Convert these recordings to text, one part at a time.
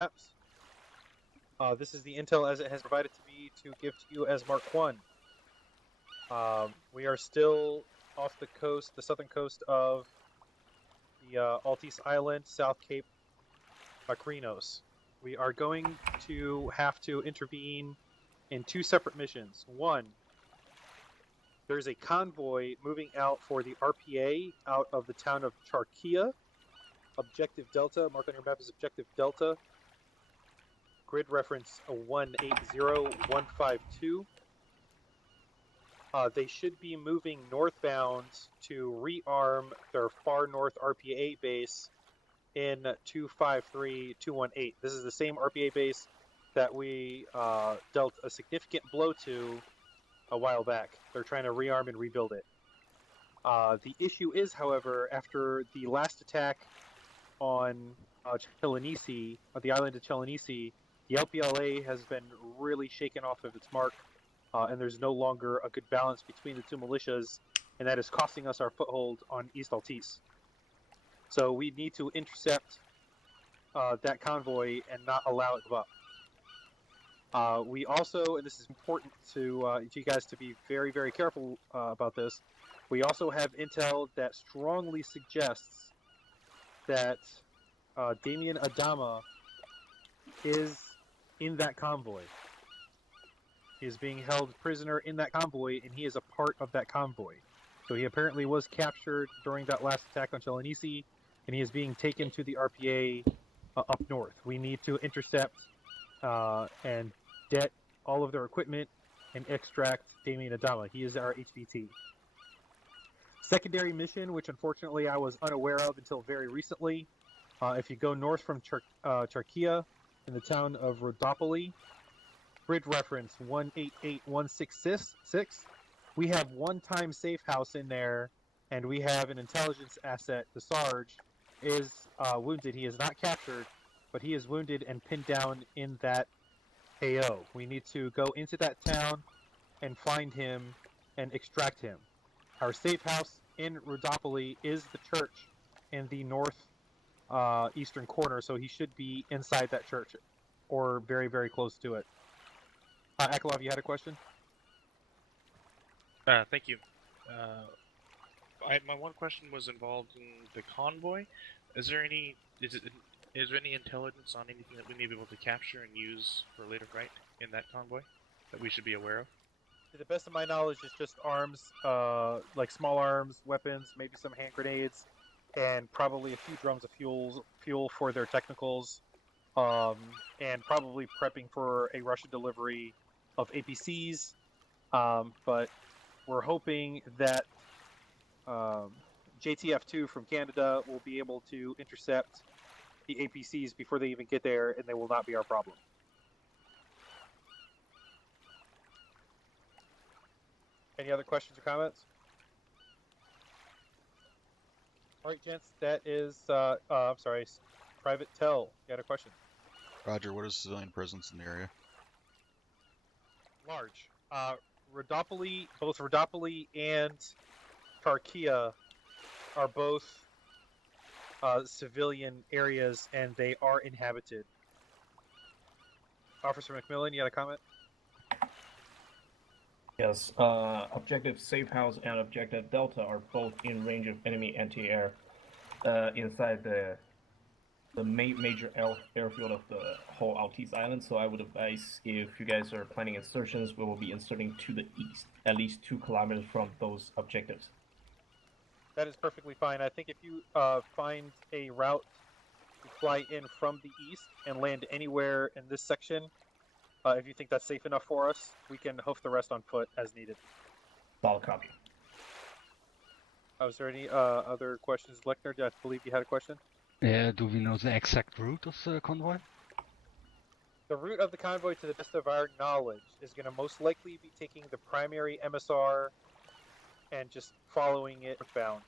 maps. This is the intel as it has provided to me to give to you as Mark 1. We are still off the coast, the southern coast of the Altice Island, South Cape Macrinos. We are going to have to intervene in two separate missions. One, there's a convoy moving out for the RPA out of the town of Charkia. Objective Delta, marked on your map is Objective Delta. Grid reference 180152. They should be moving northbound to rearm their far north RPA base in 253218. This is the same RPA base that we dealt a significant blow to a while back. They're trying to rearm and rebuild it. The issue is, however, after the last attack on Chelanisi, the island of Chelanisi, the LPLA has been really shaken off of its mark, and there's no longer a good balance between the two militias, and that is costing us our foothold on East Altice. So we need to intercept that convoy and not allow it to go up. We also, and this is important to you guys to be very, very careful about this, we also have intel that strongly suggests that Damien Adama is in that convoy. He is being held prisoner in that convoy, and he is a part of that convoy. So he apparently was captured during that last attack on Chelanisi, and he is being taken to the RPA up north. We need to intercept and det all of their equipment and extract Damien Adama. He is our HVT. Secondary mission, which unfortunately I was unaware of until very recently. If you go north from Charkia in the town of Rhodopoly, grid reference 188166, we have one-time safe house in there, and we have an intelligence asset. The Sarge is wounded. He is not captured, but he is wounded and pinned down in that AO. We need to go into that town and find him and extract him. Our safe house in Rhodopoly is the church in the north eastern corner, so he should be inside that church or very, very close to it. Akalov, you had a question? Thank you. My one question was involved in the convoy. Is there any intelligence on anything that we may be able to capture and use for later fight in that convoy that we should be aware of? To the best of my knowledge, it's just arms, like small arms, weapons, maybe some hand grenades, and probably a few drums of fuel for their technicals, and probably prepping for a Russian delivery of APCs. But we're hoping that JTF2 from Canada will be able to intercept the APCs before they even get there, and they will not be our problem. Any other questions or comments? All right, gents, that is, I'm sorry, Private Tell, you had a question. Roger, what is civilian presence in the area? Large. Rhodopoly, both Rhodopoly and Charkia are both civilian areas, and they are inhabited. Officer McMillan, you had a comment? Yes, Objective Safe House and Objective Delta are both in range of enemy anti-air inside the major airfield of the whole Altice Island. So I would advise, if you guys are planning insertions, we will be inserting to the east, at least 2 kilometers from those objectives. That is perfectly fine. I think if you find a route to fly in from the east and land anywhere in this section, if you think that's safe enough for us, we can hoof the rest on foot as needed. Solid copy. Was there any other questions? Lechner, I believe you had a question? Do we know the exact route of the convoy? The route of the convoy, to the best of our knowledge, is going to most likely be taking the primary MSR and just following it northbound.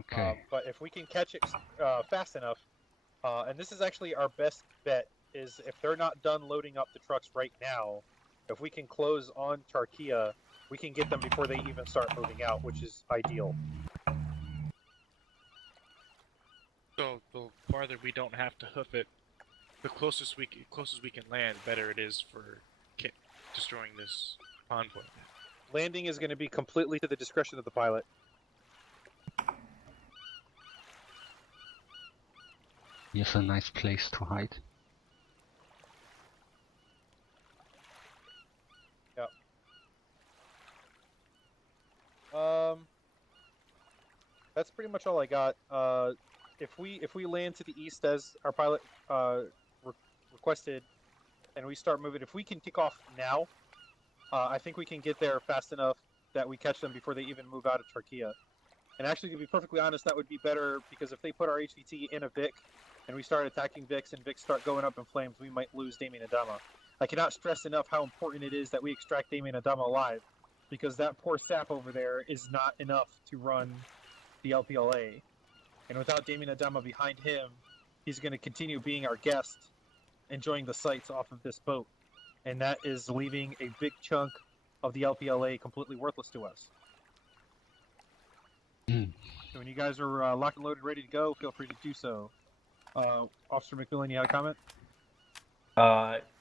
Okay. But if we can catch it fast enough, and this is actually our best bet, is if they're not done loading up the trucks right now, if we can close on Charkia, we can get them before they even start moving out, which is ideal. So the farther we don't have to hoof it, the closest we can land, better it is for destroying this convoy. Landing is going to be completely to the discretion of the pilot. Here's a nice place to hide. Yep. That's pretty much all I got. If we land to the east as our pilot requested, and we start moving, if we can kick off now, I think we can get there fast enough that we catch them before they even move out of Turkey. And actually, to be perfectly honest, that would be better, because if they put our HVT in a Vic and we start attacking Vics and Vics start going up in flames, we might lose Damien Adama. I cannot stress enough how important it is that we extract Damien Adama alive, because that poor sap over there is not enough to run the LPLA. And without Damien Adama behind him, he's going to continue being our guest, enjoying the sights off of this boat. And that is leaving a big chunk of the LPLA completely worthless to us. So when you guys are locked and loaded, ready to go, feel free to do so. Officer McMillan, you had a comment?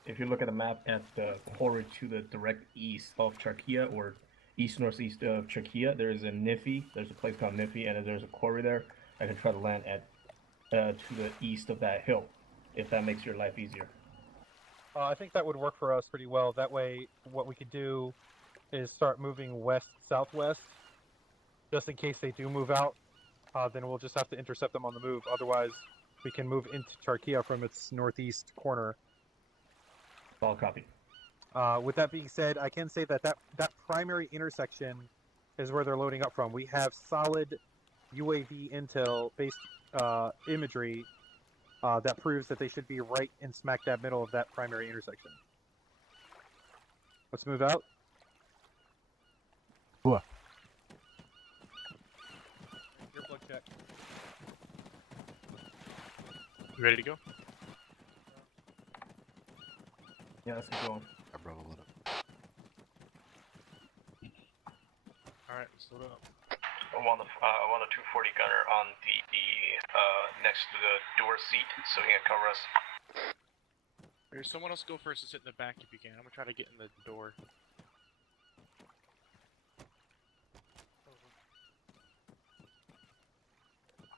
If you look at the map at the quarry to the direct east of Charkia, or east-northeast of Charkia, there is a Nifi. There's a place called Nifi, and there's a quarry there. I can try to land at to the east of that hill, if that makes your life easier. I think that would work for us pretty well. That way, what we could do is start moving west-southwest, just in case they do move out. Then we'll just have to intercept them on the move. Otherwise, we can move into Charkia from its northeast corner. All copy. With that being said, I can say that primary intersection is where they're loading up from. We have solid UAV intel-based imagery that proves that they should be right in smack dab middle of that primary intersection. Let's move out. What? Earplug check. You ready to go? Yeah, let's keep going. I Bravo lit up. Alright, let's load up. I want a 240 gunner on the next to the door seat, so he can cover us. Here, someone else go first and sit in the back if you can. I'm gonna try to get in the door.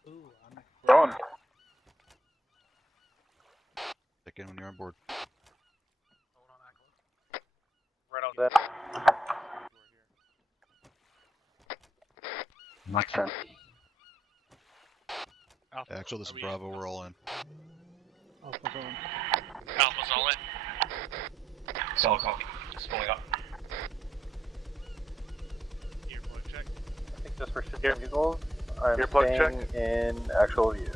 Ooh, I'm Going. Check in when you're on board. Hold on, Ackles. Right on that. Makes sense. Alpha, Actually, this are is we Bravo. We're all in. Alpha going. Alpha's all in. So copy. Just pulling up. Earplug check. I think just for security goals, I'm Earplug staying in actual view.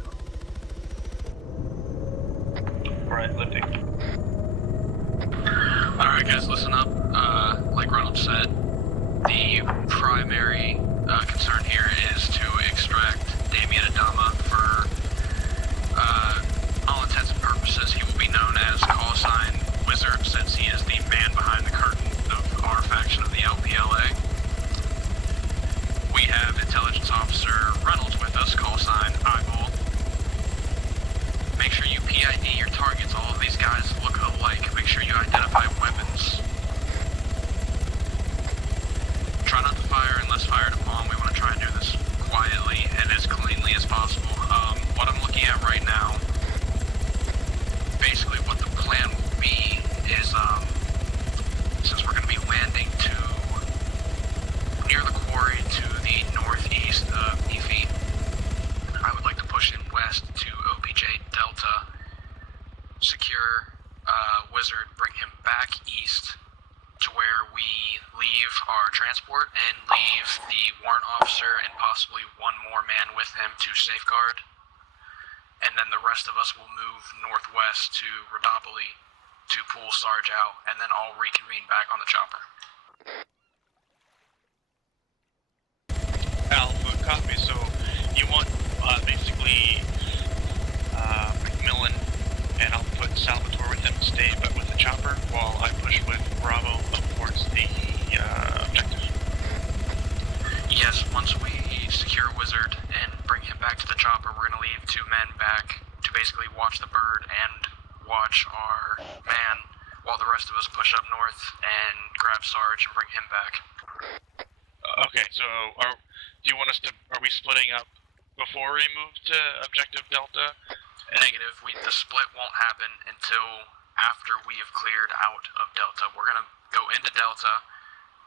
Alright, lifting. Alright guys, listen up. Like Ronald said, the primary concern here is to extract Damien Adama. For all intents and purposes, he will be known as call sign Wizard, since he is the man behind the curtain of our faction of the LPLA. We have Intelligence Officer Reynolds with us, call sign Eyeball. Make sure you PID your targets. All of these guys look alike. Make sure you identify weapons. Try not to fire unless fired upon. We want to try and do this quietly and as cleanly as possible. What I'm looking at right now, basically what the plan will be is, since we're going to be landing to near the quarry to the northeast of Nefi, I would like to push him west to OPJ Delta, secure Wizard, bring him back east to where we leave our transport and leave the warrant officer and possibly one more man with him to safeguard. And then the rest of us will move northwest to Rodopoli to pull Sarge out, and then I'll reconvene back on the chopper. Alpha, copy. So you want basically McMillan, and I'll put Salvatore with him to stay, but with the chopper, while I push with Bravo up towards the objective. Yes, once we secure Wizard and bring him back to the chopper, we're going to leave 2 men back to basically watch the bird and watch our man while the rest of us push up north and grab Sarge and bring him back. Okay, so do you want us to? Are we splitting up before we move to Objective Delta? Negative. The split won't happen until after we have cleared out of Delta. We're gonna go into Delta,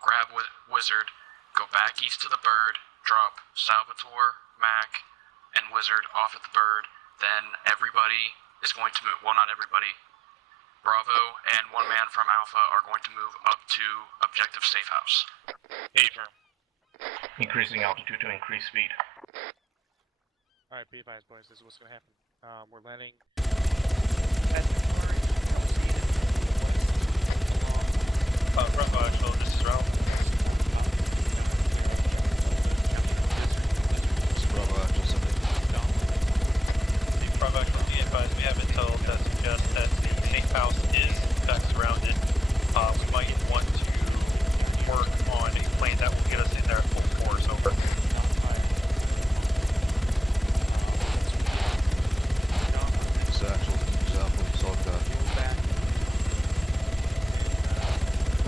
grab Wizard, go back east to the bird, drop Salvatore, Mac, and Wizard off at the bird. Then everybody is going to move. Well, not everybody. Bravo and 1 man from Alpha are going to move up to Objective Safe House. Affirm. Increasing altitude to increase speed. Alright, be advised, boys. This is what's gonna happen. We're landing. Bravo, actual, this is Ralph. Bravo, actual, something. Bravo, actual, be advised, we have intel that suggests that the safe house is in fact surrounded. We might want to work on a plan that will get us in there at full force. Over. It's actual, example, solid copy.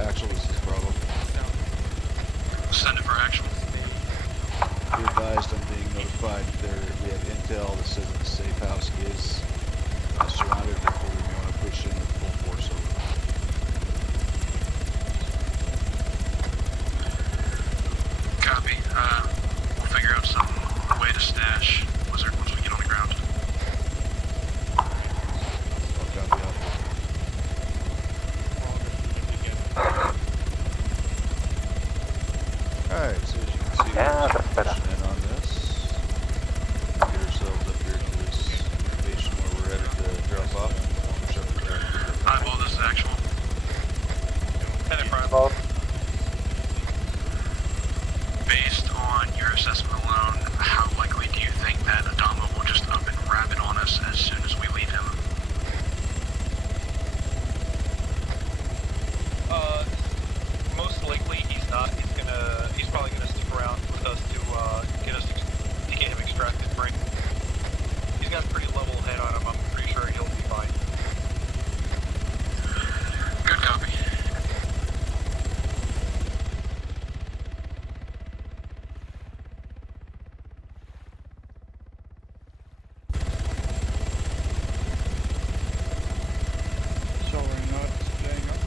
Actual, this is Bravo. Send it for actual. Be advised, I'm being notified we have intel that says that the safe house is surrounded, therefore we may want to push in with full force over. Copy. We'll figure out some way to stash Wizard once we get on the ground. Solid copy, out. Alright, so as you can see, we're pushing in on this. Get ourselves up here to this station where we're headed to drop off. Push up the track. Eyeball, this is actual. And in front of Based on your assessment alone, how likely do you think that Adama will just up and grab it on us as soon as we leave him? Most likely he's not. He's probably gonna stick around with us to get him extracted. Right? He's got a pretty level head on him. I'm pretty sure he'll be fine. Good copy. So we're not splitting up.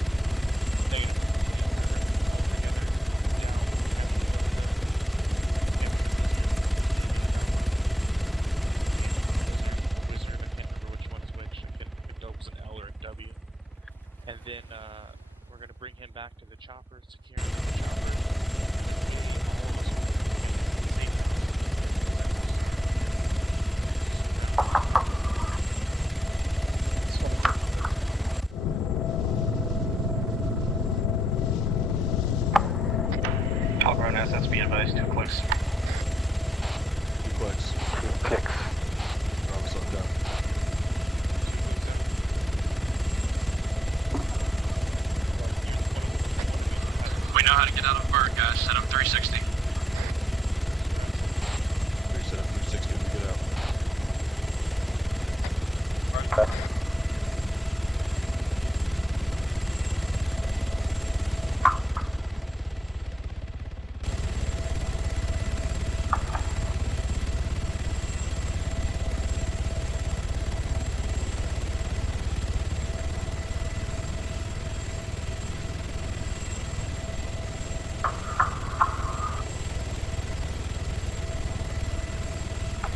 Wizard, I can't remember which one's which. If it was an L or a W. And then we're gonna bring him back to the chopper, secure him to the chopper. All of us will remain safe Top ground assets, be advised, 2 clicks. 2 clicks. Bravo, solid copy. We know how to get out of the bird, guys. Set up 360. Ready, set up 360 when we get out.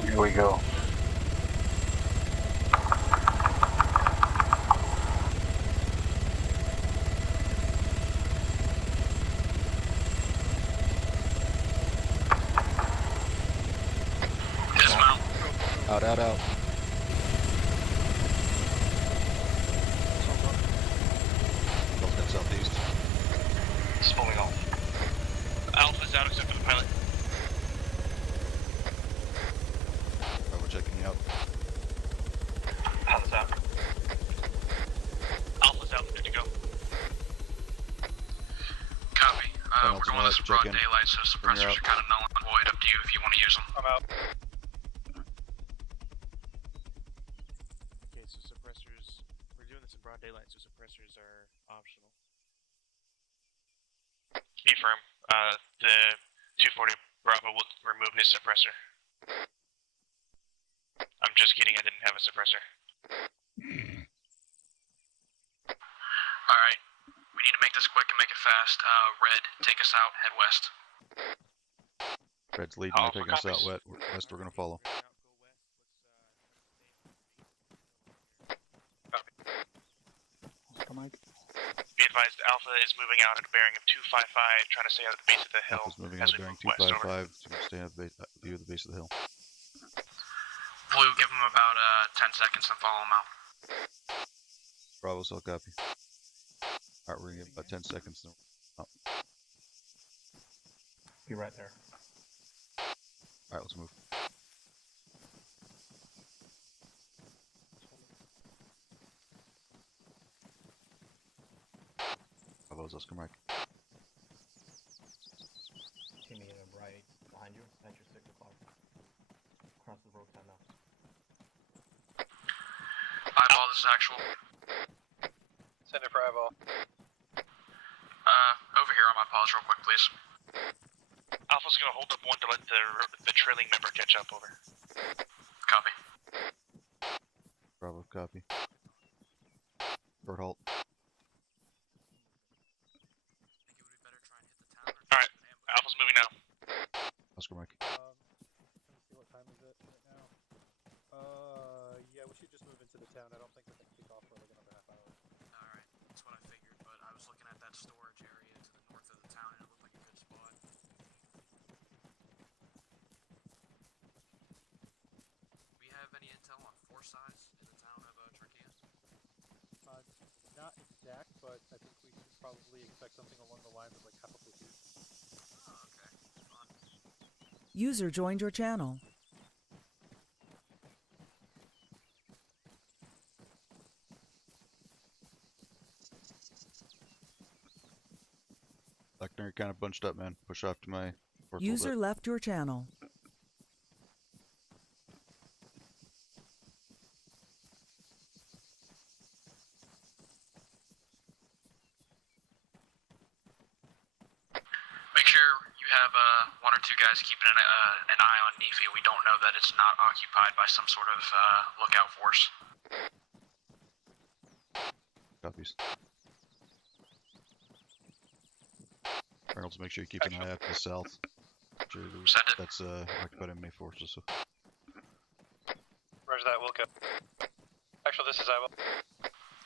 Here we go. Dismount. Out, out, out. Both got southeast. Spooling off. Alpha's out except for the pilot. Bravo, checking you out. Pilot's out. Alpha's out, good to go. Copy. Tunnel We're going tonight, this in broad check in. daylight, so When you're suppressors out. are kind of null and void. Up to you if you want to use them. I'm out. daylight, so suppressors. We're doing this in broad daylight, so suppressors are optional. Confirm. The 240 Bravo will remove his suppressor. I'm just kidding, I didn't have a suppressor. Alright, we need to make this quick and make it fast. Red, take us out, head west. Red's leading, they're taking us out west, we're gonna follow. Mike. Be advised, Alpha is moving out at a bearing of 255, trying to stay out of the base of the hill. Alpha's moving out at a bearing 255 to stay out of the view of the base of the hill. Blue, give them about 10 seconds and follow them out. Bravo, still copy. Alright, we're gonna give about 10 seconds. Oh. Be right there. Alright, let's move. Bravo's Oscar Mike. Timmy and right behind you, at your 6 o'clock. Across the road 10 now. Eyeball, this is actual. Send it for eyeball. Over here on my pause real quick, please. Alpha's gonna hold up one to let the trailing member catch up, over. Copy. Bravo, copy. Short halt. Alright, Alpha's moving now. Oscar Mike. Let me see, what time is it right now? Yeah, we should just move into the town. I don't think we're gonna kick off for like another half hour. Alright, that's what I figured, but I was looking at that storage area to the north of the town and it looked like a good spot. We have any intel on force size in the town of Turkey? Not exact, but I think we should probably expect something along the lines of like half a platoon. Oh, okay. Fun. User joined your channel. Lechner, kind of bunched up, man. Push off to my fourth User left your channel. Make sure you have one or two guys keeping an eye on Nefi. We don't know that it's not occupied by some sort of lookout force. Copies. Reynolds, make sure you keep an eye out to the south. Sure, Send it. that's occupied enemy forces. So. Roger that, Wilco. Actual, this is Iowa.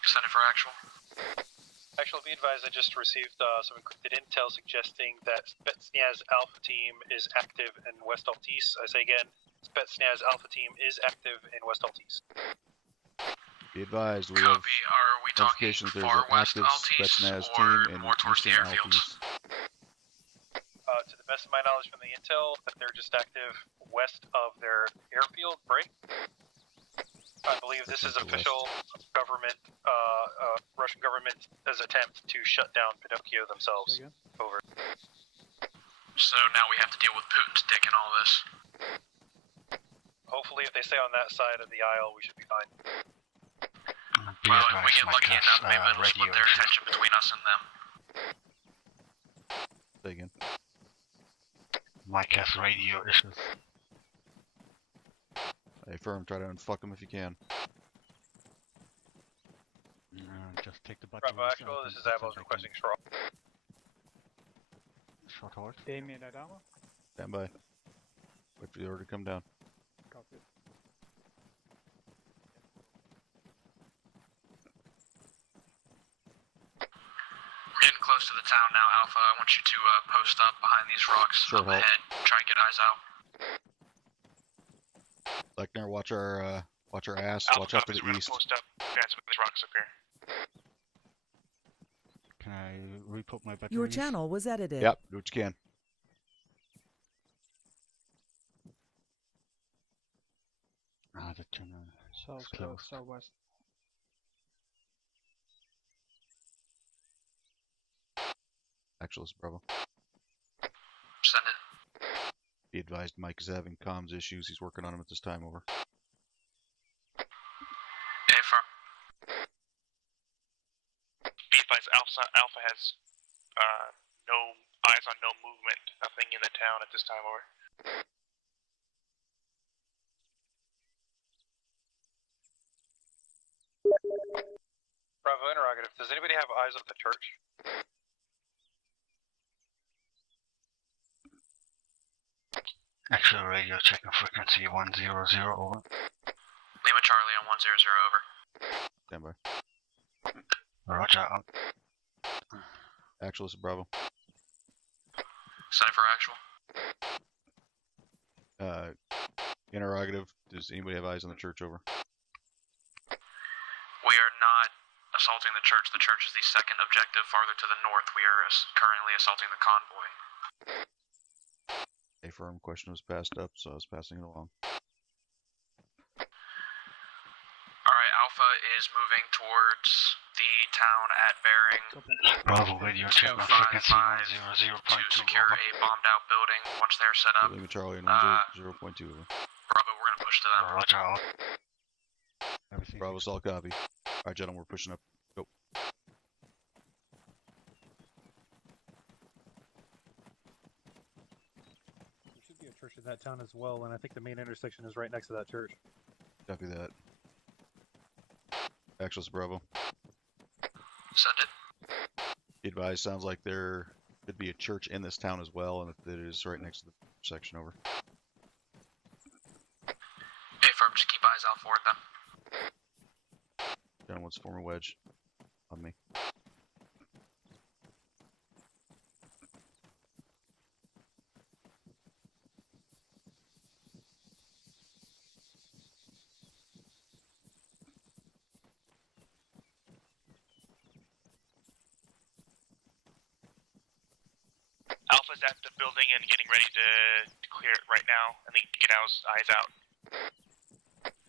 Send it for actual. Actual, be advised, I just received some encrypted intel suggesting that Spetsnaz Alpha Team is active in West Altis. I say again, Spetsnaz Alpha Team is active in West Altis. Be advised, we Copy. Are we have talking notifications there's far an west active Altis Spetsnaz or team in more towards the eastern airfields? Altis. To the best of my knowledge from the intel, that they're just active west of their airfield break. I believe this is official government, Russian government's attempt to shut down Pinocchio themselves. Over. So now we have to deal with Putin's dick and all this. Hopefully, if they stay on that side of the aisle, we should be fine. Well, if we get lucky enough, maybe it'll split their attention between us and them. Say again. Mike has radio issues. Hey, firm, try to unfuck them if you can. Just take the button. Bravo Actual, this is Avos requesting straw. Short hold. Damien Adama. Stand by. Wait for the order to come down. Copy. We're getting close to the town now, Alpha. I want you to post up behind these rocks Sure, up ahead. Try and get eyes out. Lechner, watch our ass. Alpha Watch out to copies, the we're gonna east. post up, advance with these rocks up here. Can I reput my batteries? Your channel was edited. Yep, do what you can. Ah, the channel South, is closed. southwest. Actualist, Bravo. Send it. Be advised, Mike is having comms issues. He's working on them at this time. Over. Affirm. Alpha has no eyes on no movement, nothing in the town at this time, over. Bravo, interrogative. Does anybody have eyes on the church? Actual radio checking frequency 100, over. Lima Charlie on 100, over. Stand by. Roger out. Actual, this is Bravo. Cipher actual. Interrogative. Does anybody have eyes on the church, over? We are not assaulting the church. The church is the second objective farther to the north. We are currently assaulting the convoy. Affirm. Question was passed up, so I was passing it along. Alright, Alpha is moving towards the town at bearing Bravo, radio check on frequency 100.2, to secure a bombed out building. Once they're set up, Lima Charlie and 100.2, over. Bravo, we're gonna push to them. Roger out. Everything. Bravo, solid copy. Alright, gentlemen, we're pushing up. Go. There should be a church in that town as well, and I think the main intersection is right next to that church. Copy that. Actual, it's Bravo. Send it. Be advised, sounds like there could be a church in this town as well, and that it is right next to the section, over. Affirm, just keep eyes out for it then. Gentleman's former wedge on me. Alpha's at the building and getting ready to clear it right now, and then get eyes out.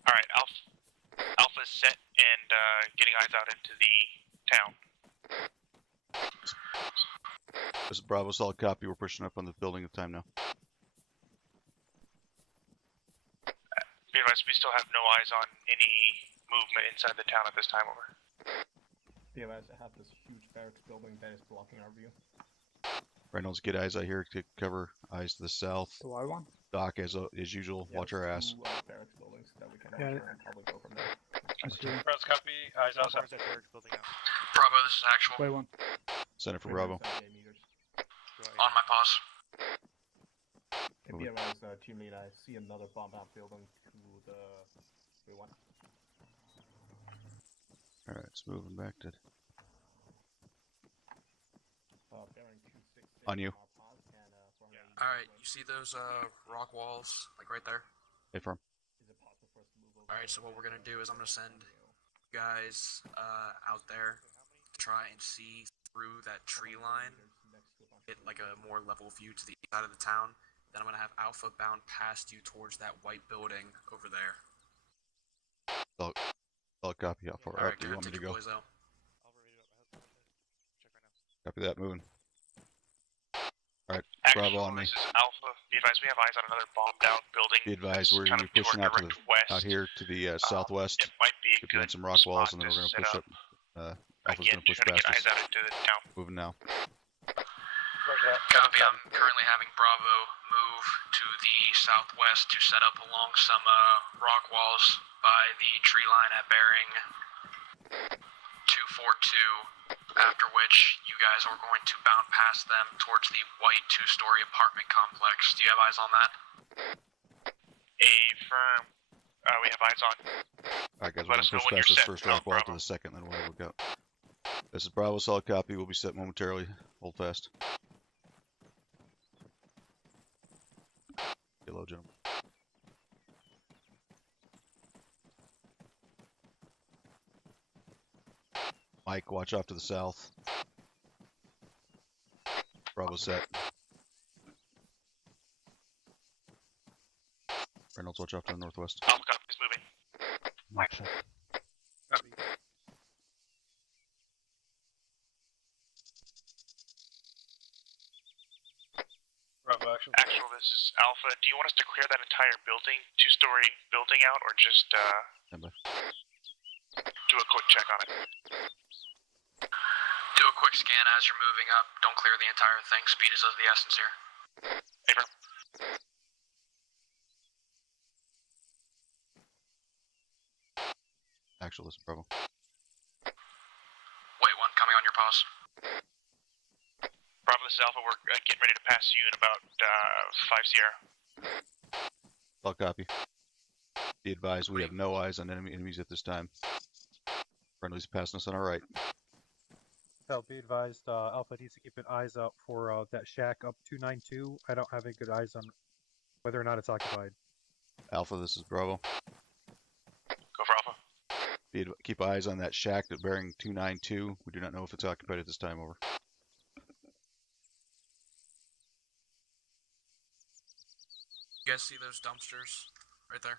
Alright, Alpha's set and getting eyes out into the town. This is Bravo, solid copy. We're pushing up on the building at the time now. Be advised, we still have no eyes on any movement inside the town at this time, over. Be advised, I have this huge barracks building that is blocking our view. Reynolds, get eyes out here to cover. Eyes to the south. The Y one? Doc, as usual, watch our ass. Two barracks buildings that we can Yeah. enter and probably go from there. I see. Press copy. Eyes out. Alpha's at barracks building out. Bravo, this is actual. Y one. Center for Bravo. 78 meters. On my pause. And be advised, team lead, I see another bomb out building to the way-1. Alright, it's moving back to... Bearing 266 On you. Alright, you see those rock walls, like right there? Affirm. Alright, so what we're gonna do is I'm gonna send you guys out there to try and see through that tree line, get like a more level view to the side of the town. Then I'm gonna have Alpha bound past you towards that white building over there. I'll copy. How far Alright, up do you want me to go? boys out. Copy that, moving. Alright, Actual, Bravo on me. this is Alpha. Be advised, we have eyes on another bombed out building. Be advised, we're going to be pushing out to the, out here to the southwest. It might be a Get behind good some rock walls, and then spot we're going to set push up. up. Alpha's Again, going to push trying to past get us. eyes out into the town. Moving now. Copy, I'm currently having Bravo move to the southwest to set up along some rock walls by the tree line at bearing 242, after which you guys are going to bound past them towards the white two-story apartment complex. Do you have eyes on that? Affirm. We have eyes on. Alright guys, Let we're us going know to when push past you're this set. first rock wall to the second, then we'll look out. This is Bravo, solid copy. We'll be set momentarily. Hold fast. Get low, gentlemen. Mike, watch off to the south. Bravo set. Reynolds, watch off to the northwest. Alpha copy is moving. Mike set. Bravo, actual. Actual, this is Alpha. Do you want us to clear that entire building, two-story building out, or just Stand by. do a quick check on it? Do a quick scan as you're moving up. Don't clear the entire thing. Speed is of the essence here. Affirm. Actual, listen, Bravo. Wait, 1, coming on your pause. Bravo, this is Alpha. We're getting ready to pass you in about 5 Sierra. I'll copy. Be advised, we have no eyes on enemies at this time. Friendly's passing us on our right. So be advised, Alpha needs to keep an eyes out for that shack up 292. I don't have any good eyes on whether or not it's occupied. Alpha, this is Bravo. Go for Alpha. Keep eyes on that shack that's bearing 292. We do not know if it's occupied at this time, over. You guys see those dumpsters right there?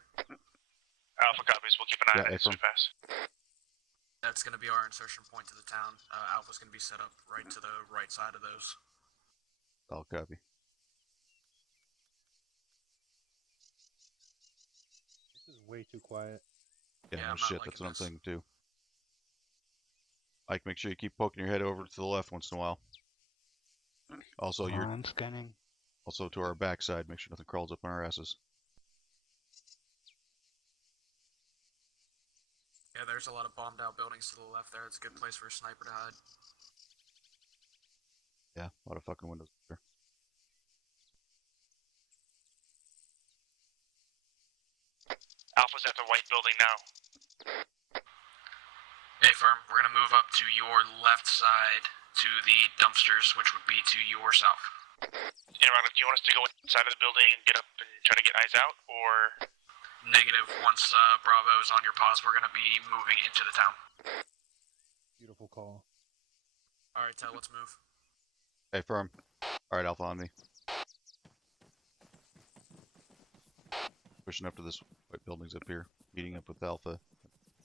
Alpha copies. We'll keep an eye on it as we pass. That's going to be our insertion point to the town. Alpha's going to be set up right to the right side of those. I'll copy. This is way too quiet. Yeah, no shit, that's what I'm thinking too. Ike, make sure you keep poking your head over to the left once in a while. Also, you're scanning. Also to our backside, make sure nothing crawls up on our asses. Yeah, there's a lot of bombed out buildings to the left there. It's a good place for a sniper to hide. Yeah, a lot of fucking windows there. Alpha's at the white building now. Hey, firm, we're going to move up to your left side to the dumpsters, which would be to your south. Interrogative, do you want us to go inside of the building and get up and try to get eyes out, or...? Negative. Once Bravo's on your pause, we're going to be moving into the town. Beautiful call. Alright, Tel, let's move. Hey, firm. Alright, Alpha on me. Pushing up to this white building's up here. Meeting up with Alpha.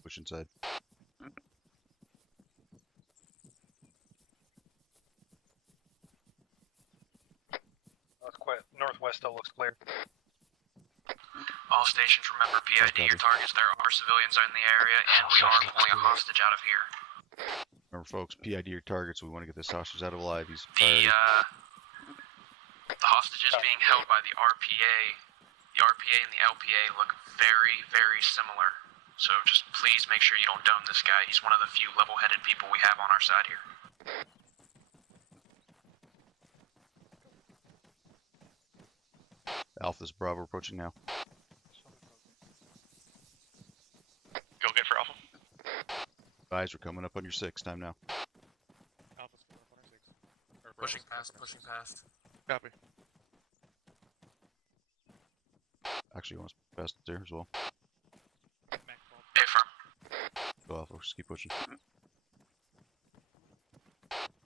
Push inside. Northwest still looks clear. All stations, remember PID your targets. There are civilians in the area, and we are pulling a hostage out of here. Remember, folks, PID your targets. We want to get this hostage out alive. He's the hostage is being held by the RPA. The RPA and the LPA look very, very similar. So just please make sure you don't dome this guy. He's one of the few level-headed people we have on our side here. Alpha's Bravo approaching now. Go get for Alpha. Guys, we're coming up on your 6 time now. Alpha's coming up on our 6. Pushing past. Copy. Actually, you want us past there as well. Hey, firm. Go Alpha, just keep pushing.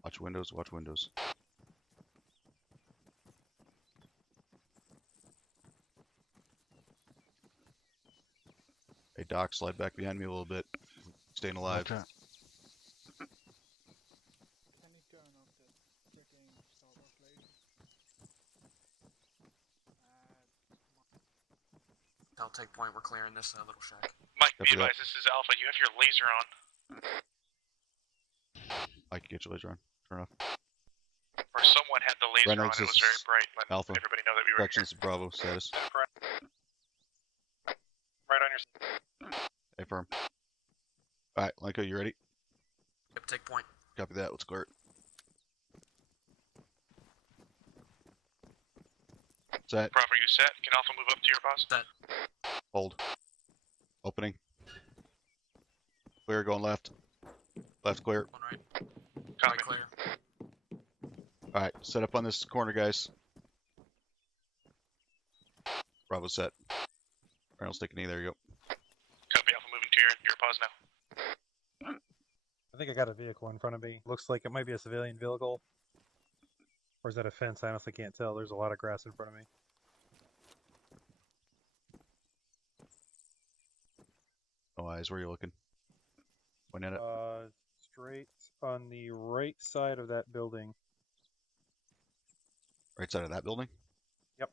Watch windows, watch windows. Hey Doc, slide back behind me a little bit. Staying alive. Can he turn off the freaking starboard blade? I'll take point. We're clearing this little shack. Mike, Copy be advised, this is Alpha. You have your laser on. I can get your laser on. Turn off. Or someone had the laser Reynolds, on. It was very bright. Let Alpha. everybody know that we were here. Corrections, Bravo, status. Right on your... Hey, firm. Alright, Lenko, you ready? Yep, take point. Copy that, let's clear it. Set. Bravo, you set? Can Alpha move up to your boss? Set. Hold. Opening. Clear, going left. Left clear. One right. Copy. Right clear. Alright, set up on this corner, guys. Bravo set. Reynolds taking knee, there you go. Copy, Alpha moving to your pause now. I think I got a vehicle in front of me. Looks like it might be a civilian vehicle. Or is that a fence? I honestly can't tell. There's a lot of grass in front of me. No eyes, where are you looking? Point at it. Straight on the right side of that building. Right side of that building? Yep.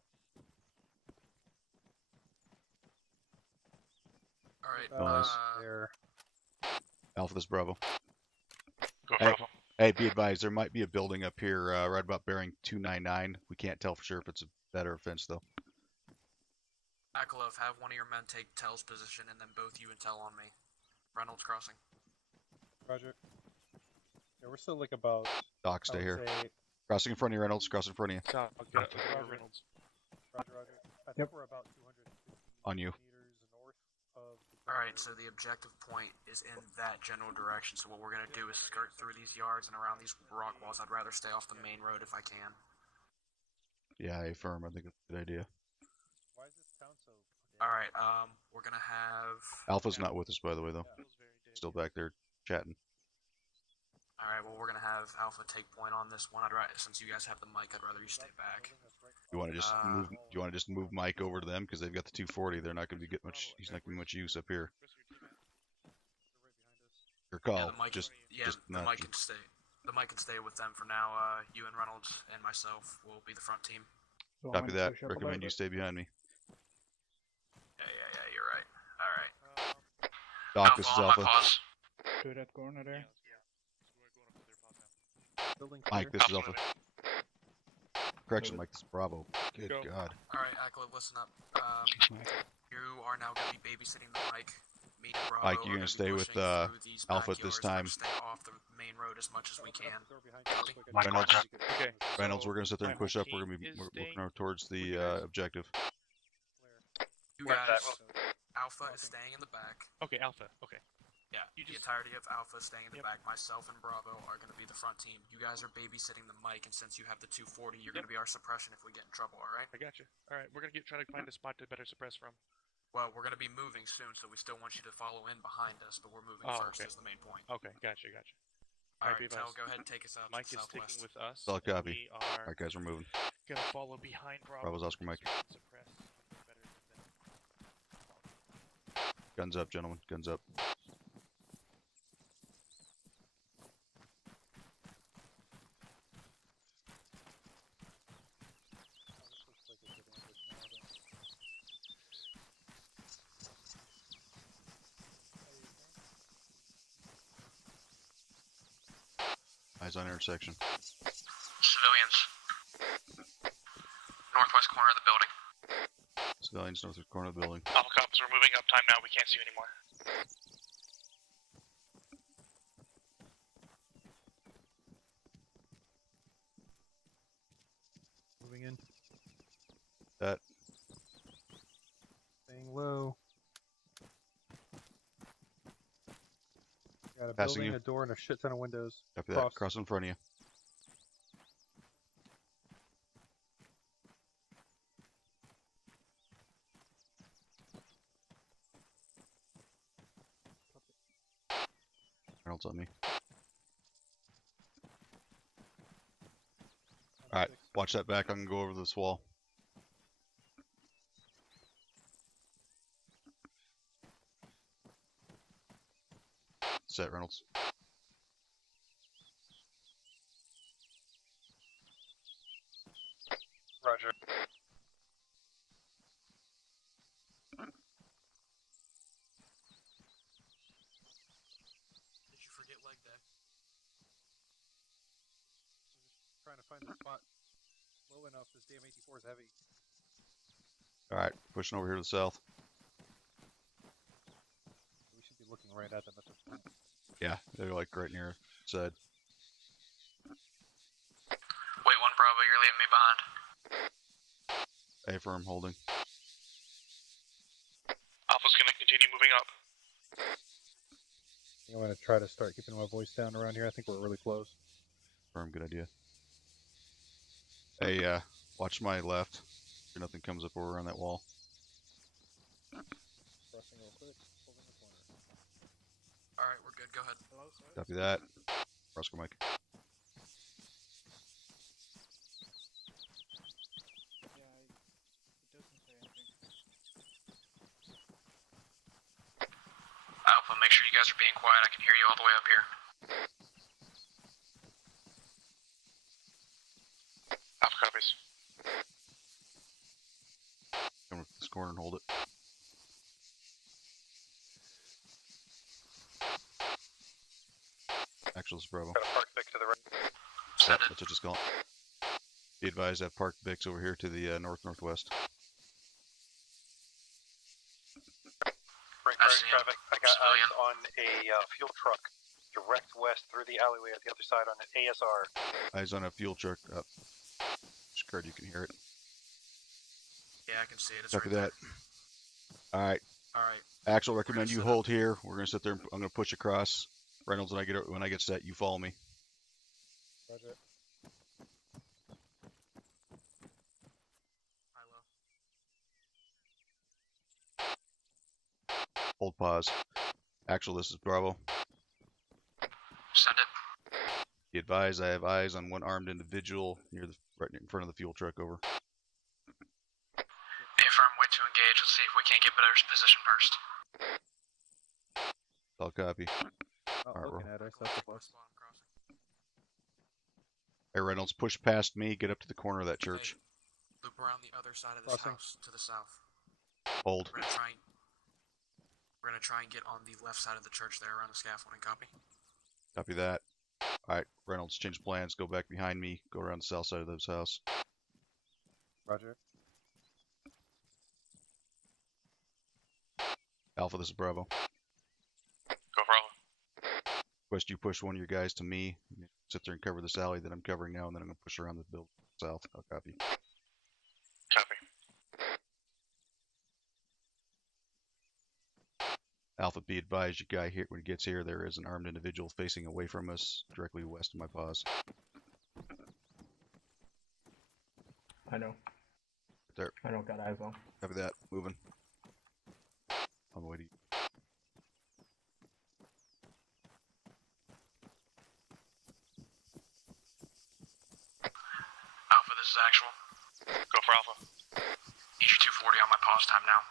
Alright, Nice. There. Alpha, this is Bravo. Go Hey. Bravo. Hey, be advised, there might be a building up here right about bearing 299. We can't tell for sure if it's a vet or a fence, though. Akalov, have one of your men take Tell's position, and then both you and Tell on me. Reynolds crossing. Roger. Yeah, we're still like about. Doc, stay here. Crossing in front of you, Reynolds. Cross in front of you. So, I'll get Reynolds. Roger, Roger. I think we're about 250 On you. meters north of the. Alright, so the objective point is in that general direction, so what we're going to do is skirt through these yards and around these rock walls. I'd rather stay off the main road if I can. Yeah, I affirm. I think it's a good idea. Why is this town so? Alright, we're going to have... Alpha's not with us, by the way, though. Still back there chatting. Alright, well, we're going to have Alpha take point on this one. Since you guys have the mic, I'd rather you stay back. You want to just move? Do you want to just move Mike over to them because they've got the 240? They're not going to be getting much. He's not going to be much use up here. Your call. Yeah, the mic, just the mic can stay. The mic can stay with them for now. You and Reynolds and myself will be the front team. Copy that. Recommend you stay behind me. Yeah, you're right. Alright. Doc, this is Alpha. To that corner there. Mike, this is Alpha. Correction, Mike, this is Bravo. Good God. Alright, Akalov, listen up. You are now going to be babysitting the mic. Me and Bravo Mike, you're going to stay with Alpha at this time. Stay off the main road as much as we can. Reynolds, Okay. Reynolds, we're going to sit there and push up. We're going to be working towards the objective. You guys, Alpha is staying in the back. Okay, Alpha. Okay. Yeah, the entirety of Alpha staying in the back. Myself and Bravo are going to be the front team. You guys are babysitting the mic, and since you have the 240, you're going to be our suppression if we get in trouble, alright? I got you. Alright, we're going to try to find a spot to better suppress from. Well, we're going to be moving soon, so we still want you to follow in behind us, but we're moving first is the main point. Okay, gotcha. Alright, Tell, go ahead and take us out Mike to the is southwest. sticking with us. Solid copy. We are Alright, guys, we're moving. going to follow behind Bravo. Bravo's Oscar Mike. Suppress better than Guns up, gentlemen. Guns up. Eyes on intersection. Civilians. Northwest corner of the building. Civilians, northwest corner of the building. Alpha cops, we're moving up time now. We can't see you anymore. Moving in. That. Staying low. Got a Passing building, you. a door, and a shit ton of windows. Copy that. Cross in front of you. Reynolds on me. Alright, watch that back. I'm gonna go over this wall. Set, Reynolds. Roger. Did you forget leg day? Trying to find the spot low enough. This damn 84 is heavy. Alright, pushing over here to the south. We should be looking right at them at this point. Yeah, they're like right near side. Wait, one Bravo, you're leaving me behind. Affirm, holding. Alpha's going to continue moving up. I think I'm going to try to start keeping my voice down around here. I think we're really close. Affirm, good idea. Hey, watch my left. Sure nothing comes up over on that wall. Crossing real quick. Holding the corner. Alright, we're good, go ahead. Copy that. Oscar Mike. Yeah, it doesn't say anything. Alpha, make sure you guys are being quiet. I can hear you all the way up here. Alpha copies. Come with this corner and hold it. Actual is Bravo. Got a park pick to the Send it. That's what it's called. Be advised, I've parked Bix over here to the northwest. Break traffic. I got eyes on a fuel truck direct west through the alleyway at the other side on an ASR. Eyes on a fuel truck up. Scared you can hear it. Yeah, I can see it. It's Copy right that. Alright. Alright. Axel, recommend you hold here. We're gonna sit there and I'm gonna push across. Reynolds, when I get set, you follow me. Roger. Hold pause. Axel, this is Bravo. Send it. Be advised, I have eyes on one armed individual right in front of the fuel truck. Over. Affirm, wait to engage. Let's see if we can't get better position first. I'll copy. Looking at her, so that's a plus. Hey Reynolds, push past me. Get up to the corner of that church. Hey, loop around the other side of this house to the south. Hold. We're gonna try and get on the left side of the church there around the scaffolding. Copy. Copy that. Alright, Reynolds, change plans. Go back behind me. Go around the south side of this house. Roger. Alpha, this is Bravo. Go Bravo. Request you push one of your guys to me. Sit there and cover this alley that I'm covering now, and then I'm going to push around the building south. I'll copy. Copy. Alpha, be advised, your guy here, when he gets here, there is an armed individual facing away from us, directly west of my pause. I know. There. I know, got eyes on. Copy that. Moving. On the way to you. Alpha, this is actual. Go for Alpha. Need you 240 on my pause time now.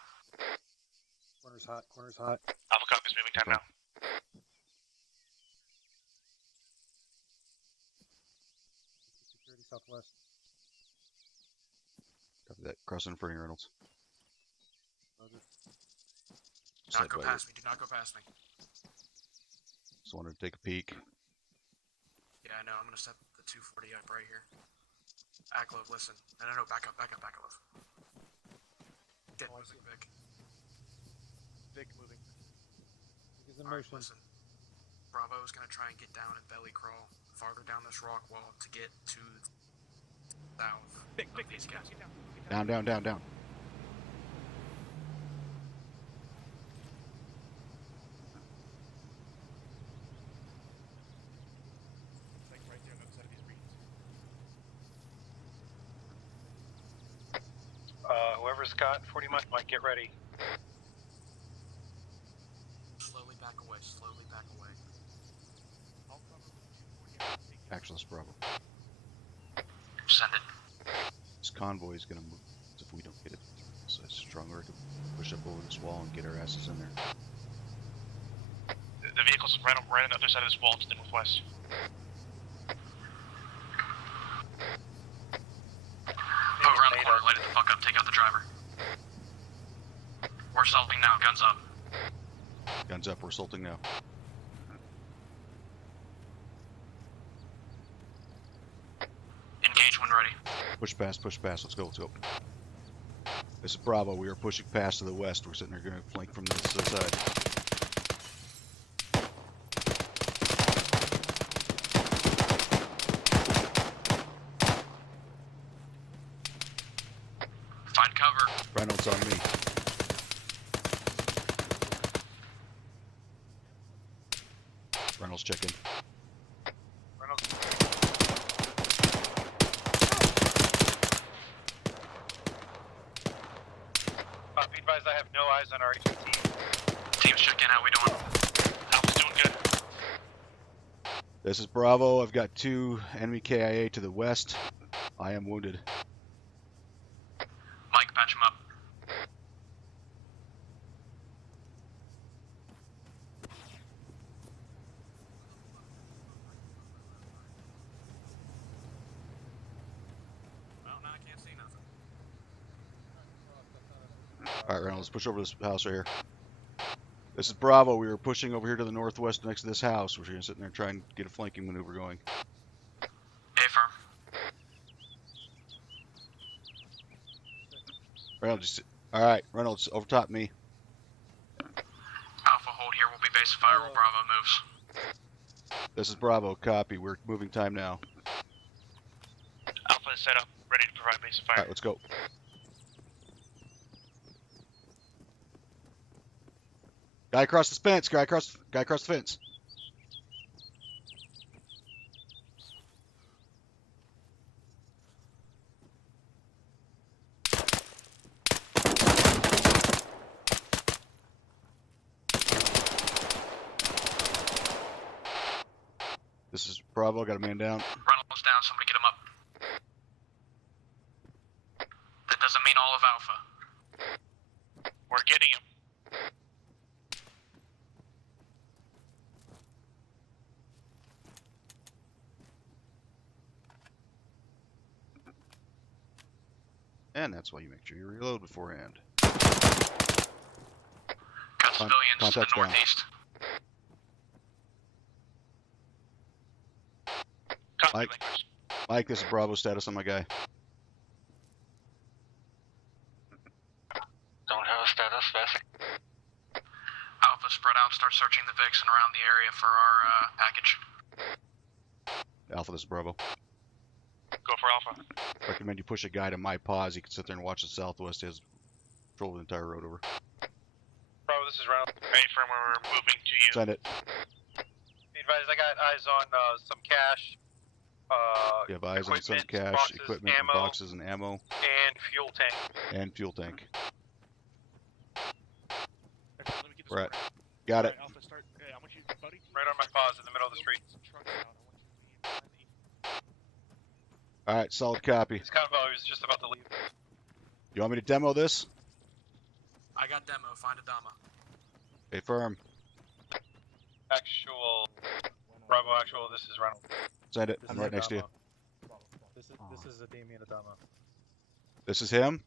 Corner's hot. Corner's hot. Alpha copies moving time now. Security southwest. Copy that. Crossing in front of you, Reynolds. Roger. Do not go past me. Do not go past me. Just wanted to take a peek. Yeah, I know. I'm gonna set the 240 up right here. Aklov, listen. No. Back up, Aklov. Get moving, Vic. Vic moving. Vic is in Alright, motion. listen. Bravo is gonna try and get down and belly crawl farther down this rock wall to get to south. Vic, of these guys. get down. Down. Like right there on the other side of these reeds. Whoever's got 40 might get ready. Slowly back away. I'll cover with 240. Actually, that's Bravo. Send it. This convoy is going to move if we don't get it. So it's stronger to push up over this wall and get our asses in there. The vehicle's right on the other side of this wall to the northwest. Put around the corner, light it the fuck up, take out the driver. We're assaulting now, guns up. Guns up, we're assaulting now. Engage when ready. Push past, let's go. This is Bravo, we are pushing past to the west. We're sitting there going to flank from this side. Find cover. Reynolds on me. Reynolds check in. Reynolds. Be advised, I have no eyes on our HVT. Teams check in, how we doing? Alpha's doing good. This is Bravo, I've got 2 enemy KIA to the west. I am wounded. Mike, patch him up. Well, now I can't see nothing. Alright, Reynolds, push over this house right here. This is Bravo, we are pushing over here to the northwest next to this house. We're going to sit there and try and get a flanking maneuver going. Reynolds, all right, Reynolds, over top me. Alpha, hold here. We'll be base fire while Bravo moves. This is Bravo, copy. We're moving time now. Alpha is set up, ready to provide base fire. All right, let's go. Guy across the fence. Guy across the fence. This is Bravo. Got a man down. Reynolds down. Somebody get him up. That doesn't mean all of Alpha. We're getting him. And that's why you make sure you reload beforehand. Got civilians to the contact's down. northeast. Copy, Mike. Lakers. Mike, this is Bravo status on my guy. Don't have a status, basic. Alpha, spread out. Start searching the VIX and around the area for our package. Alpha, this is Bravo. Go for Alpha. Recommend you push a guy to my pause. He can sit there and watch the southwest. He has control of the entire road over. Bravo, this is Reynolds. Ready for when we're moving to you. Send it. Be advised, I got eyes on some cash. You have eyes on some Equipment, cash, boxes, equipment, ammo. boxes, and ammo, And fuel tank. and fuel tank. Okay, let me get this Right. right. Got it. Alright, Alpha, start. Hey, I want you, buddy. Right on my pause in the middle of the street. Some trucks out. I want you to leave behind the All right, solid copy. This convo is just about to leave. You want me to demo this? I got demo. Find a demo. Hey, firm. Actual. Bravo, actual, this is Reynolds. Send it. This I'm is right next to you. Adama. This is a Damien Adama. This is him.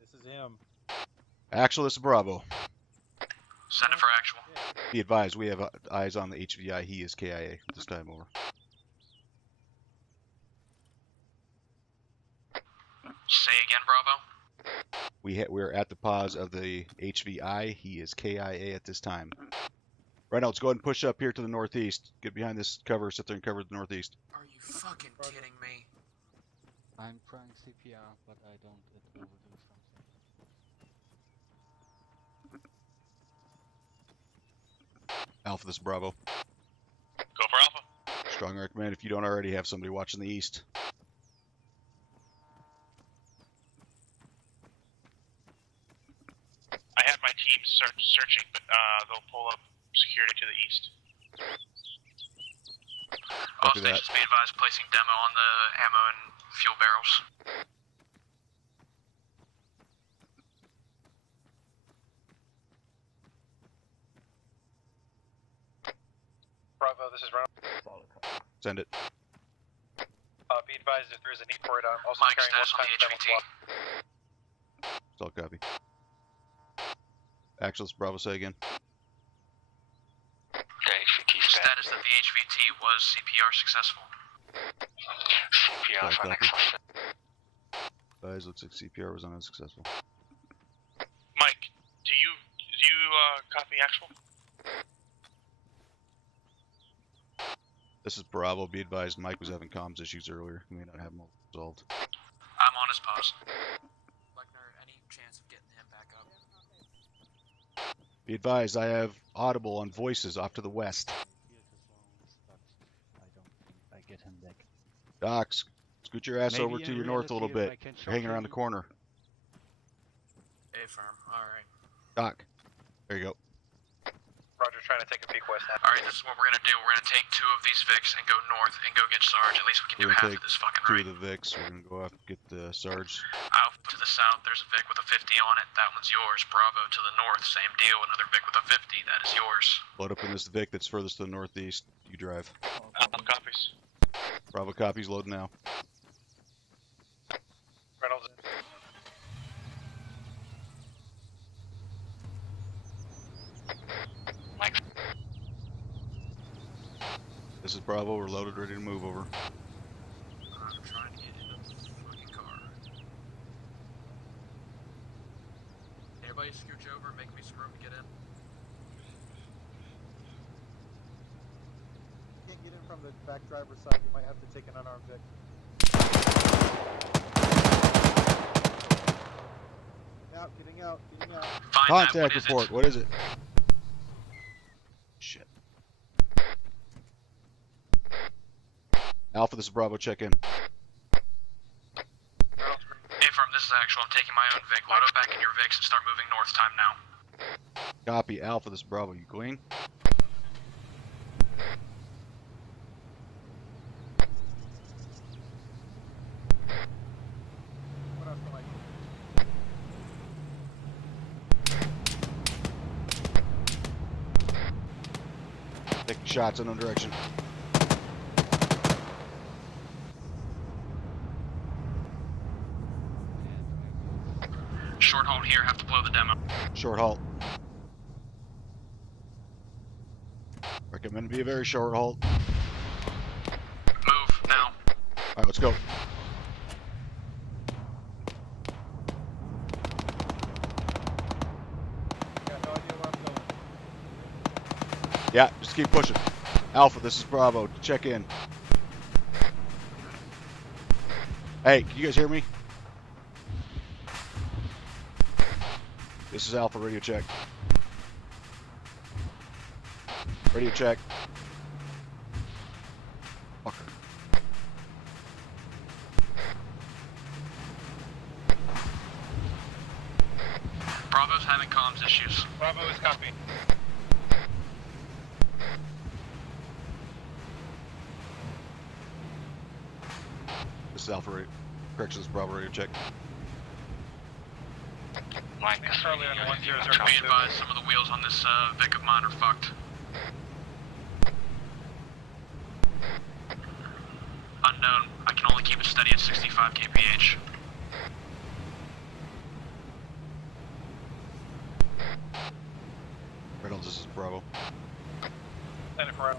This is him. Actual, this is Bravo. Send it for actual. Be advised, we have eyes on the HVI. He is KIA this time over. Say again, Bravo. We're at the pause of the HVI. He is KIA at this time. Reynolds, go ahead and push up here to the northeast. Get behind this cover. Sit there and cover the northeast. Are you fucking kidding me? I'm trying CPR, but I don't overdo something. Alpha, this is Bravo. Go for Alpha. Strong recommend if you don't already have somebody watching the east. I have my team searching, but they'll pull up security to the east. All Copy that. stations be advised, placing demo on the ammo and fuel barrels. Bravo, this is Reynolds. Send it. Be advised if there's a need for it, I'm also Mike, carrying status on one the time HVT. Solid copy. Actual, this is Bravo. Say again. HVT Status that the HVT was CPR successful. CPR Solid for copy. next. Guys, looks like CPR was unsuccessful. Mike, do you copy actual? This is Bravo. Be advised, Mike was having comms issues earlier. He may not have them all resolved. I'm on his pause. Lechner, any chance of getting him back up? Be advised, I have audible on voices off to the west. I don't think I get him back. Doc, scoot your ass Maybe over in to your north a little reality, bit. I can You're hanging shock around the him. corner. A firm. Alright. Doc, there you go. Roger, trying to take a peek west now. Alright, this is what we're gonna do. We're gonna take 2 of these VICs and go north and go get Sarge. At least we can do We're half gonna of take this fucking 2 right. of the Vics. We're gonna go out and get the Sarge. Out to the south, there's a VIC with a 50 on it. That one's yours. Bravo to the north, same deal. Another VIC with a 50. That is yours. Load up in this Vic that's furthest to the northeast. You drive. Alpha copies. Bravo copies. Load now. Reynolds. Mike, This is Bravo. We're loaded, ready to move over. I'm trying to get into the fucking car. from the back driver's side. You might have to take an unarmed Vic. Getting out. Contact report. What is it? Shit. Alpha, this is Bravo. Check in. Affirm, this is actual. I'm taking my own Vic. Load up back in your Vics and start moving north time now. Copy. Alpha, this is Bravo. You clean? What else am I doing? Taking shots in no direction. Short hold here, have to blow the demo. Short halt. Recommend to be a very short halt. Move, now. Alright, let's go. Got no idea where I'm going. Yeah, just keep pushing. Alpha, this is Bravo. Check in. Hey, can you guys hear me? This is Alpha, radio check. Radio check. Fucker. Bravo's having comms issues. Bravo is copy. This is Alpha radio. Corrections, Bravo radio check. Mike, Charlie on 1002. Be advised, some of the wheels on this Vic of mine are fucked. Unknown. I can only keep it steady at 65 kph. Reynolds, this is Bravo. Send it for out.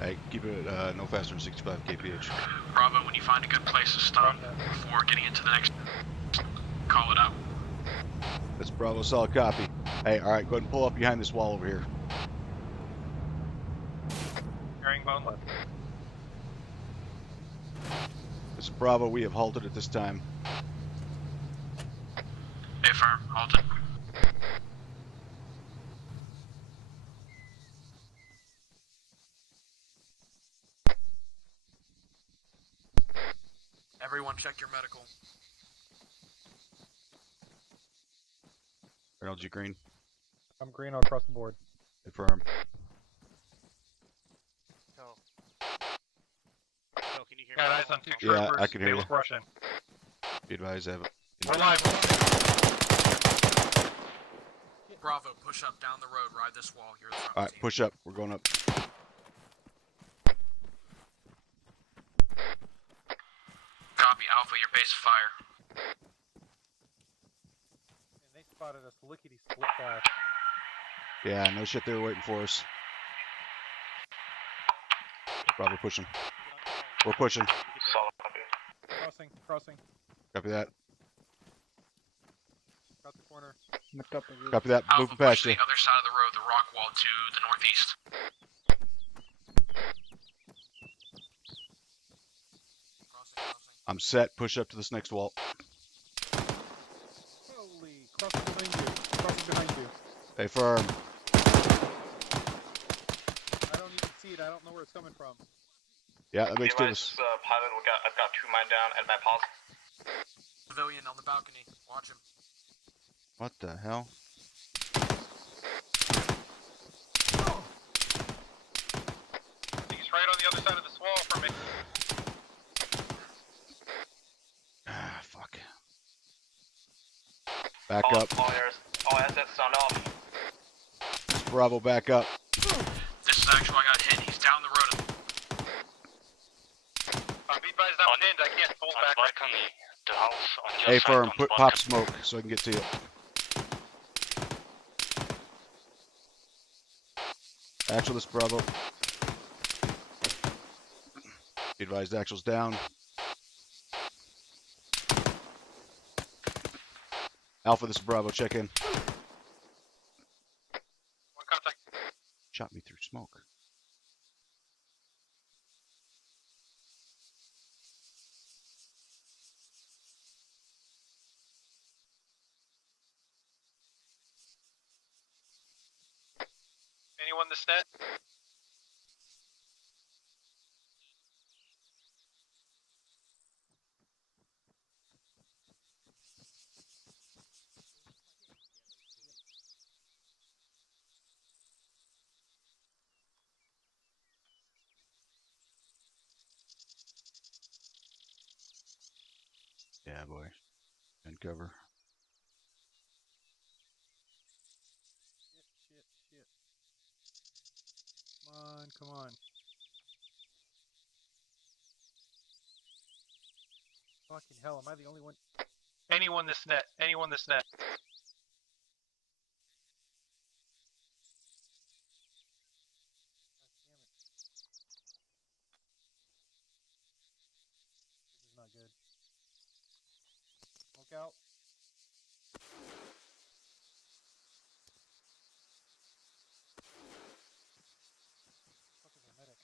Hey, keep it no faster than 65 kph. Bravo, when you find a good place to stop before getting into the next, call it out. That's Bravo, solid copy. Hey, alright, go ahead and pull up behind this wall over here. Herringbone left. This is Bravo, we have halted at this time. Affirm, halted. Everyone check your medical. Reynolds, you green? I'm green across the board. Confirm. Can you hear Got me? eyes on two Yeah, troopers. I can hear They you. look Russian. Be advised, I have We're live. Bravo, push up down the road, ride this wall. You're the front Alright, team. push up. We're going up. Copy, Alpha, your base of fire. And they spotted us lickety split fast. Yeah, no shit, they were waiting for us. Bravo, pushing. We're pushing. Crossing. Copy that. Got the corner. Copy that. Alpha, Moving push past to you. the other side of the road, the rock wall to the northeast. I'm set. Push up to this next wall. Holy, crossing behind you. Hey, firm. I don't even see it. I don't know where it's coming from. Yeah, that makes sense. Pilot, I've got 2 mine down at my pause. Civilian on the balcony. Watch him. What the hell? He's right on the other side of this wall from me. Ah, fuck. Back up. All assets sound off. Bravo, back up. This is actual, I got hit. He's down the road. Be advised, I'm pinned. I can't pull back right now. The house on your Hey, side firm. on Put the pop balcony. smoke so I can get to you. Actual, this is Bravo. Be advised, actual's down. Alpha, this is Bravo. Check in. One contact. Shot me through smoke. this net? Yeah, boy. And cover. Shit. Come on. Fucking hell, am I the only one? Anyone this net. This is not good. Look out. Fuck is a medic?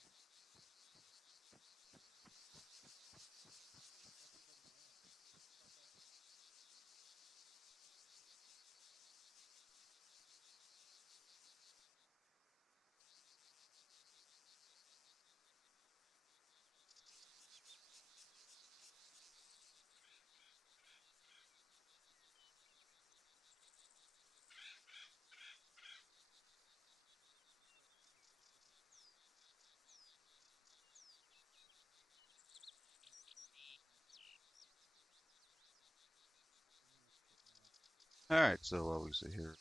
Alright, so while we sit here,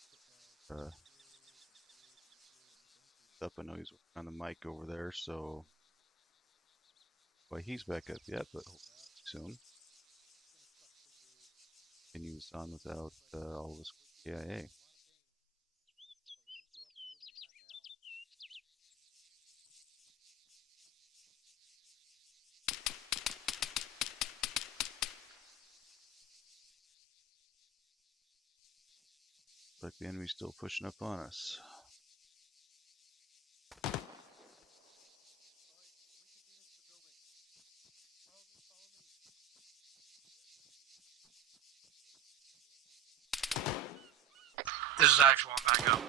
up, I know he's working on the mic over there, so well, he's back up yet, but soon. Can use on without all this KIA. Like the enemy's still pushing up on us. This is actual, I'm back up.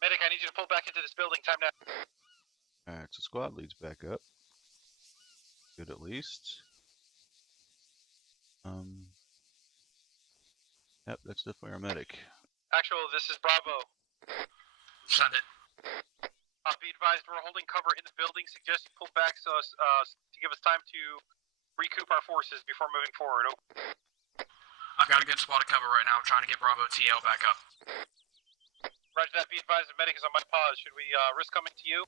Medic, I need you to pull back into this building. Time now. Alright, so squad leads back up. Good at least. Yep, that's definitely our medic. Actual, this is Bravo. Send it. Be advised, we're holding cover in the building. Suggest you pull back so to give us time to recoup our forces before moving forward. I've got a good spot of cover right now. I'm trying to get Bravo TL back up. Roger that. Be advised, the medic is on my pause. Should we risk coming to you?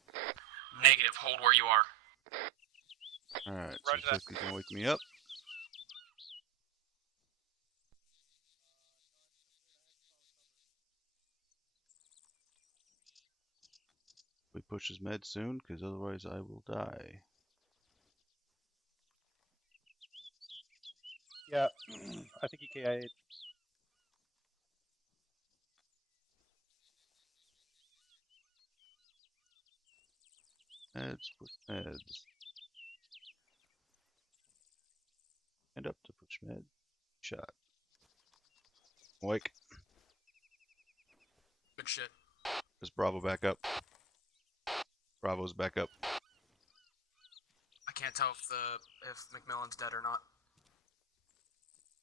Negative. Hold where you are. Alright, so Roger that. you can wake me up. We push his med soon, because otherwise I will die. Yeah, I think he KIA'd. Meds, push meds. And up to push med. Shot. Wake. Good shit. Is Bravo back up? Bravo's back up. I can't tell if McMillan's dead or not.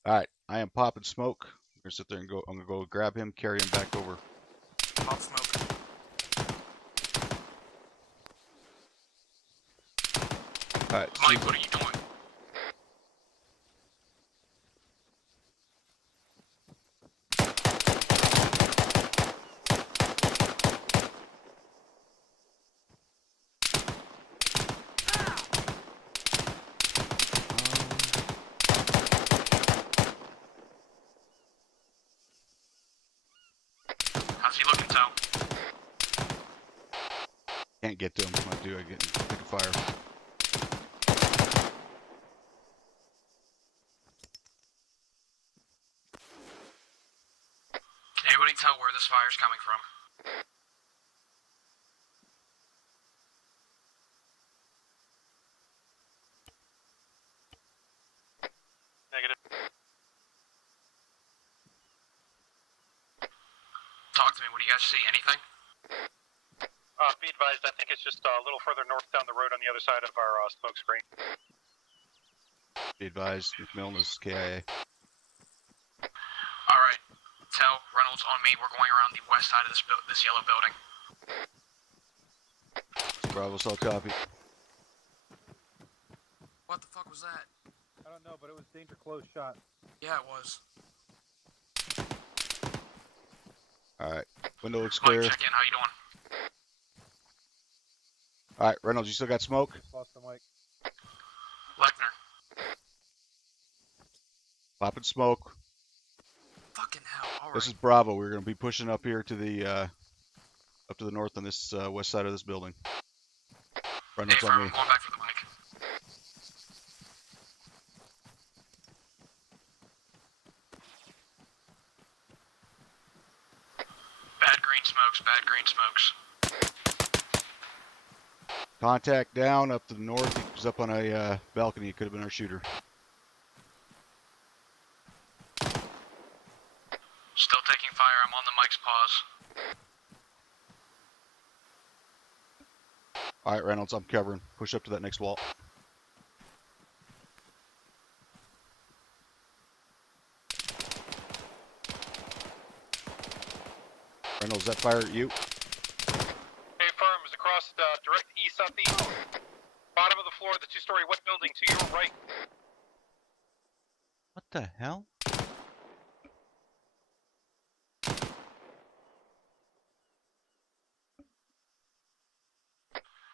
Alright, I am popping smoke. We're gonna sit there and go. I'm gonna go grab him, carry him back over. Pop smoke. Alright, Mike, what are you doing? How's he looking, Tal? can't get to him. If I do, I get in pick a fire. Can anybody tell where this fire's coming from? Negative. Talk to me. What do you guys see? Anything? Be advised, I think it's just a little further north down the road on the other side of our smoke screen. Be advised, McMillan is KIA. All right. Tell Reynolds on me. We're going around the west side of this yellow building. Bravo, solid copy. What the fuck was that? I don't know, but it was danger close shot. Yeah, it was. Alright, window looks Mike, clear. check in. How you doing? Alright, Reynolds, you still got smoke? Lost the mic. Lechner. Popping smoke. Fucking hell. All right. This is Bravo. We're going to be pushing up here to the up to the north on this west side of this building. Reynolds Hey, on firm, me. I'm going back for the mic. Bad green smokes. Bad green smokes. Contact down up to the north. He was up on a balcony. It could have been our shooter. Still taking fire. I'm on the mic's pause. Alright, Reynolds, I'm covering. Push up to that next wall. Reynolds, that fire at you? Hey, firm is across the direct east southeast. Bottom of the floor, the two-story wet building to your right. What the hell?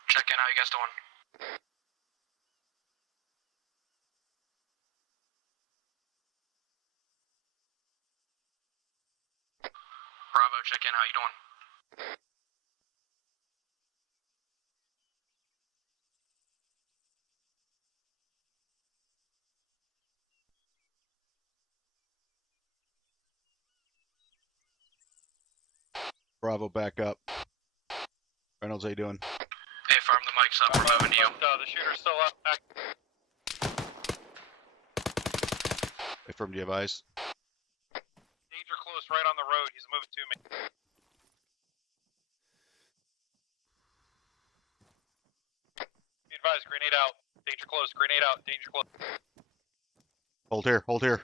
Check in. How you guys doing? Bravo, check in. How you doing? Bravo, back up. Reynolds, how you doing? Hey, firm, the mic's up. We're moving to you. The shooter's still up. Hey, firm, do you have eyes? Danger close, right on the road. He's moving to me. Be advised, grenade out. Danger close. Grenade out. Danger close. Hold here, hold here.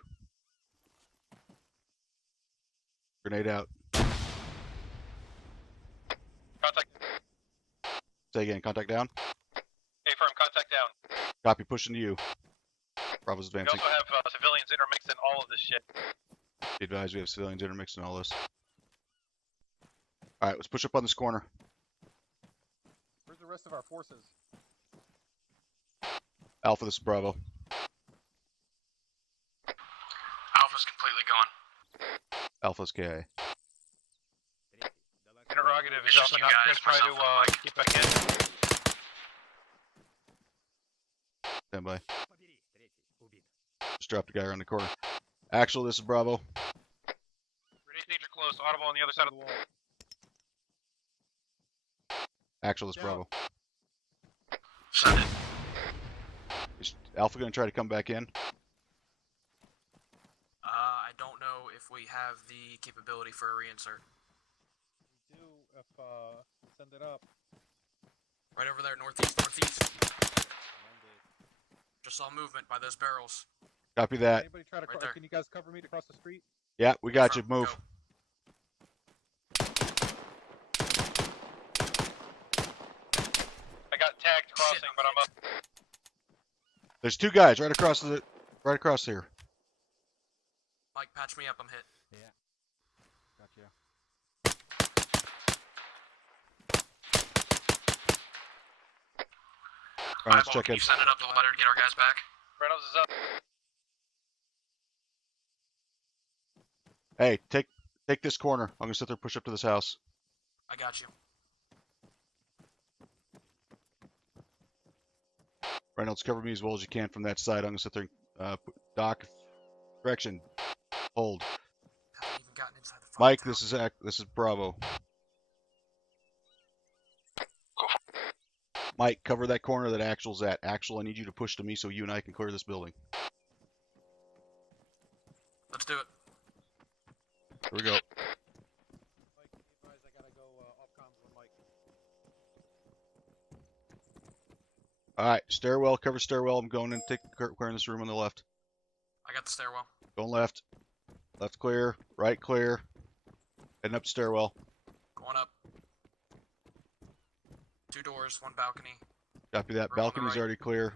Grenade out. Contact. Say again, contact down. Hey, firm, contact down. Copy, pushing to you. Bravo's We advancing. also have civilians intermixed in all of this shit. Be advised, we have civilians intermixed in all this. Alright, let's push up on this corner. Where's the rest of our forces? Alpha, this is Bravo. Alpha's completely gone. Alpha's KIA. Interrogative It's is just Alpha you not guys, going to try myself, and to Mike. get back in. Stand by. Just dropped a guy around the corner. Actual, this is Bravo. Grenade danger close. Audible on the other side of the wall. Actual, this is Down. Bravo. Send it. Is Alpha going to try to come back in? I don't know if we have the capability for a reinsert. We do if send it up. Right over there, northeast, northeast. Just saw movement by those barrels. Copy that. Anybody try to Right there. can you guys cover me to cross the street? Yeah, we got you. Confirm. Move. Go. I got tagged crossing, but I'm up. There's two guys right across here. Mike, patch me up. I'm hit. Yeah. Gotcha. Reynolds, Eyeball, check can in. you send it up to the letter to get our guys back? Reynolds is up. Hey, take this corner. I'm gonna sit there and push up to this house. I got you. Reynolds, cover me as well as you can from that side. I'm gonna sit there and dock. Correction. Hold. Haven't even gotten inside the fucking Mike, town. this is Bravo. Mike, cover that corner that Actual's at. Actual, I need you to push to me so you and I can clear this building. Let's do it. Here we go. Mike, Alright, stairwell, cover stairwell. I'm going in, take clearing this room on the left. I got the stairwell. Going left. Left clear, right clear. Heading up stairwell. Going up. 2 doors, 1 balcony. Copy that. Room on the Balcony's right. already clear.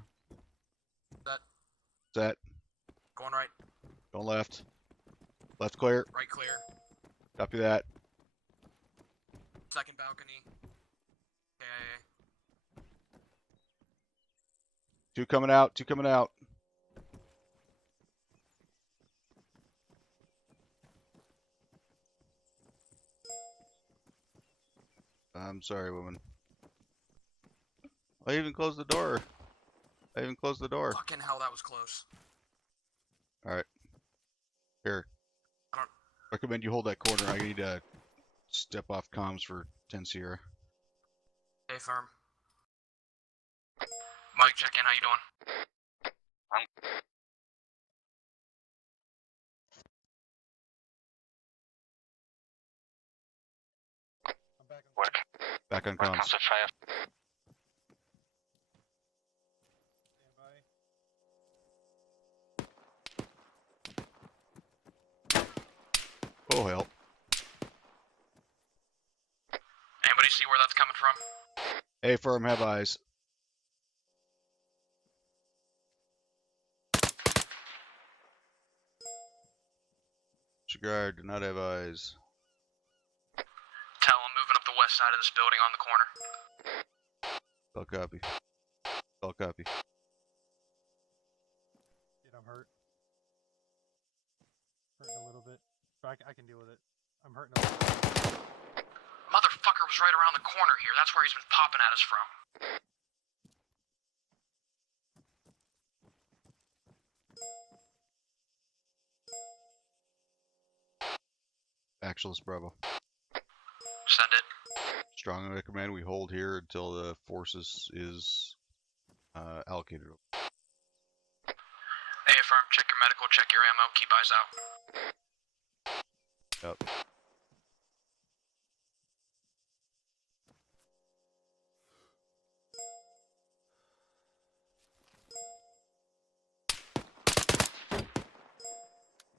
Set. Set. Going right. Going left. Left clear. Right clear. Copy that. 2nd balcony. KIA. 2 coming out. 2 coming out. I'm sorry, woman. I even closed the door. I even closed the door. Fucking hell, that was close. Alright. Here. I don't... Recommend you hold that corner. I need to step off comms for 10 Sierra. Hey, firm. Mike, check in. How you doing? I'm back on. Work. Back on Work comms. council fire. Oh hell. Anybody see where that's coming from? Hey, firm, have eyes. Guard, do not have eyes. Tell I'm moving up the west side of this building on the corner. I'll copy. I'll copy. Dude, I'm hurt. Hurting a little bit. But I can deal with it. I'm hurting a little bit. Motherfucker was right around the corner here. That's where he's been popping at us from. Actualist Bravo. Send it. Strongly recommend we hold here until the forces is allocated. Hey, firm, check your medical, check your ammo, keep eyes out. Yep.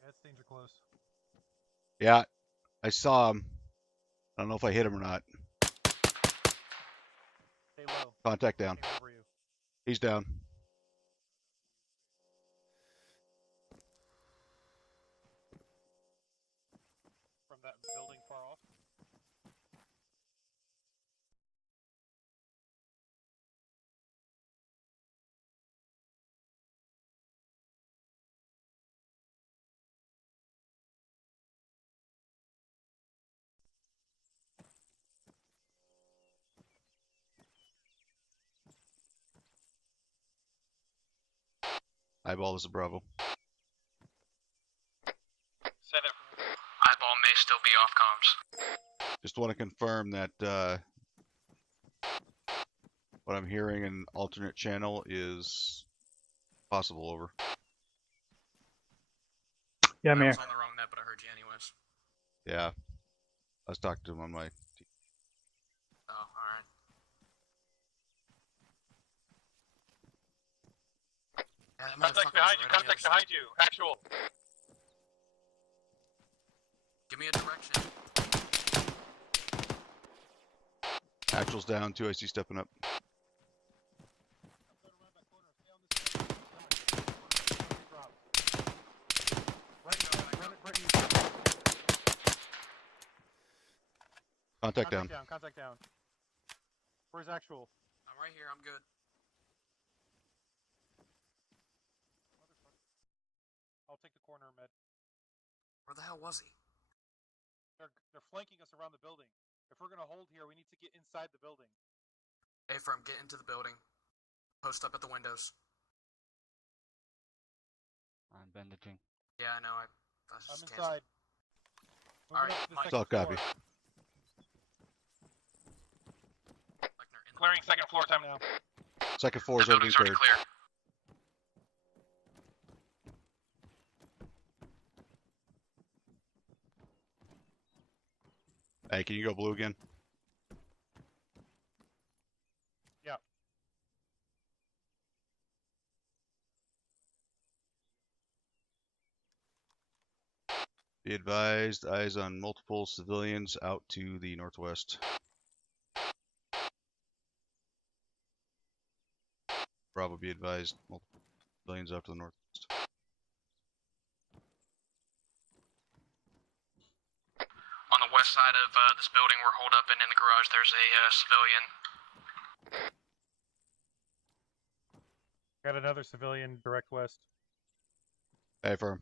Yeah, it's danger close. Yeah, I saw him. I don't know if I hit him or not. Stay low. Contact down. Came over you. He's down. From that building far off. Eyeball is a Bravo. Send it. Eyeball may still be off comms. Just want to confirm that what I'm hearing in alternate channel is possible. Over. Yeah, I'm I here. was on the wrong net, but I heard you anyways. Yeah. I was talking to him on my... Oh, alright. Yeah, that Contact motherfucker behind was you, right on the contact other behind side. you. Actual. Give me a direction. Actual's down, 2IC stepping up. Contact down. Contact down. Where's actual? I'm right here, I'm good. I'll take the corner med. Where the hell was he? They're flanking us around the building. If we're gonna hold here, we need to get inside the building. Hey, firm, get into the building. Post up at the windows. I'm bandaging. Yeah, I know, that's I'm just inside. Alright, Mike. I'll copy. Clearing second floor time now. Second floor is The already building's already cleared. clear. Hey, can you go blue again? Yeah. Be advised, eyes on multiple civilians out to the northwest. Bravo, be advised, multiple civilians out to the northwest. On the west side of this building we're holed up in the garage, there's a civilian. Got another civilian direct west. Hey, firm.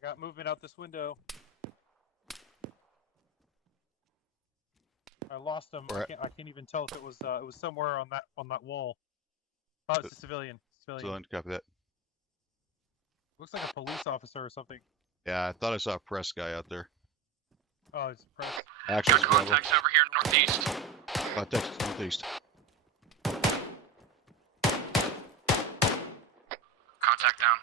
I got movement out this window. I lost him. I can't even tell if it was somewhere on that wall. Oh, it's a civilian. Civilian, copy that. Looks like a police officer or something. Yeah, I thought I saw a press guy out there. Oh, it's press. Actually, Got contacts over here northeast. Contact northeast. Contact down.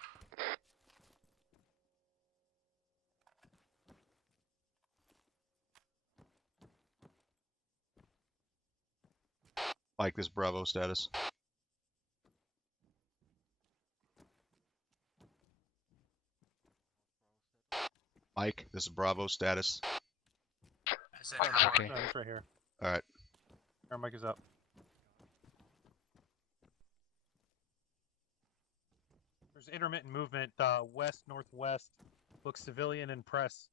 Mike, this Bravo status. Mike, this is Bravo status. Okay. No, he's right here. Alright. Our mic is up. There's intermittent movement, west, northwest. Looks civilian and press.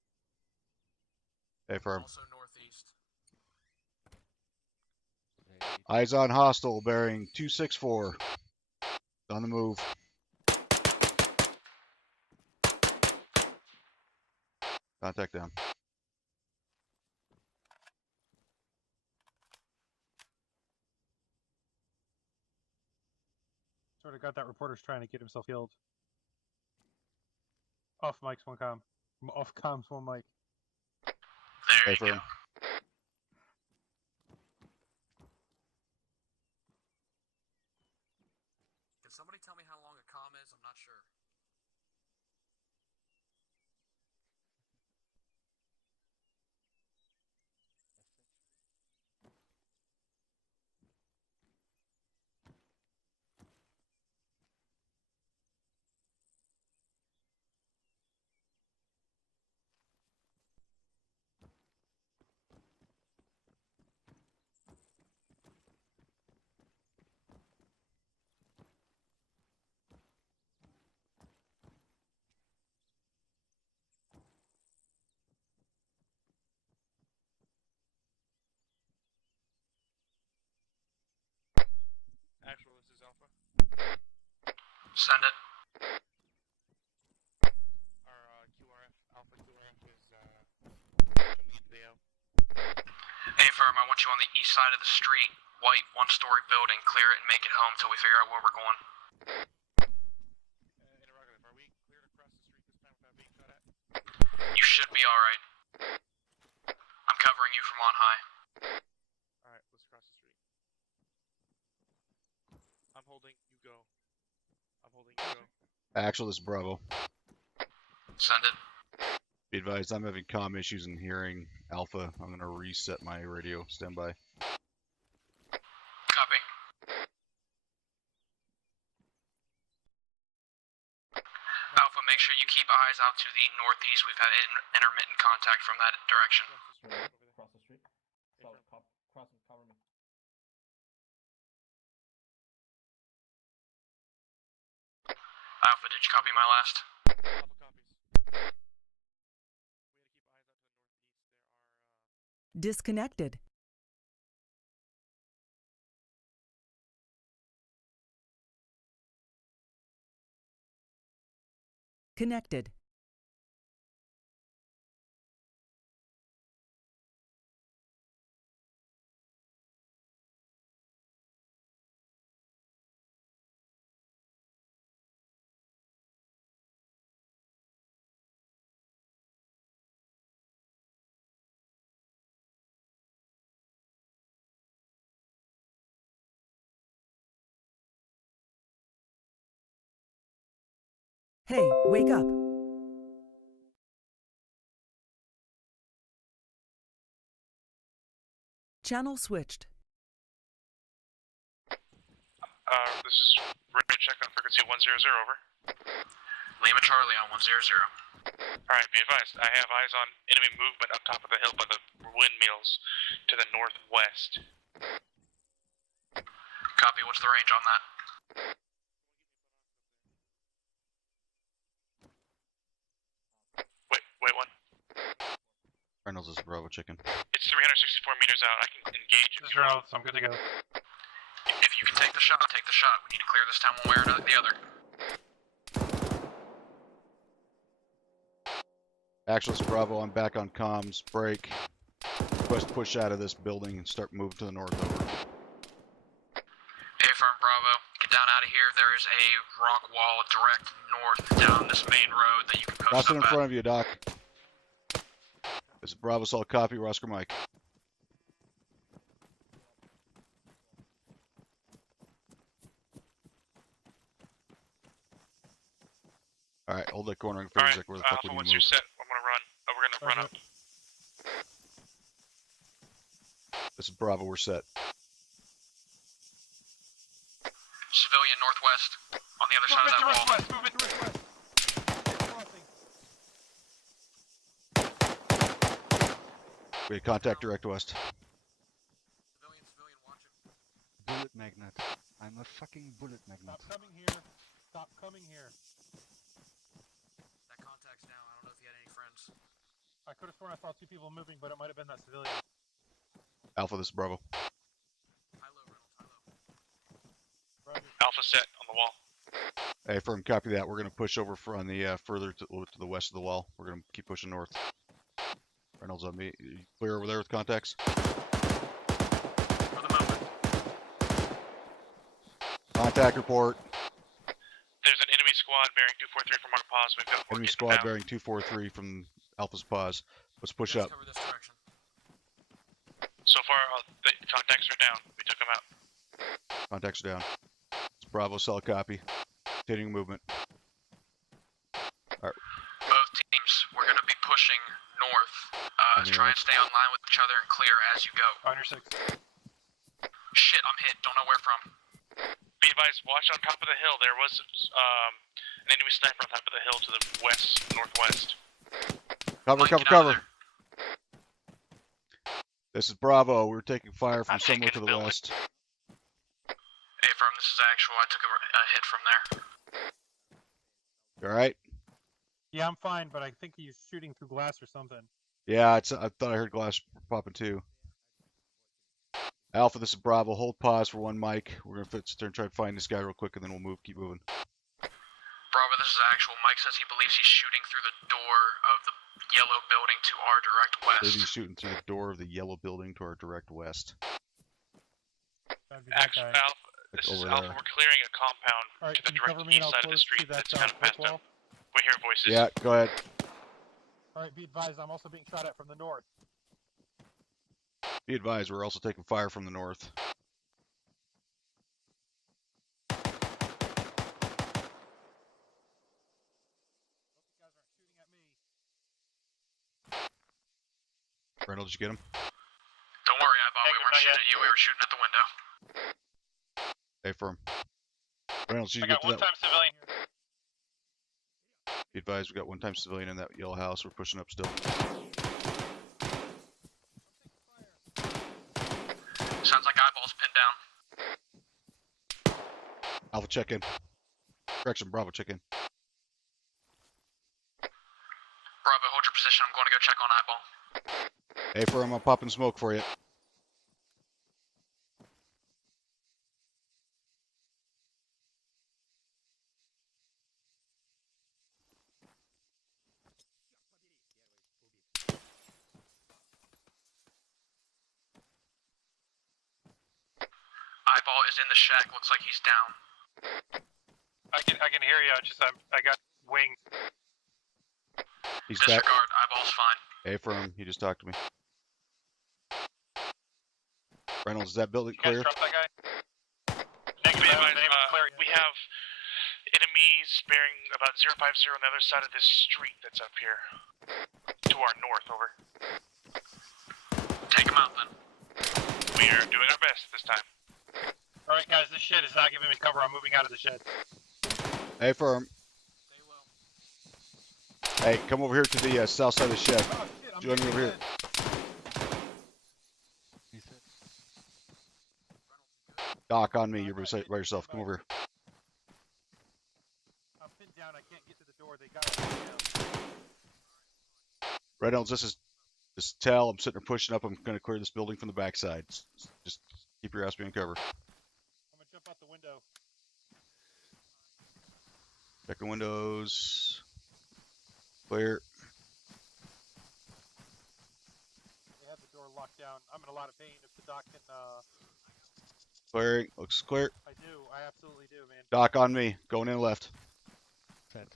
Hey, firm. Also northeast. Eyes on hostile, bearing 264. On the move. Contact down. Sort of got that reporter's trying to get himself killed. Off mics, one comm. Off comms, one mic. There you go. Can somebody tell me how long a comm is? I'm not sure. Actual, this is Alpha. Send it. Our QRF, Alpha QRF is coming into the O. Hey, firm, I want you on the east side of the street. White, one-story building. Clear it and make it home till we figure out where we're going. Interrogative, are we cleared across the street this time without being shot at? You should be alright. I'm covering you from on high. Alright, let's cross the street. I'm holding, you go. I'm holding, you go. Actual, this is Bravo. Send it. Be advised, I'm having comm issues in hearing Alpha. I'm gonna reset my radio. Stand by. Copy. Alpha, make sure you keep eyes out to the northeast. We've had intermittent contact from that direction. Across the street. So, cross and cover me. Alpha, did you copy my last? Alpha copies. We had to keep eyes out to the northeast. Disconnected. Connected. Hey, wake up. Channel switched. This is radio check on frequency 100, over. Lima Charlie on 100. Alright, be advised. I have eyes on enemy movement up top of the hill by the windmills to the northwest. Copy, what's the range on that? Wait one. Reynolds is Bravo chicken. It's 364 meters out. I can engage if you want. I'm good to go. If you can take the shot, take the shot. We need to clear this town one way or the other. Actualist Bravo, I'm back on comms. Break. Request push out of this building and start moving to the north. Over. A-firm Bravo, get down out of here. There is a rock wall direct north down this main road that you can post Roster up in at. front of you, Doc. This is Bravo, solid copy. Roscoe Mike. Alright, hold that corner and figure Alright, out where the fuck we Alpha, need once to you're move. set, I'm gonna run. Oh, we're gonna run up. This is Bravo, we're set. Civilian northwest on the other side of that wall. Move it to west. We had contact direct west. Civilian, watching. Bullet magnet. I'm a fucking bullet magnet. Stop coming here. Stop coming here. That contact's down. I don't know if you had any friends. I could have sworn I saw two people moving, but it might have been that civilian. Alpha, this is Bravo. High low, Reynolds, high low. Roger. Alpha set on the wall. Hey, firm, copy that. We're going to push over on the further to the west of the wall. We're going to keep pushing north. Reynolds on me. You clear over there with contacts? For the moment. Contact report. There's an enemy squad bearing 243 from our pause. We've got Enemy squad bearing 243 from Alpha's pause. Let's push up. Cover this direction. So far, the contacts are down. We took them out. Contacts are down. It's Bravo, solid copy. Continuing movement. Both teams, we're going to be pushing north. Try and stay online with each other and clear as you go. Under 6. Shit, I'm hit. Don't know where from. Be advised, watch on top of the hill. There was an enemy sniper on top of the hill to the west, northwest. Cover, Mike, cover, get out of cover. This is Bravo. We're taking fire from I'm somewhere to taking the building. west. A-firm, this is actual. I took a hit from there. You alright? Yeah, I'm fine, but I think he's shooting through glass or something. Yeah, I thought I heard glass popping too. Alpha, this is Bravo. Hold pause for one mic. We're going to sit there and try to find this guy real quick, and then we'll keep moving. Bravo, this is actual. Mike says he believes he's shooting through the door of the yellow building to our direct Maybe west. he's shooting through the door of the yellow building to our direct west. That'd be that Actually, guy. Alpha, this is over Alpha. there. We're clearing a compound Alright, to the can you direct cover me and east I'll side of the close street to that that's kind of brick past wall? them. We hear voices. Yeah, go ahead. Alright, be advised, I'm also being shot at from the north. Be advised, we're also taking fire from the north. Reynolds, did you get him? Don't worry, Eyeball. We weren't shooting at you. We were shooting at the window. Hey, firm. Reynolds, did you I get got to one that? time civilian here. Be advised, we got one time civilian in that yellow house. We're pushing up still. Sounds like Eyeball's pinned down. Alpha, check in. Correction, Bravo, check in. Bravo, hold your position. I'm going to go check on Eyeball. Hey, firm, I'm popping smoke for you. Eyeball is in the shack. Looks like he's down. I can hear you, I got wings. He's back. Disregard. Eyeball's fine. Hey, firm, he just talked to me. Reynolds, is that building You guys clear? drop that guy? Be advised, we have enemies bearing about 050 on the other side of this street that's up here. To our north, over. Take him out then. We are doing our best this time. Alright guys, this shed is not giving me cover. I'm moving out of the shed. Hey, firm. Hey, come over here to the south side of the shed. Oh shit, I'm Join me over here. Doc, on me. You're by yourself. Come over here. I'm pinned down. I can't get to the door. They got me down. Reynolds, this is Tal. I'm sitting there pushing up. I'm going to clear this building from the backside. Just keep your ass behind cover. I'm gonna jump out the window. Checking windows. Clear. They have the door locked down. I'm in a lot of pain. If the doc can, Clearing. Looks clear. I do. I absolutely do, man. Doc, on me. Going in left. Set.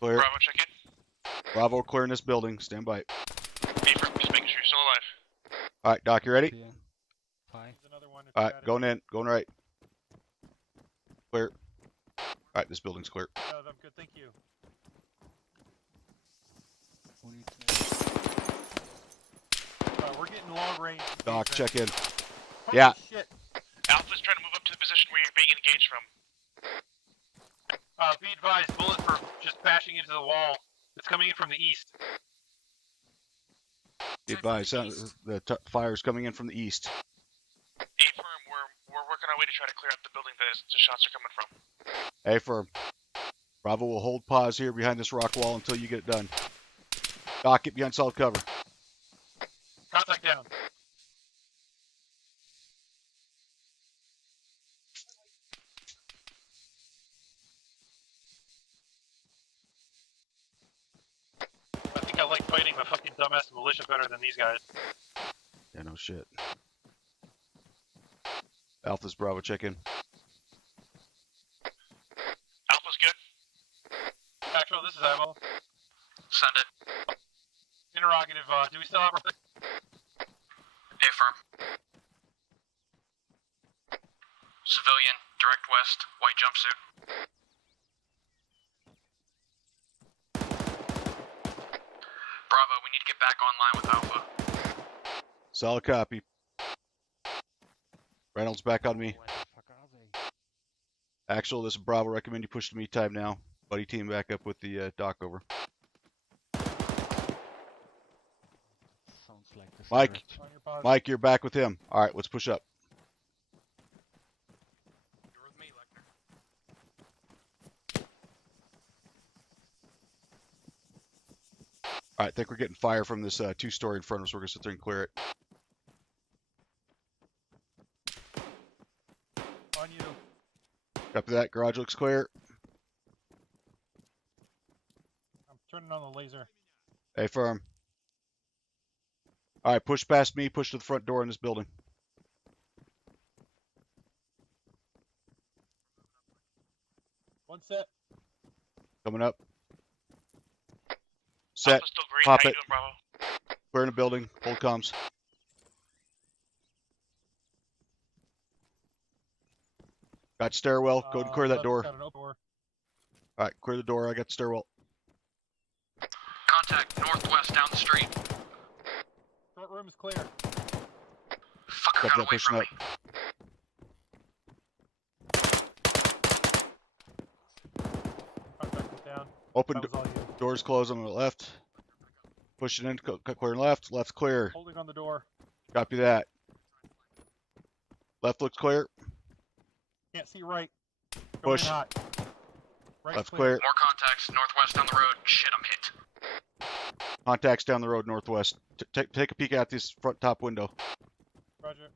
Clear. Bravo, check in. Bravo, clearing this building. Stand by. Affirm, just making sure you're still alive. All right, Doc, you ready? Yeah. Fine. There's another one. All right, going in. Going right. Clear. All right, this building's clear. No, I'm good. Thank you. Who needs me? We're getting long range. Doc, check in. Holy Yeah. Shit. Alpha's trying to move up to the position where you're being engaged from. Be advised, bullets are just bashing into the wall. It's coming in from the east. Be advised, the fire's coming in from the east. Affirm, we're working our way to try to clear out the building that the shots are coming from. Hey, firm. Bravo will hold pause here behind this rock wall until you get it done. Doc, get behind solid cover. Contact down. I think I like fighting the fucking dumbass militia better than these guys. Yeah, no shit. Alpha's Bravo, check in. Alpha's good. Actual, this is Ammo. Send it. Interrogative, do we still have our... Affirm. Civilian, direct west, white jumpsuit. Bravo, we need to get back online with Alpha. Solid copy. Reynolds, back on me. Where the fuck are they? Actual, this is Bravo. Recommend you push to me time now. Buddy team back up with the doc over. Sounds like the Mike. stretch. On your pause. Mike, you're back with him. All right, let's push up. You're with me, Lechner. All right, I think we're getting fire from this two-story in front of us. We're going to sit there and clear it. On you. Copy that. Garage looks clear. I'm turning on the laser. Hey, firm. All right, push past me. Push to the front door in this building. One set. Coming up. Set. Alpha's still green. Pop How you it. doing, Bravo? Clear in the building. Hold comms. Got stairwell. Go and clear that Left's door. got an open door. All right, clear the door. I got the stairwell. Contact northwest down the street. Front room is clear. Fucker Got got that away pushing from up. me. Contact is down. Open That was all you. doors closed on the left. Pushing in. Clear left. Left's clear. Holding on the door. Copy that. Left looks clear. Can't see right. Going Push. in hot. Right's Left's clear. More contacts northwest down the road. Shit, I'm hit. Contacts down the road northwest. Take a peek out this front top window. Roger.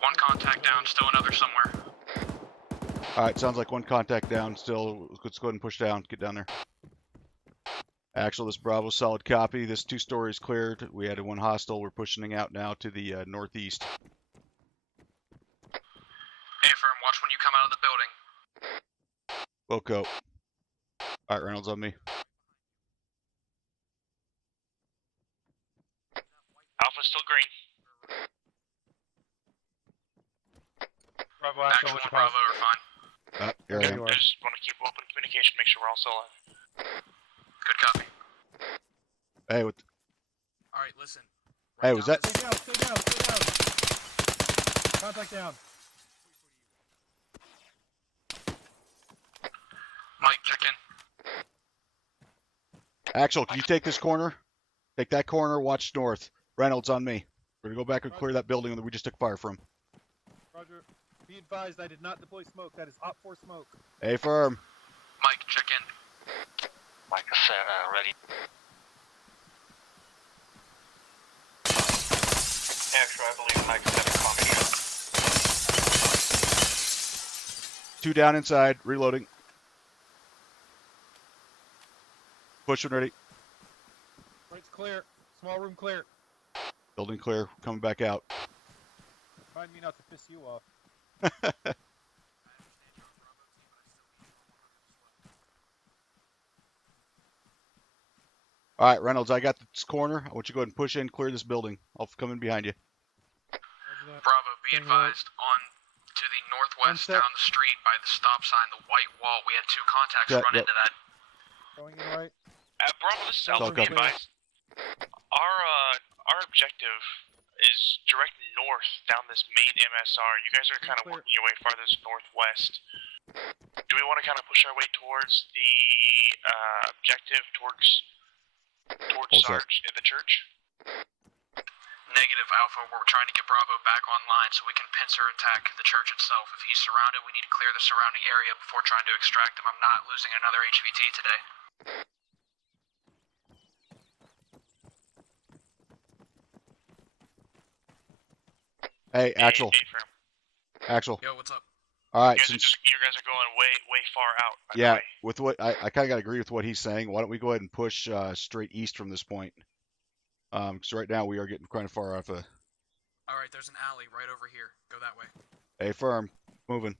One contact down, still another somewhere. All right, sounds like one contact down. Still, let's go ahead and push down. Get down there. Actual, this Bravo, solid copy. This two-story is cleared. We added one hostile. We're pushing out now to the northeast. Affirm, watch when you come out of the building. Wilco. All right, Reynolds on me. Alpha's still green. Bravo, Actual and Bravo are fine. Here I am. I just want to keep open communication, make sure we're all still alive. Good copy. Hey, Alright, listen. Hey, was that? Stay down, stay down, stay down. Contact down. Mike, check in. Axel, can you take this corner? Take that corner, watch north. Reynolds on me. We're going to go back and clear that building that we just took fire from. Roger. Be advised, I did not deploy smoke. That is Op 4 smoke. A firm. Mike, check in. Mike is ready. Actually, I believe Mike said a comment. 2 down inside. Reloading. Pushing ready. Right's clear. Small room clear. Building clear. Coming back out. Remind me not to piss you off. All right, Reynolds, I got this corner. I want you to go ahead and push in, clear this building. I'll come in behind you. Bravo, be advised. On to the northwest down the street by the stop sign, the white wall. We had 2 contacts run into that. Going in right. Bravo, this is It's all Alpha. Be covered. advised. Our objective is direct north down this main MSR. You guys are kind of working your way farthest northwest. Do we want to kind of push our way towards the objective, towards Sarge in the church? Negative, Alpha. We're trying to get Bravo back online so we can pincer attack the church itself. If he's surrounded, we need to clear the surrounding area before trying to extract him. I'm not losing another HVT today. Hey, Axel. Axel. Yo, what's up? All right. You guys are going way far out. By the Yeah, way. with what I kind of got to agree with what he's saying. Why don't we go ahead and push straight east from this point? Because right now we are getting kind of far off. All right, there's an alley right over here. Go that way. Hey, firm, moving.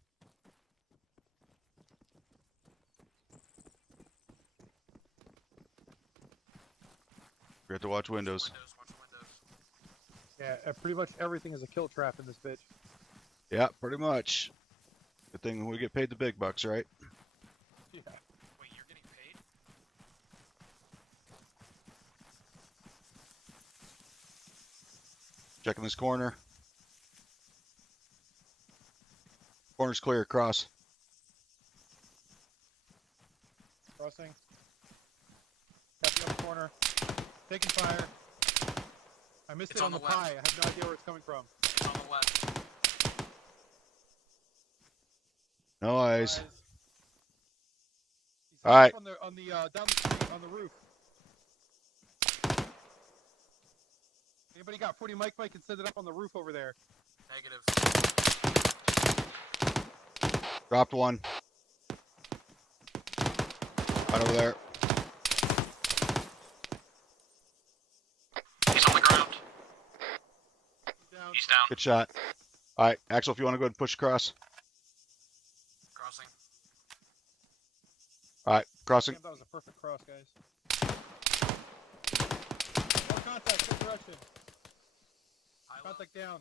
We have to watch windows. Watch the windows. Yeah, pretty much everything is a kill trap in this bitch. Yeah, pretty much. Good thing we get paid the big bucks, right? Yeah. Wait, you're getting paid? Checking this corner. Corner's clear, cross. Crossing. Tapping up the corner. Taking fire. I missed It's it on on the the pie. left. I have no idea where it's coming from. It's on the left. No eyes. He's All right. on the down the street on the roof. Anybody got 40 Mike and send it up on the roof over there? Negative. Dropped one. Right over there. He's on the ground. Down. He's down. Good shot. All right, Axel, if you want to go ahead and push across. Crossing. All right, crossing. Damn, that was a perfect cross, guys. More contact, good direction. Contact down.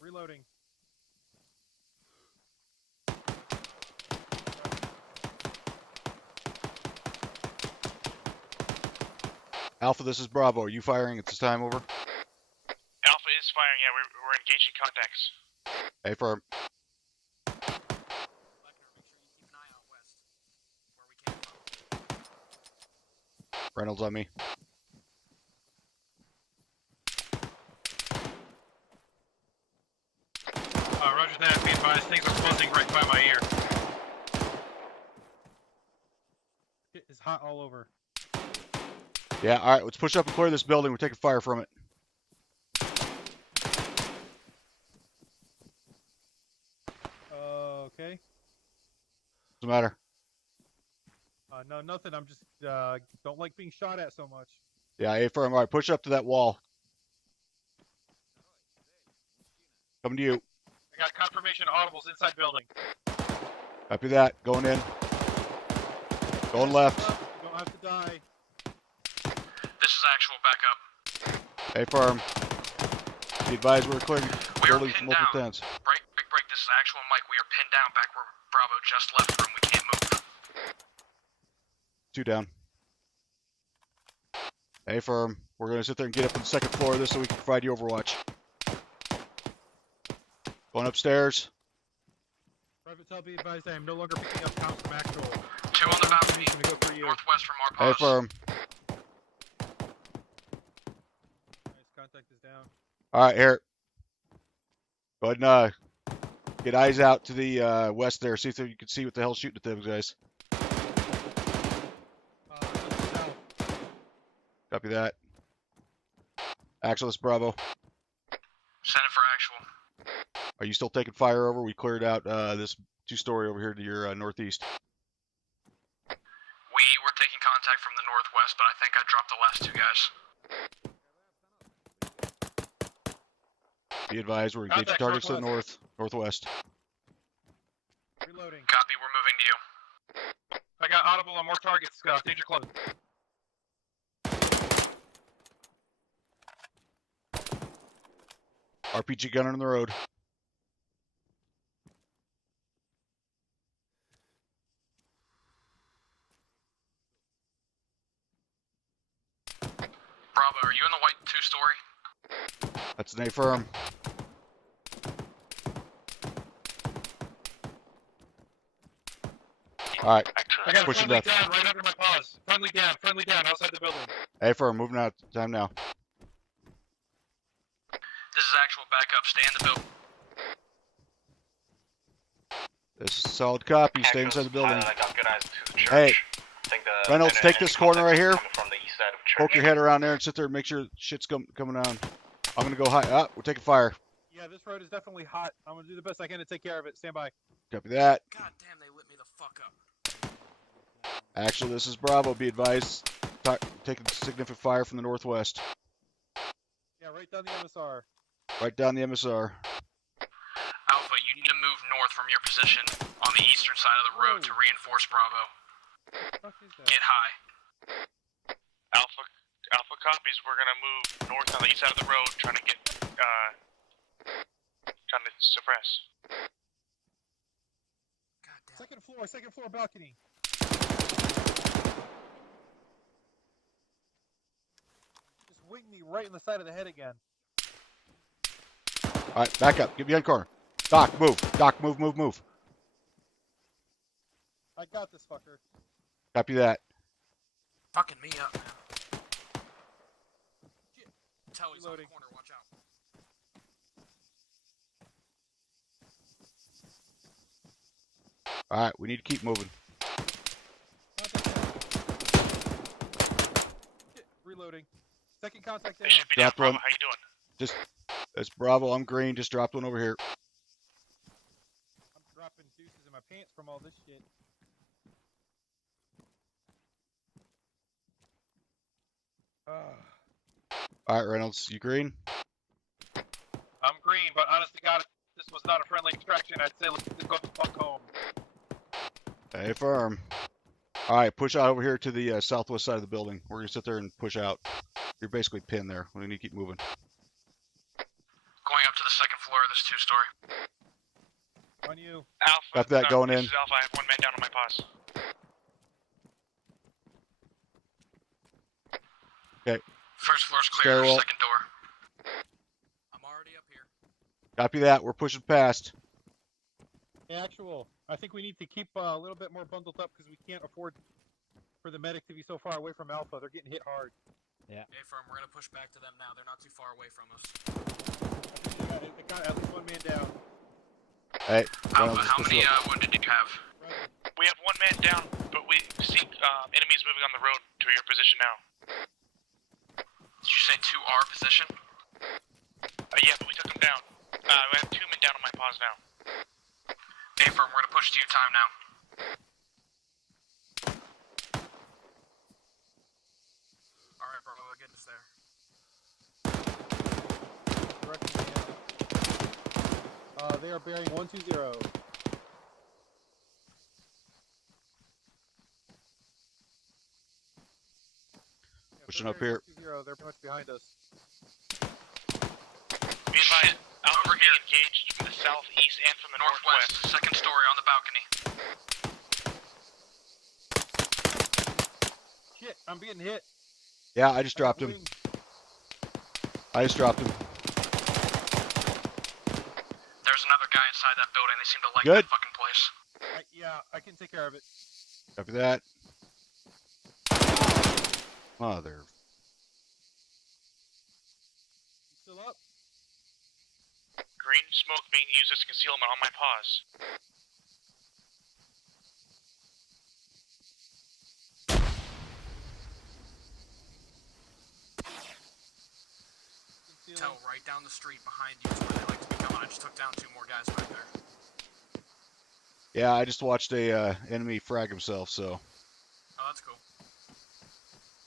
Reloading. Alpha, this is Bravo. Are you firing at this time? Over. Alpha is firing. Yeah, we're engaging contacts. Hey, firm. Leckner, make sure you keep an eye out west, where we came from. Reynolds on me. Roger that. Be advised, things are closing right by my ear. It is hot all over. Yeah, all right, let's push up and clear this building. We're taking fire from it. Okay. What's the matter? No, nothing. I'm just don't like being shot at so much. Yeah, hey, firm. All right, push up to that wall. Coming to you. I got confirmation audibles inside building. Copy that. Going in. Going left. You don't have to die. This is actual backup. Hey, firm. Be advised we're clearing We are buildings from pinned multiple down. tents. Break. This is actual Mike. We are pinned down back where Bravo just left the room. We can't move. 2 down. Hey, firm. We're going to sit there and get up on the second floor of this so we can provide you overwatch. Going upstairs. Private Cell, be advised I am no longer picking up counts from actual. 2 on the balcony, I'm gonna go for you. northwest from our Hey, post. firm. Nice, contact is down. All right, here. Go ahead and get eyes out to the west there. See if you can see what the hell's shooting at those guys. South. Copy that. Actual, this Bravo. Send it for actual. Are you still taking fire over? We cleared out this 2-story over here to your northeast. We were taking contact from the northwest, but I think I dropped the last 2 guys. Be advised, we're engaging Contact targets to the northwest. Reloading. Copy, we're moving to you. I got audible on more targets. Danger close. RPG gunner on the road. Bravo, are you in the white 2-story? That's an A firm. All right, I got a pushing friendly down. down right under my paws. Friendly down outside the building. A firm, moving out. Time now. This is actual backup. Stay in the building. This is a solid copy. Stay inside the building. I got good eyes to the church. Hey, I think the Reynolds, take this corner right here. From the east side of church. Poke your head around there and sit there and make sure shit's coming down. I'm gonna go high up. We're taking fire. Yeah, this road is definitely hot. I'm gonna do the best I can to take care of it. Stand by. Copy that. God damn, they lit me the fuck up. Actually, this is Bravo. Be advised. Taking significant fire from the northwest. Yeah, right down the MSR. Right down the MSR. Alpha, you need to move north from your position on the eastern side of the road to reinforce Bravo. What the fuck is that? Get high. Alpha copies. We're gonna move north on the east side of the road, trying to suppress. God damn. Second floor balcony. Just winged me right in the side of the head again. All right, back up. Get behind corner. Doc, move. Doc, move. I got this fucker. Copy that. Fucking me up, man. Shit. Telly's on the Reloading. corner, watch out. All right, we need to keep moving. Shit, reloading. Second contact down. They should be down. Dropped Bravo, one. how you doing? That's Bravo. I'm green. Just dropped one over here. I'm dropping deuces in my pants from all this shit. All right, Reynolds, you green? I'm green, but honest to God, if this was not a friendly extraction, I'd say let's go the fuck home. Hey, firm. All right, push out over here to the southwest side of the building. We're gonna sit there and push out. You're basically pinned there. We need to keep moving. Going up to the second floor of this 2-story. On you. Alpha. Got that going this in. is Alpha. I have one man down on my paws. Okay. First floor's clear, Stairwell. second door. I'm already up here. Copy that. We're pushing past. Actual. I think we need to keep a little bit more bundled up because we can't afford for the medic to be so far away from Alpha. They're getting hit hard. Yeah. Hey, firm, we're gonna push back to them now. They're not too far away from us. They got at least one man down. Hey, Alpha, Reynolds, how push many up. wounded did you have? We have one man down, but we see enemies moving on the road to your position now. Did you say to our position? Yeah, but we took them down. We have 2 men down on my paws now. Hey, firm, we're gonna push to you time now. Alright, bro, we'll get us there. They are bearing 120. Pushing up here. 120. They're pretty much behind us. Be advised, Alpha being engaged from the southeast and from the northwest. Second story on the balcony. Shit, I'm being hit. Yeah, I just dropped him. Wing. I just dropped him. There's another like Good. that fucking place. Yeah, I can take care of it. Copy that. Mother. Still up? Green smoke being used as concealment on my pause. Tell right down the street behind you is where they like to be coming. I just took down 2 more guys back there. Yeah, I just watched a enemy frag himself, so. Oh, that's cool.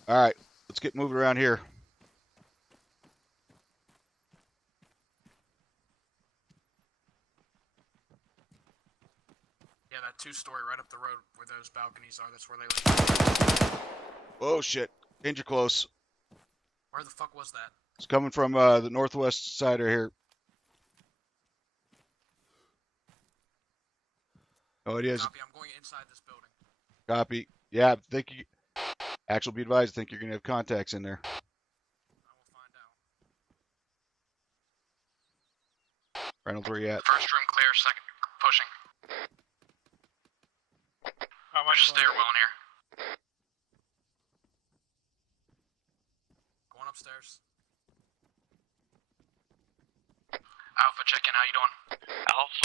Alright, let's get moving around here. Yeah, that 2-story right up the road where those balconies are, that's where they live. Oh shit. Danger close. Where the fuck was that? It's coming from the northwest side right here. Oh, it is. Copy, I'm going inside this building. Copy. Yeah, I think you. Actual, be advised, I think you're gonna have contacts in there. I will find out. Reynolds, where you at? First room clear, second pushing. There's a stairwell in here. Going upstairs. Alpha, check in. How you doing? Alpha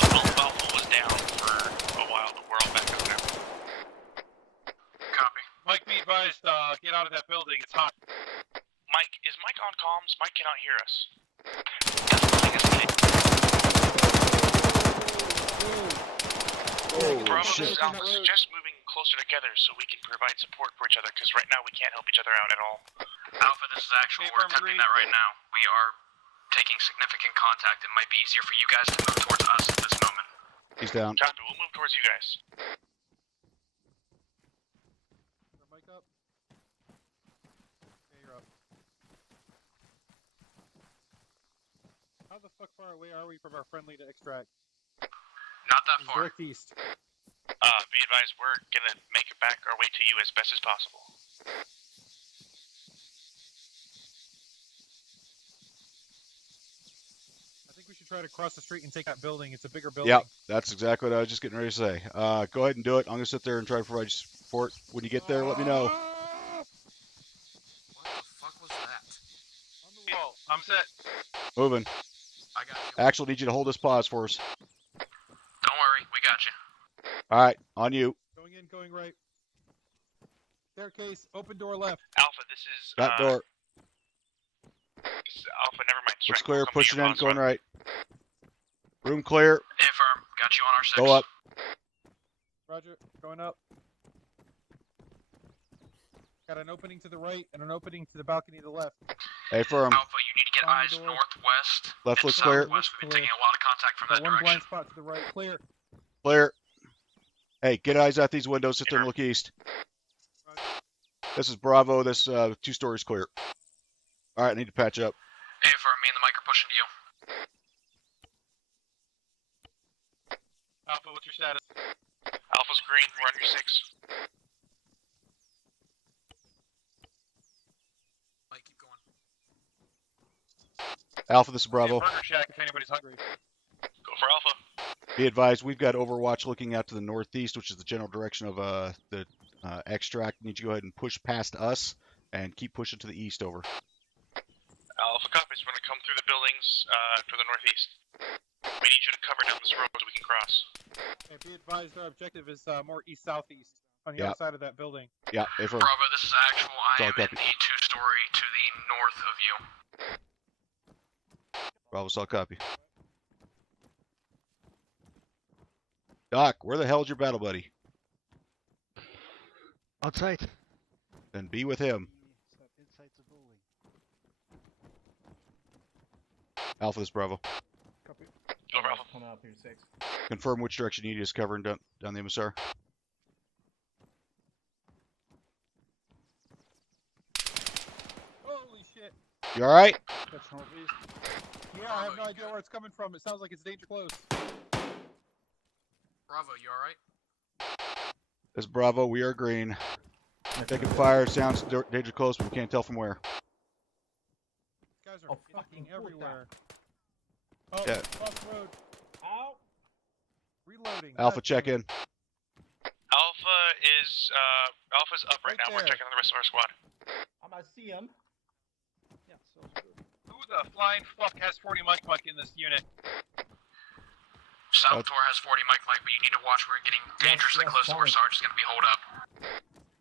was down for a while. The world back up now. Copy. Mike, be advised, get out of that building. It's hot. Mike, is Mike on comms? Mike cannot hear us. Oh, Bravo, shit. this is Alpha. Suggest moving closer together so we can provide support for each other, because right now we can't help each other out at all. Alpha, this is actual. We're attempting that right now. We are taking significant contact. It might be easier for you guys to move towards us at this moment. He's down. Copy, we'll move towards you guys. Mike up. Okay, you're up. How the fuck far away are we from our friendly to extract? Not that far. Direct east. Be advised, we're gonna make it back our way to you as best as possible. I think we should try to cross the street and take that building. It's a bigger building. Yep, that's exactly what I was just getting ready to say. Go ahead and do it. I'm gonna sit there and try to provide you support. When you get there, let me know. What the fuck was that? On the wall. I'm set. Moving. I got you. Axel, need you to hold this pause for us. Don't worry, we got you. All right, on you. Going in, going right. Staircase, open door left. Alpha, this is That door. This is Alpha, never mind. Looks Strike. clear. We'll come to Pushing your in, pause going run. right. Room clear. Affirm. Got you on our 6. Go up. Roger, going up. Got an opening to the right and an opening to the balcony to the left. Hey, firm. Alpha, you need to get Find eyes the door. northwest. Left and looks clear. southwest. We've been taking a lot of contact from Got that one direction. blind spot to the right. Clear. Clear. Hey, get eyes out these windows. Sit there and look east. This is Bravo. This 2 stories clear. All right, I need to patch up. Affirm. Me and the mic are pushing to you. Alpha, what's your status? Alpha's green, we're on your 6. Mike, keep going. Alpha, this is Bravo. Burger Shack if anybody's hungry. Go for Alpha. Be advised, we've got Overwatch looking out to the northeast, which is the general direction of the extract. Need you to go ahead and push past us and keep pushing to the east. Over. Alpha copies, we're gonna come through the buildings to the northeast. We need you to cover down this road so we can cross. And be advised, our objective is more east-southeast on the Yeah. other side of that building. Yeah, affirm. Bravo, this is actual. I Solid am in copy. the 2-story to the north of you. Bravo, solid copy. Doc, where the hell's your battle buddy? Outside. Then be with him. Step inside the building. Alpha, this is Bravo. Copy. Go for Alpha. Coming up here, 6. Confirm which direction you need us covering down the MSR. Holy shit. You all right? That's northeast. Yeah, I have no idea where it's coming from. It sounds like it's danger close. Bravo, you alright? This is Bravo. We are green. Taking fire. Sounds danger close, but we can't tell from where. These guys are Oh, fucking fucking everywhere. Oh, Yeah. cross the road. Ow! Reloading. Alpha, God check damn it. in. Alpha's up right now. We're there. checking on the rest of our squad. I see him. Yeah, sounds good. Who the flying fuck has 40 mic in this unit? South Tor has 40 mic, but you need to watch. We're getting dangerously close to where Sarge is going to be holed up.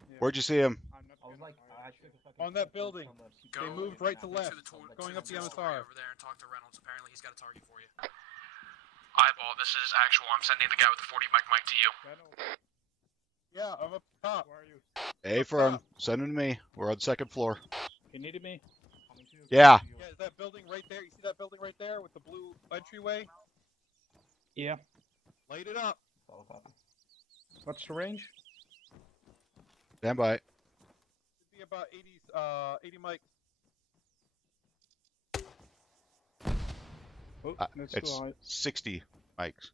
Yeah. Where'd you see him? I'm not I was gonna like, hire I shit. took a fucking On that photo building. from a- They moved right to left. Going up the MSR. over there and talk to Reynolds. Apparently, he's got a target for you. Eyeball, this is actual. I'm sending the guy with the 40 mic to you. Reynolds, Yeah, I'm up top. who are you? A firm. Send him to me. We're on the second floor. You needed me? Coming to you. Yeah. Yeah, is that building right there? You see that building right there with the blue entryway? Yeah. Light it up. Follow copy. What's the range? Stand by. Should be about 80 mics. Oh, that's It's too high. 60 mics. 60.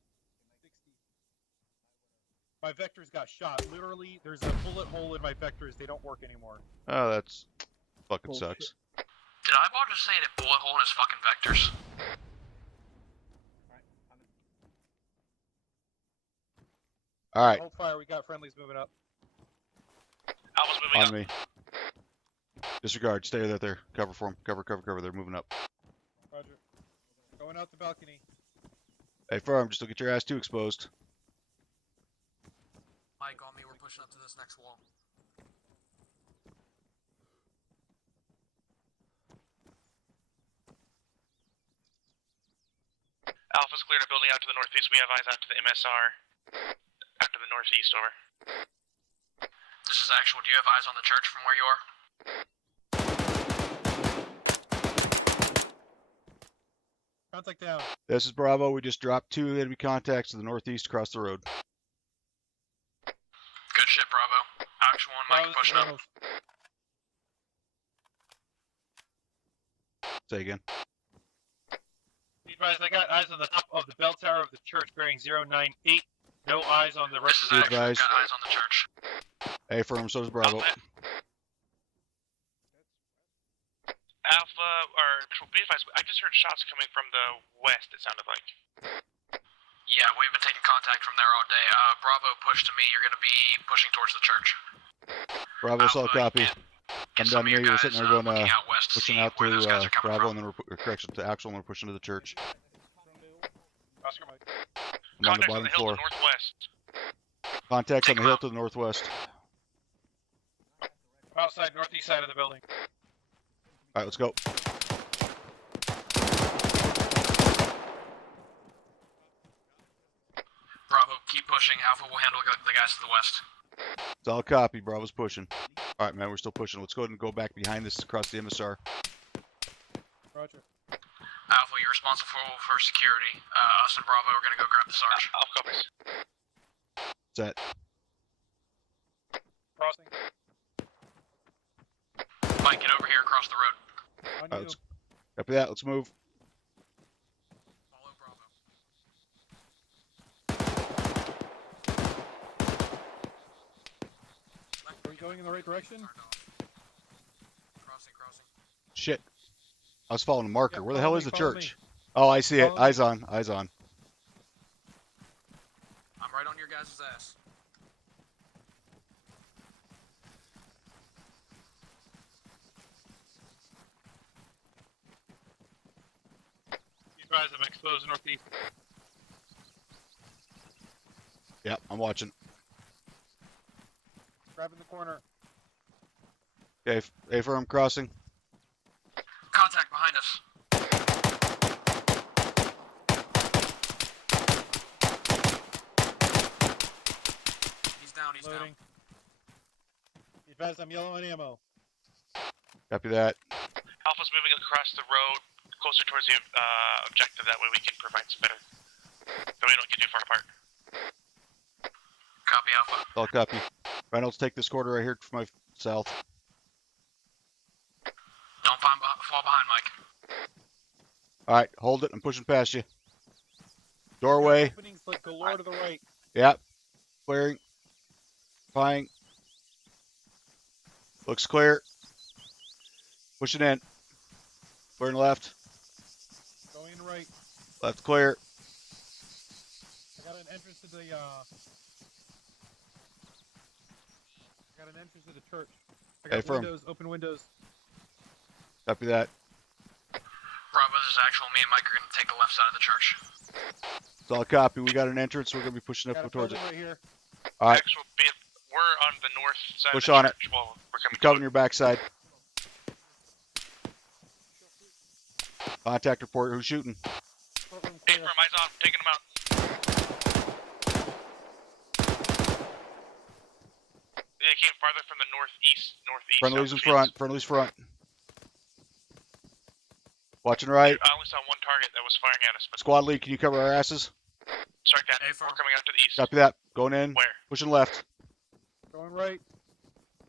My vectors got shot. Literally, there's a bullet hole in my vectors. They don't work anymore. Oh, that's fucking Bullshit. sucks. Did Eyeball just say that bullet hole in his fucking vectors? All right, Hold fire. We got friendlies moving up. Alpha's moving on up. me. Disregard. Stay there. Cover for him. Cover. They're moving up. Roger. Going out the balcony. Hey, firm. Just don't get your ass too exposed. Mike, on me. We're pushing up to this next wall. Alpha's cleared a building out to the northeast. We have eyes out to the MSR. Out to the northeast, over. This is actual. Do you have eyes on the church from where you are? Contact down. This is Bravo. We just dropped 2 enemy contacts to the northeast across the road. Good shit, Bravo. Actual and Mike Bravo's pushing to up. Reynolds. Say again. Be advised, I got eyes on the top of the bell tower of the church bearing 098. No eyes on the rest This of is the Be actual. advised. Got eyes on the church. Hey, firm. So does Bravo. Alpha, or be advised, I just heard shots coming from the west, it sounded like. Yeah, we've been taking contact from there all day. Bravo, push to me. You're going to be pushing towards the church. Bravo, solid copy. Get Come some down of to your me. We're guys sitting there going, looking out west to pushing see out where those guys to are coming Bravo, from. and then correction to Actual, and we're pushing to the church. Oscar Mike. I'm on the Contacts on bottom the hill floor. to the northwest. Contacts on Take the 'em hill out. to the northwest. Outside, northeast side of the building. All right, let's go. Bravo, keep pushing. Alpha will handle the guys to the west. Solid copy. Bravo's pushing. All right, man, we're still pushing. Let's go ahead and go back behind this across the MSR. Roger. Alpha, you're responsible for security. Us and Bravo are going to go grab the Sarge. Alpha copies. Set. Crossing. Mike, get over here across the road. On All right, you. let's copy that. Let's move. Follow Bravo. Are we going in the right direction? Crossing. Shit. I was following a marker. Yeah, Where the follow hell me, is the follow church? me. Oh, I see it. Follow me. Eyes on. Eyes on. I'm right on your guys' ass. Be advised, I'm exposed northeast. Yep, I'm watching. Grabbing the corner. Okay, A firm crossing. Contact behind us. He's down. Loading. Be advised, I'm yellow on ammo. Copy that. Alpha's moving across the road, closer towards the objective. That way we can provide some better. That way we don't get too far apart. Copy, Alpha. Solid copy. Reynolds, take this quarter right here to my south. Don't fall behind, Mike. All right, hold it. I'm pushing past you. Doorway. Openings like galore to the right. Yep. Clearing. Flying. Looks clear. Pushing in. Clearing left. Going right. Left clear. I got an entrance to the I got an entrance to the church. I got Hey, firm. windows, open windows. Copy that. Bravo, this is actual. Me and Mike are gonna take the left side of the church. Solid copy. We got an entrance. We're gonna be pushing Got a up towards it. building right here. All right. Actual, we're on the north side Push of the on it. church. Well, we're coming Covering your backside. Contact report. Who's shooting? Courtroom Hey, clear. from eyes on, taking them out. They came farther from the northeast. Friendlies in southeast. front. Friendlies front. Watching right. I only saw one target that was firing at us, but Squad lead, can you cover our asses? strike that. We're coming out to the east. Copy that. Going in. Where? Pushing left. Going right.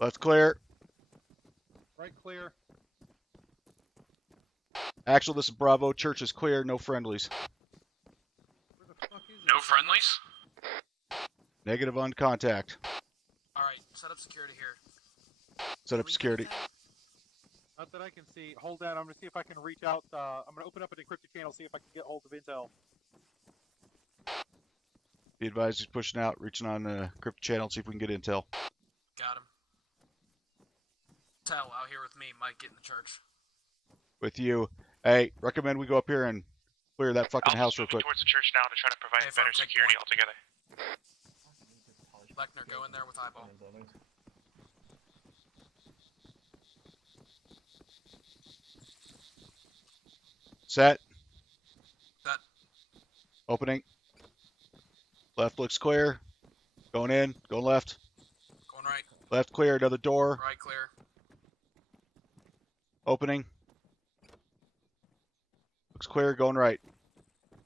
Left clear. Right clear. Actual, this is Bravo. Church is clear. No friendlies. Where the fuck is No it? friendlies? Negative on contact. Alright, set up security here. Set up security. Not that I can see. Hold down. I'm gonna see if I can reach out. I'm gonna open up an encrypted channel, see if I can get hold of intel. Be advised he's pushing out, reaching on the crypto channel, see if we can get intel. Got him. Tell, out here with me. Mike, get in the church. With you. Hey, recommend we go up here and clear that fucking house real quick. Towards the church now to try to provide Hey, better firm, take security point. altogether. Lechner, go in there with eyeball. Set. Set. Opening. Left looks clear. Going in. Going left. Going right. Left clear. Another door. Right clear. Opening. Looks clear. Going right.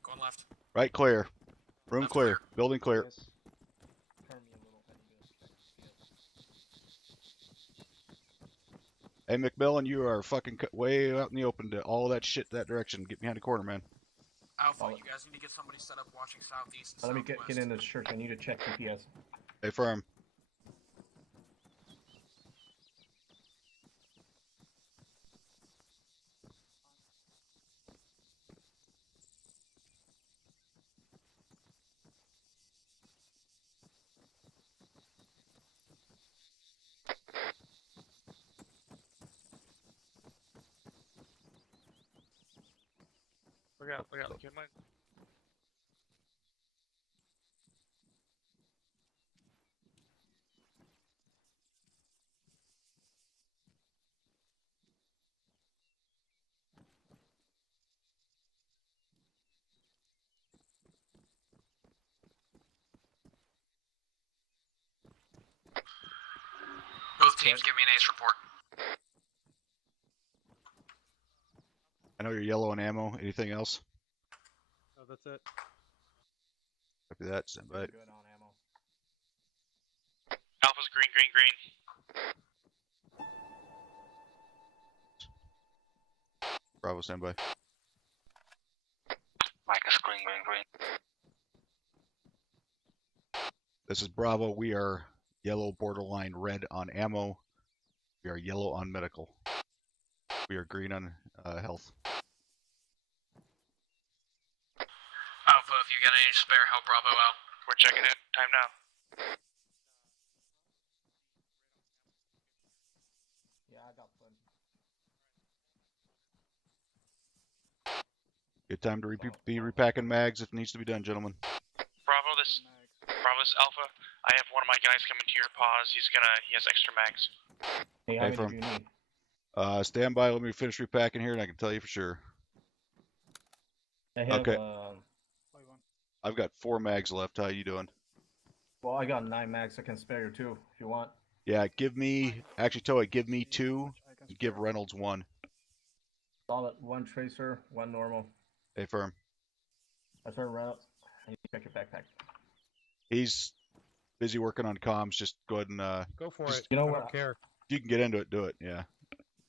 Going left. Right clear. Room Left clear. clear. Building clear. Hey, McMillan, you are fucking way out in the open to all that shit that direction. Get behind the corner, man. Alpha, you guys need to get somebody set up watching southeast and Let me southwest. get in the church. I need to check GPS. Hey, firm. Look out, get my... Both teams, give me an ace report. I know you're yellow on ammo. Anything else? No, that's it. Copy that. Stand by. Good on ammo. Alpha's green, green, green. Bravo, stand by. Mike is green, green, green. This is Bravo. We are yellow, borderline red on ammo. We are yellow on medical. We are green on health. Alpha, if you got any spare, help Bravo out. We're checking it. Time now. Yeah, I got plenty. Good time to be repacking mags if it needs to be done, gentlemen. Bravo, this Alpha. I have one of my guys coming to your pause. He has extra mags. Hey, how many do you need? Stand by. Let me finish repacking here, and I can tell you for sure. I have, Okay. I've got 4 mags left. How you doing? well, I got 9 mags. I can spare you 2 if you want. Yeah, give me. Actually, Toei, give me 2. Give Reynolds 1. Solid, 1 tracer, 1 normal. Hey, firm. That's our route. I need to check your backpack. He's busy working on comms. Just go ahead and Go for just- it. You know I what? don't care. if you can get into it, do it. Yeah.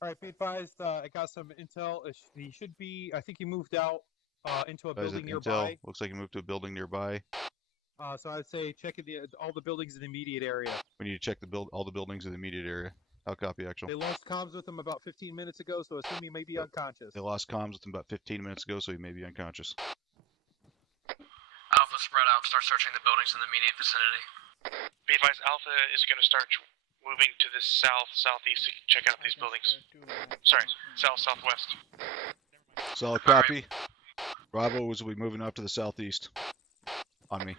All right, be advised. I got some intel. He should be. I think he moved out into a Is it building intel? nearby. Looks like he moved to a building nearby. So I'd say check all the buildings in the immediate area. We need to check all the buildings in the immediate area. How copy, actual? They lost comms with him about 15 minutes ago, so assume he may be unconscious. They lost comms with him about 15 minutes ago, so he may be unconscious. Alpha, spread out, start searching the buildings in the immediate vicinity. Be advised, Alpha is going to start moving to the southeast to check out these buildings. Sorry, southwest. Solid copy. Bravo will be moving up to the southeast. On me.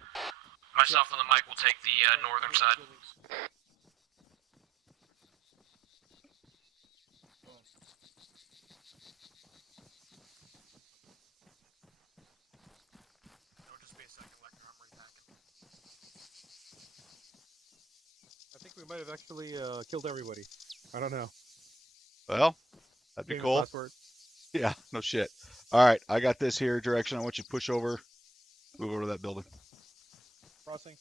Myself and the mic will take the northern side. It'll just be a second, Lecter. I'm repacking. I think we might have actually killed everybody. I don't know. Well, that'd be Famous cool. last word. Yeah, no shit. Alright, I got this here direction. I want you to push over. Move over to that building. Crossing.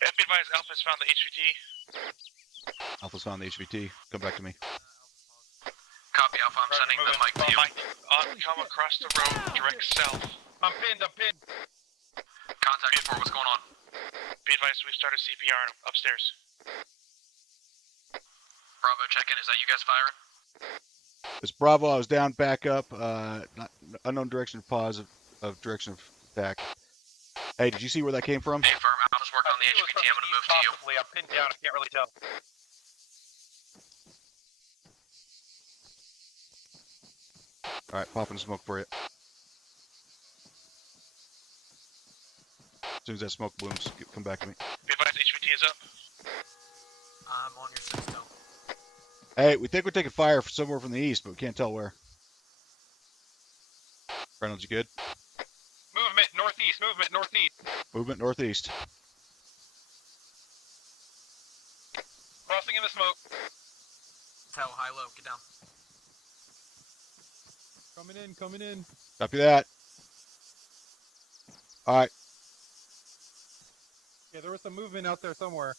Be advised, Alpha's found the HVT. Alpha's found the HVT. Come back to me. Copy, Alpha. I'm sending the mic to you. Mike, come across the road, direct south. I'm pinned. Contact report, what's going on? Be advised, we've started CPR upstairs. Bravo, check in. Is that you guys firing? It's Bravo. I was down, back up. Unknown direction of pause of direction of attack. Hey, did you see where that came from? Hey, firm. Alpha's working on the HVT. I'm going to move to you. Possibly. I'm pinned down. I can't really tell. Alright, popping smoke for you. As soon as that smoke blooms, come back to me. Be advised, HVT is up. I'm on your 6 still. Hey, we think we're taking fire somewhere from the east, but we can't tell where. Reynolds, you good? Movement northeast. Movement northeast. Crossing in the smoke. Tell, high, low. Get down. Coming in. Copy that. Alright. Yeah, there was some movement out there somewhere.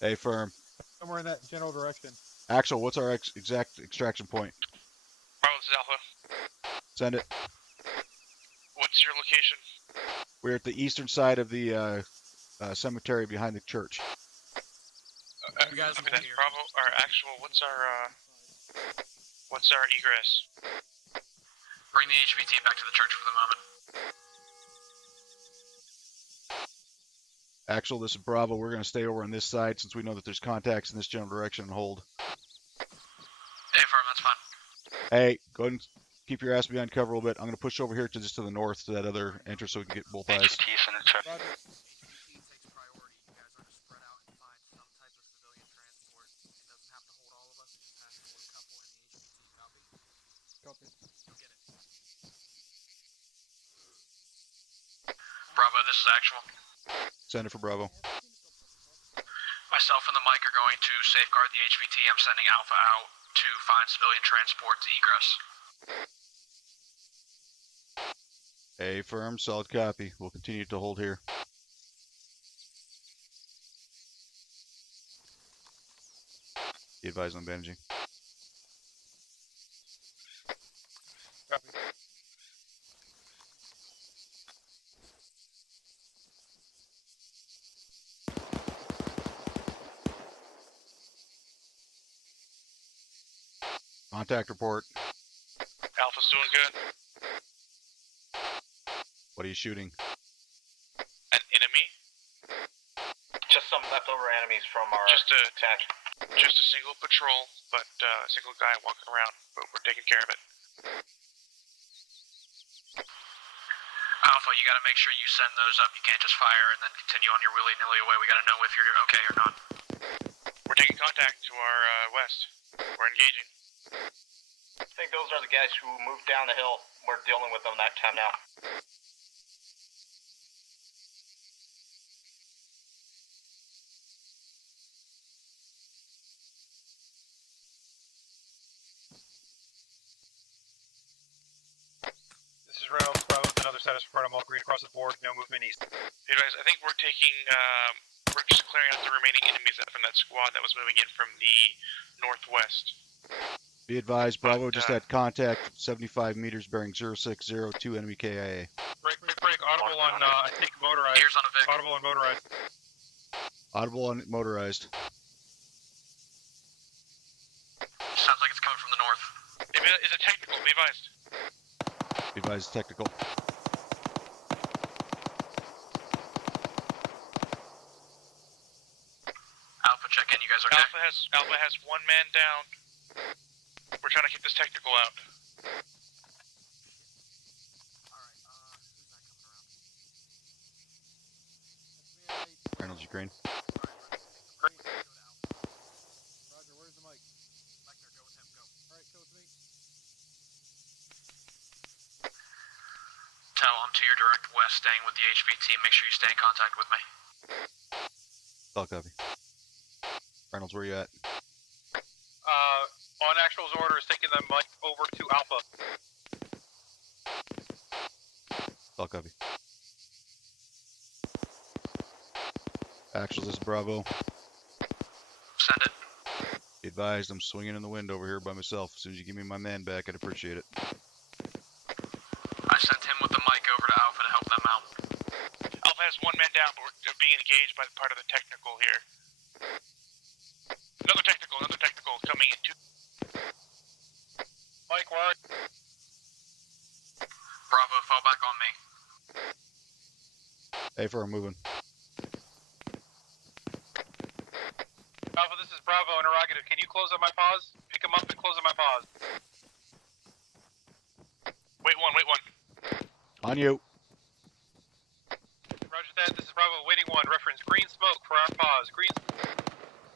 Hey, firm. Somewhere in that general direction. Axel, what's our exact extraction point? Bravo, this is Alpha. Send it. What's your location? We're at the eastern side of the cemetery behind the church. You guys okay, hold that's here. Bravo. Our actual, what's our egress? Bring the HVT back to the church for the moment. Axel, this is Bravo. We're going to stay over on this side since we know that there's contacts in this general direction and hold. Hey, firm, that's fine. Hey, go ahead and keep your ass behind cover a little bit. I'm going to push over here to just to the north to that other entrance so we can get both eyes. HVT's in the truck. Roger. HVT takes priority. You guys are to spread out and find some type of civilian transport. It doesn't have to hold all of us. It just has to hold a couple in the HVT. Copy? Copy. You'll get it. Bravo, this is actual. Send it for Bravo. Myself and the mic are going to safeguard the HVT. I'm sending Alpha out to find civilian transport to egress. Hey, firm, solid copy. We'll continue to hold here. Be advised on bandaging. Copy. Contact report. Alpha's doing good. What are you shooting? An enemy? Just some leftover enemies from our attack. Just a single patrol, but a single guy walking around, but we're taking care of it. Alpha, you gotta make sure you send those up. You can't just fire and then continue on your willy-nilly away. We gotta know if you're okay or not. We're taking contact to our west. We're engaging. I think those are the guys who moved down the hill. We're dealing with them that time now. This is Reynolds. Bravo, another status report. I'm all green across the board. No movement east. Hey guys, I think we're taking, we're just clearing out the remaining enemies from that squad that was moving in from the northwest. Be advised, Bravo just had contact 75 meters bearing 0602 enemy KIA. Break. Audible on, I think, motorized. Ears on a Vic. Audible on motorized. Audible on motorized. Sounds like it's coming from the north. Is it technical? Be advised. Be advised technical. Alpha has one man down. We're trying to keep this technical out. Reynolds, Ukraine. Roger, where's the mic? Back there, go with him, go. Alright, go with me. Tell, I'm to your direct west, staying with the HVT. Make sure you stay in contact with me. All copy. Reynolds, where you at? On actual's orders, taking the mic over to Alpha. All copy. Actual, this is Bravo. Send it. Be advised, I'm swinging in the wind over here by myself. As soon as you give me my man back, I'd appreciate it. I sent him with the mic over to Alpha to help them out. Alpha has one man down, but we're being engaged by part of the technical here. Another technical coming in. Mike, where are you? Bravo, fall back on me. Hey, for moving. Alpha, this is Bravo, interrogative. Can you close up my pause? Pick him up and close up my pause. Wait one. On you. Roger that, this is Bravo, waiting one. Reference green smoke for our pause. Green.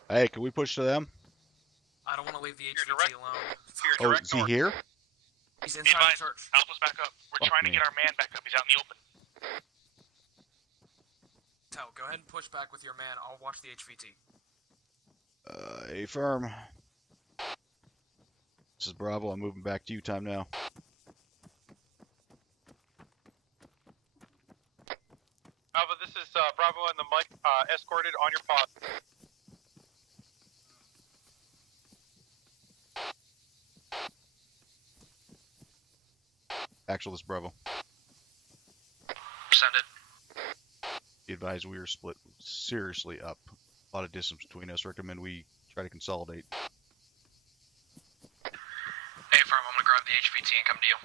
Hey, can we push to them? I don't want to leave the Your HVT direct- alone. Oh, is he here? He's Be inside the advised, church. Alpha's back up. We're Fuck trying me. to get our man back up. He's out in the open. Tell, go ahead and push back with your man. I'll watch the HVT. A firm. This is Bravo. I'm moving back to you. Time now. Alpha, this is Bravo and the mic escorted on your pause. Actual, this is Bravo. Send it. Be advised, we are split seriously up. A lot of distance between us. Recommend we try to consolidate. Hey, firm, I'm gonna grab the HVT and come to you.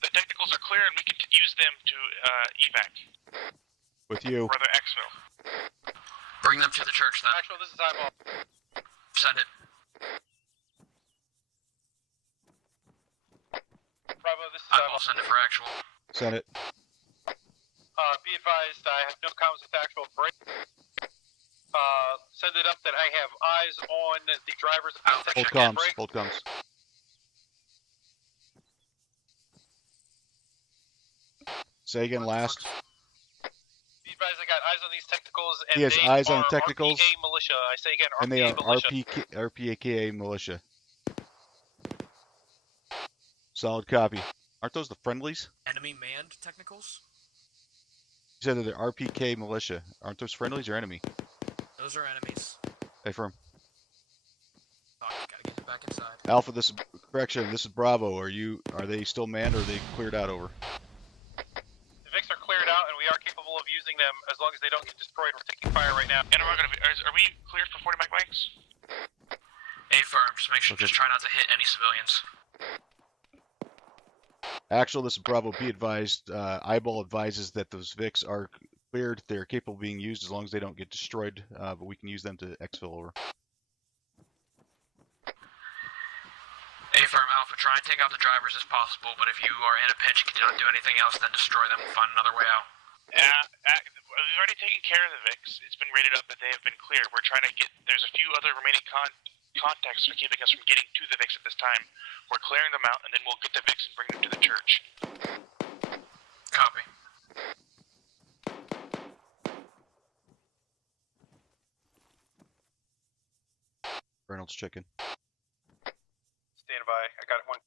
The technicals are clear and we can use them to evac. With you. Brother Exfil. Bring them to the church then. Actual, this is Eyeball. Send it. Bravo, this is I Eyeball. will send it for actual. Send it. Be advised, I have no comms with actual break. Send it up that I have eyes on the drivers of the Hold section comms. break. Hold comms. Say again, last. Be advised, I got eyes on these technicals, and He has they eyes on are technicals. RPA militia. I say again, RPA And they are militia. RPAKA militia. Solid copy. Aren't those the friendlies? Enemy manned technicals? You said that they're RPK militia. Aren't those friendlies or enemy? Those are enemies. Hey, firm. Oh, gotta get them back inside. Alpha, this is correction. This is Bravo. Are they still manned or are they cleared out over? The VICs are cleared out, and we are capable of using them as long as they don't get destroyed. We're taking fire right now. Are we cleared for 40 mic blanks? Hey, firm, just make sure, Okay. just try not to hit any civilians. Actual, this is Bravo. Be advised. Eyeball advises that those VICs are cleared. They're capable of being used as long as they don't get destroyed, but we can use them to exfil over. Hey, firm, Alpha, try and take out the drivers as possible, but if you are in a pinch and cannot do anything else, then destroy them and find another way out. We've already taken care of the VICs. It's been rated up, but they have been cleared. We're trying to get. There's a few other remaining contacts that are keeping us from getting to the VICs at this time. We're clearing them out, and then we'll get the VICs and bring them to the church. Copy. Reynolds chicken. Stand by. I got one.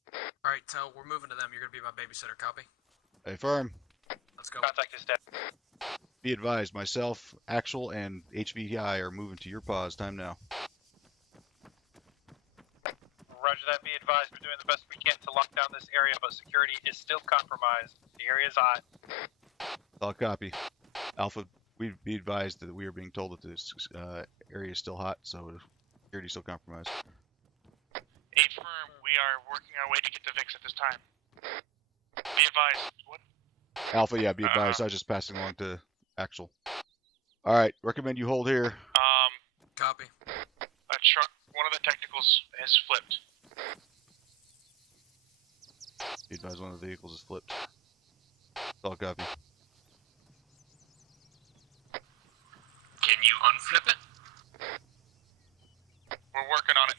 Alright, Tell, we're moving to them. You're gonna be my babysitter. Copy? Hey, firm. Let's go. Contact is dead. Be advised. Myself, Actual, and HVI are moving to your pause. Time now. Roger that. Be advised, we're doing the best we can to lock down this area, but security is still compromised. The area is hot. I'll copy. Alpha, we be advised that we are being told that this area is still hot, so security is still compromised. A firm, we are working our way to get the VICs at this time. Be advised. What? Alpha, yeah, be advised. I was just passing along to Actual. All right, recommend you hold here. Copy. A truck, one of the technicals has flipped. Be advised, one of the vehicles is flipped. All copy. Can you unflip it? We're working on it.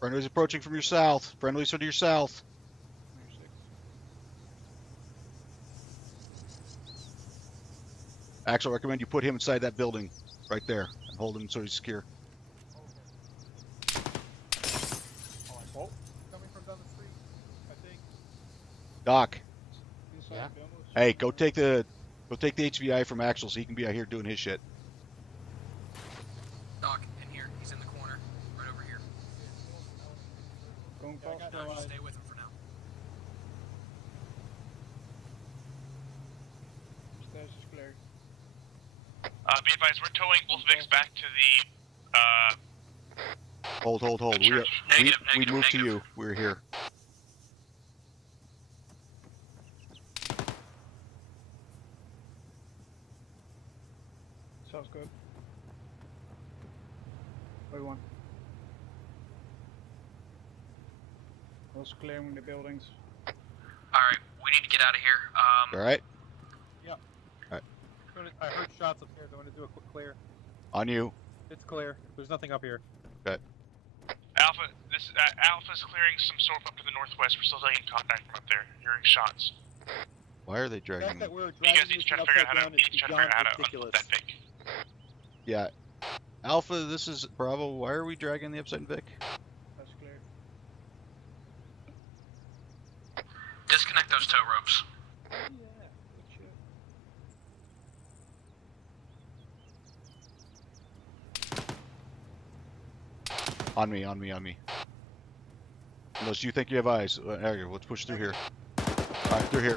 Friendly's approaching from your south. Friendly's to your south. Actually, I recommend you put him inside that building right there and hold him so he's secure. Oh, coming from down the street, I think. Doc, Inside Yeah? buildings. hey, go take the HVI from Axel so he can be out here doing his shit. Doc, in here. He's in the corner. Right over here. Going fast. No, just stay with him for now. Stairs is clear. Be advised, we're towing both Vics back to the, Hold. We moved to you. We're here. Sounds good. Wait one. I was clearing the buildings. Alright, we need to get out of here. All right? I heard shots upstairs. I'm gonna do a quick clear. On you. It's clear. There's nothing up here. Okay. Alpha, Alpha's clearing some sort up to the northwest. We're still taking contact from up there. Hearing shots. Why are they The dragging fact me? that we're You dragging guys need this to try to thing figure out upside how to, down is beyond unflip ridiculous. that Vic. Yeah. Alpha, this is Bravo. Why are we dragging the upside Vic? That's clear. Disconnect those tow ropes. Yeah, good shit. On me. Unless you think you have eyes. Here, let's push through here. Alright, through here.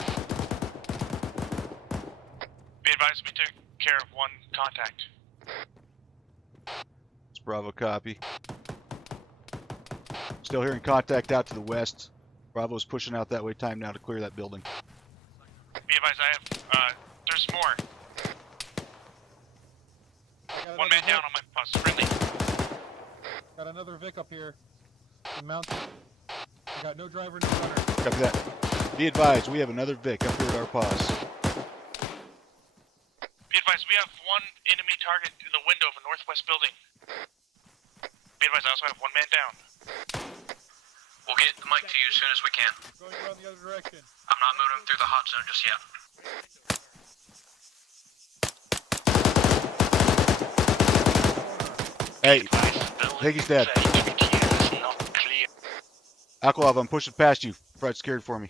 Be advised, we took care of one contact. It's Bravo, copy. Still hearing contact out to the west. Bravo's pushing out that way. Time now to clear that building. Be advised, I have, there's more. One man down on my post. Friendly. Got another Vic up here. Mounted. I got no driver, no runner. Copy that. Be advised, we have another Vic up here at our pause. Be advised, we have one enemy target in the window of a northwest building. Be advised, I also have one man down. We'll get the mic to you as soon as we can. Going around the other direction. I'm not moving through the hot zone just yet. Hey, Higgy's dead. Aqualab, I'm pushing past you. Fred's scared for me.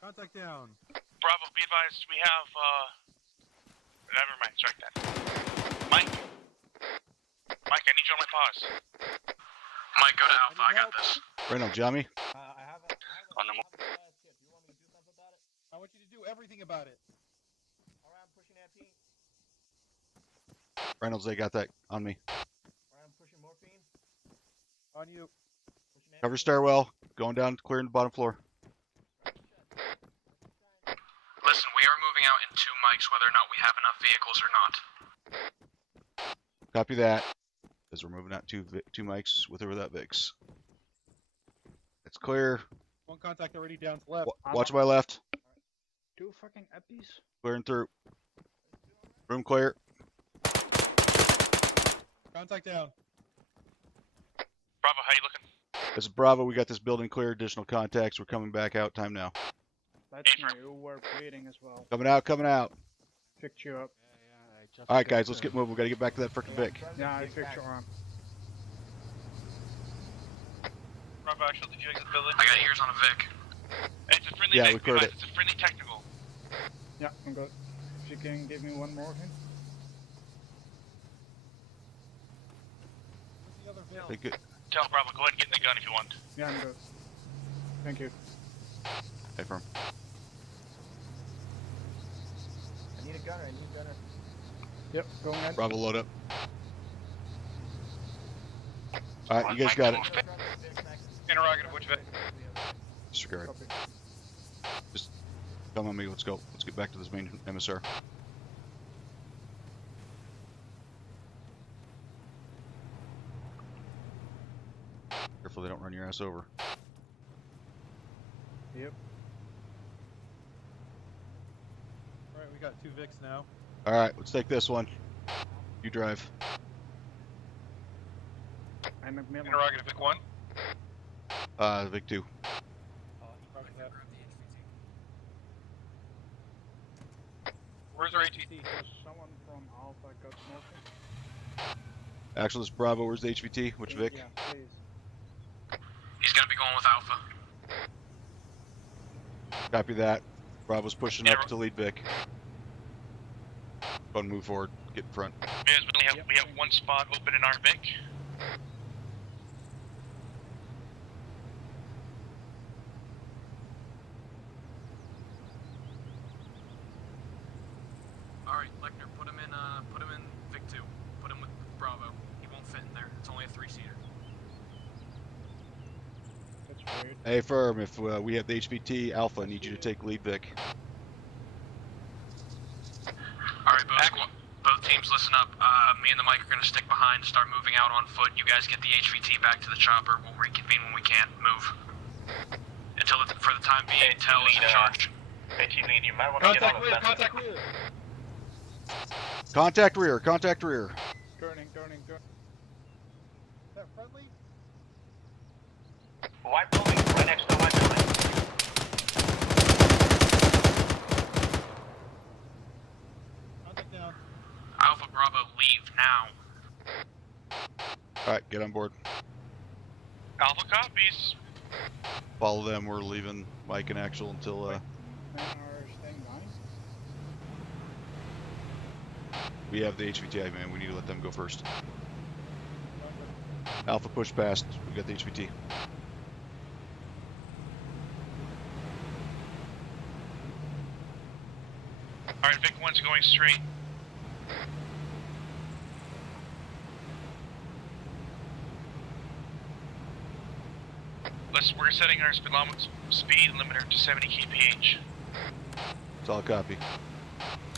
Contact down. Bravo, be advised, we have, never mind, strike that. Mike, I need you on my pause. Mike, go to Alpha, I got this. Right on, Jamie. On the I want you to do everything about it. Alright, I'm pushing MP. Reynolds, they got that on me. Alright, I'm pushing morphine. On you. Pushing Cover stairwell. Going down, clearing the bottom floor. Listen, we are moving out in 2 mics whether or not we have enough vehicles or not. Copy that. As we're moving out two mics with or without Vicks. It's clear. One contact already down to left. Watch my left. 2 fucking Eppies. Clearing through. Room clear. Contact down. Bravo, how you looking? This is Bravo. We got this building clear. Additional contacts. We're coming back out. Time now. That's Affirm. you were bleeding as well. Coming out. Picked you up. I just Alright, got, guys, let's get moving. We gotta get back to that frickin' Vic. Yeah, I picked your arm. Bravo, actually, did you exit the building? I got ears on a Vic. It's a friendly Yeah, mech, we cleared advise, it. it's a friendly technical. Yeah, I'm good. If you can give me one more hint. Where's the other Vic? They good. Tell Bravo, go ahead and get in the gun if you want. Yeah, I'm good. Thank you. Hey, firm. I need a gunner, I need a gunner. Yep, going in. Bravo, load up. Alright, you guys got it. Interrogative, which Vic? Disregard. Copy. Just come on me, let's go. Let's get back to this main MSR. Careful they don't run your ass over. Yep. Alright, we got 2 Vics now. Alright, let's take this one. You drive. And McMillan. Interrogative, Vic 1. Vic 2. Roger that. Where's our HVT? There's someone from Alpha got smoking. Actual, this Bravo, where's the HVT? Which Vic? Yeah, please. He's gonna be going with Alpha. Copy that. Bravo's pushing up to lead Vic. Go and move forward. Get in front. Yes, we have one spot open in our Vic. Alright, Lechner, put him in Vic 2. Put him with Bravo. He won't fit in there. It's only a 3-seater. That's weird. Hey, firm, if we have the HVT Alpha, I need you to take lead Vic. Alright, both teams listen up. Me and the Mike are gonna stick behind, start moving out on foot. You guys get the HVT back to the chopper. We'll reconvene when we can. Move. Until for the time being, Tell is in charge. Hey, Team Lead, you might want to get on the fence. Contact rear! Contact rear, contact rear. Turning. Is that friendly? White building, right next to the white building. Contact down. Alpha Bravo, leave now. Alright, get on board. Alpha copies. Follow them, we're leaving Mike and Actual until, Men are staying behind. we have the HVT, man. We need to let them go first. Alpha push past. We got the HVT. Alright, Vic 1's going straight. We're setting our speed limiter to 70 kph. Solid copy.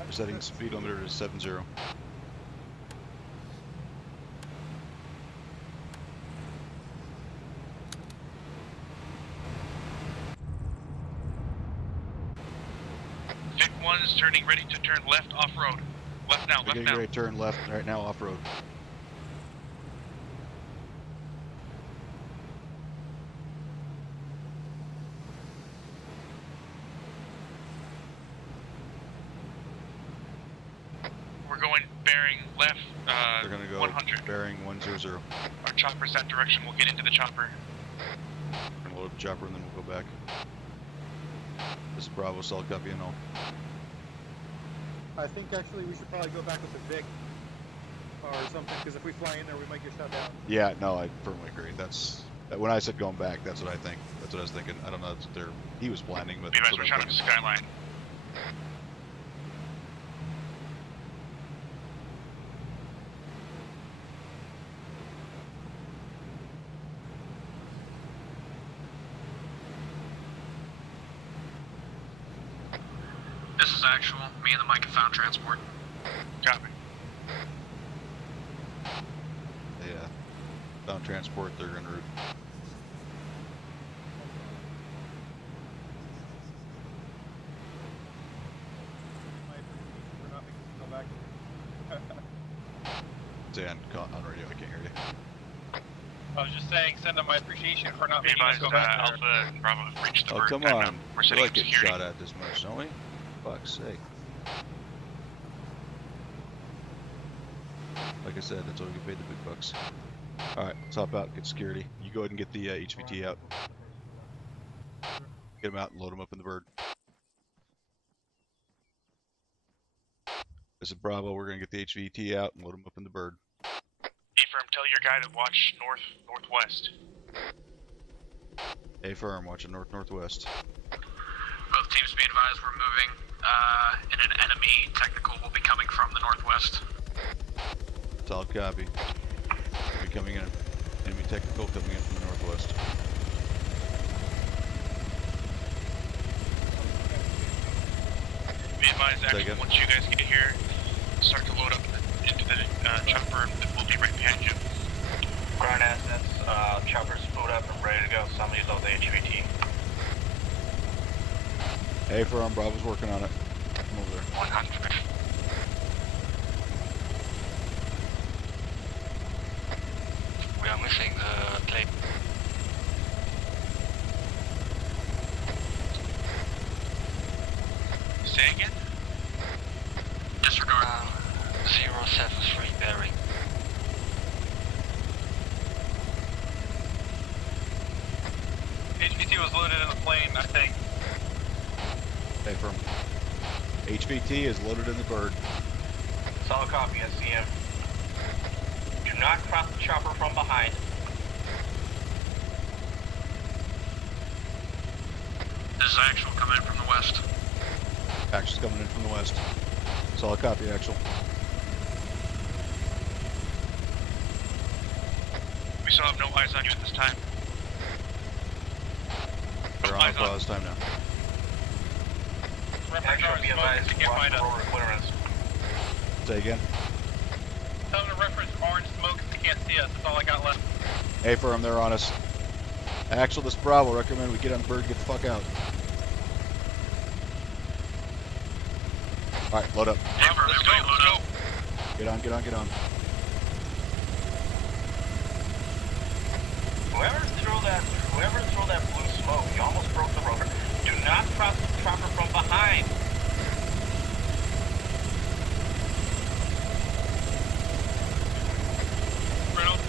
We're setting speed limiter to 70. Vic 1 is turning ready to turn left off-road. Left now, We're left getting now. ready to turn left right now off-road. We're going bearing left, They're gonna go 100. bearing 100. Our chopper's that direction, we'll get into the chopper. We're gonna load the chopper and then we'll go back. This is Bravo, solid copy and all. I think actually we should probably go back with the Vic or something, because if we fly in there, we might get shot down. Yeah, no, I firmly agree. That's when I said going back. That's what I think. That's what I was thinking. I don't know. That's what he was planning, but Be that's advised, what we're I'm shot up the thinking. skyline. This is actual. Me and the Mike have found transport. Copy. Yeah. Found transport. They're en route. Dan, on radio. I can't hear you. I was just saying, send them my appreciation for not Be making us advised, go back there. Alpha and Bravo have reached the Oh, bird come pad now. on. We're We setting like getting security. shot at this much, don't we? Fuck's sake. Like I said, that's why we get paid the big bucks. Alright, let's hop out, get security. You go ahead and get the HVT out. Get them out and load them up in the bird. This is Bravo. We're going to get the HVT out and load them up in the bird. A-firm, tell your guy to watch northwest. A-firm, watching north-northwest. Both teams be advised we're moving, and an enemy technical will be coming from the northwest. Solid copy. We'll be coming in. Enemy technical coming in from the northwest. Be advised, actually, once you guys get here, start to load up into the chopper, and we'll be right behind you. Ground assets, chopper's spooled up and ready to go. Somebody load the HVT. A-firm, Bravo's working on it. Come over there. 100. We are missing the plate. Say again? Disregard. 073 bearing. HVT was loaded in the plane, I think. A-firm. HVT is loaded in the bird. Solid copy, SCM. Do not cross the chopper from behind. This is Actual coming in from the west. Actual's coming in from the west. Solid copy, Actual. We still have no eyes on you at this time. We're on pause time now. Actual, be advised, watch roller clearance. Say again. Tell them to reference orange smoke if they can't see us. That's all I got left. A-firm, they're on us. Actual, this Bravo. Recommend we get on bird and get the fuck out. Alright, load up. A-firm, everybody load up. Get on, get on, get on. Whoever threw that blue smoke, you almost broke the rotor. Do not cross the chopper from behind. Reynolds?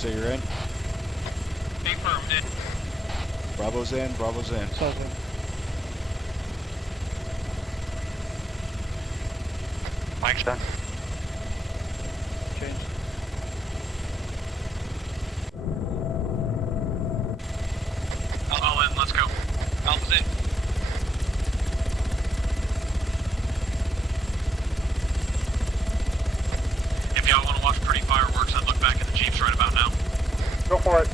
Say you're in. A-firm in. Bravo's in, Bravo's in. Mike's done. Change. All in, let's go. Alpha's in. If y'all want to watch pretty fireworks, I'd look back at the Jeeps right about now. Go for it.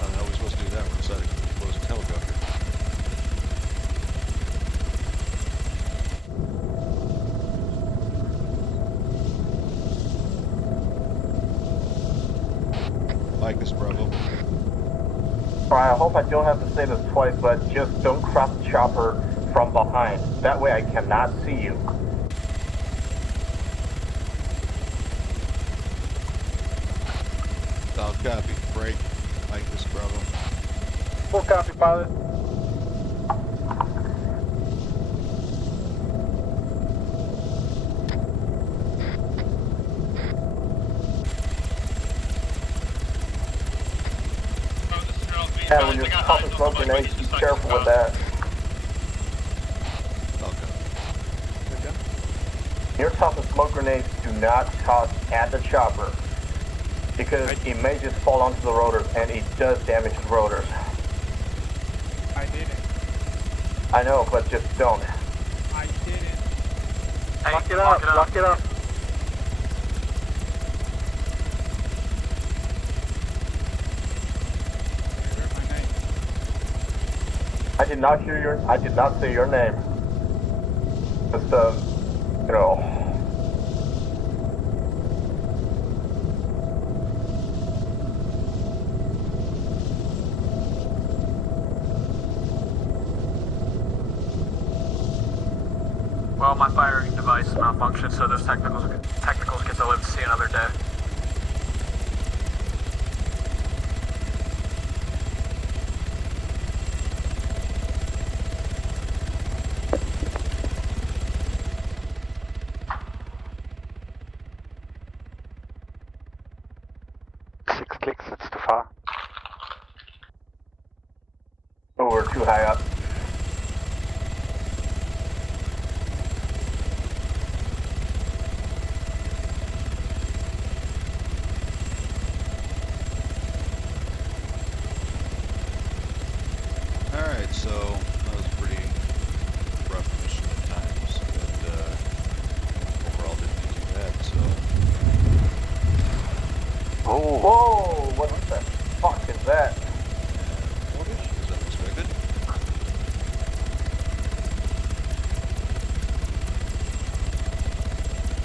How the hell are we supposed to do that? We're deciding to close a helicopter. Mike, this is Bravo. Alright, I hope I don't have to say this twice, but just don't cross the chopper from behind. That way I cannot see you. Solid copy. Break. Mike, this is Bravo. Full copy, pilot. Yeah, when you're popping smoke grenades, be careful with that. Solid copy. When you're tossing smoke grenades, do not toss at the chopper. Because it may just fall onto the rotors, and it does damage the rotors. I didn't. I know, but just don't. I didn't. Hey, Lock it up, lock it up. My name. I did not hear your. I did not say your name. Just you know. Well, my firing device is malfunctioned, so those technicals get to live to see another day. clicks, it's too far. Oh, we're too high up. Alright, so that was a pretty rough mission at times, but overall didn't do too bad, so. Oh, whoa, what the fuck is that? Was unexpected.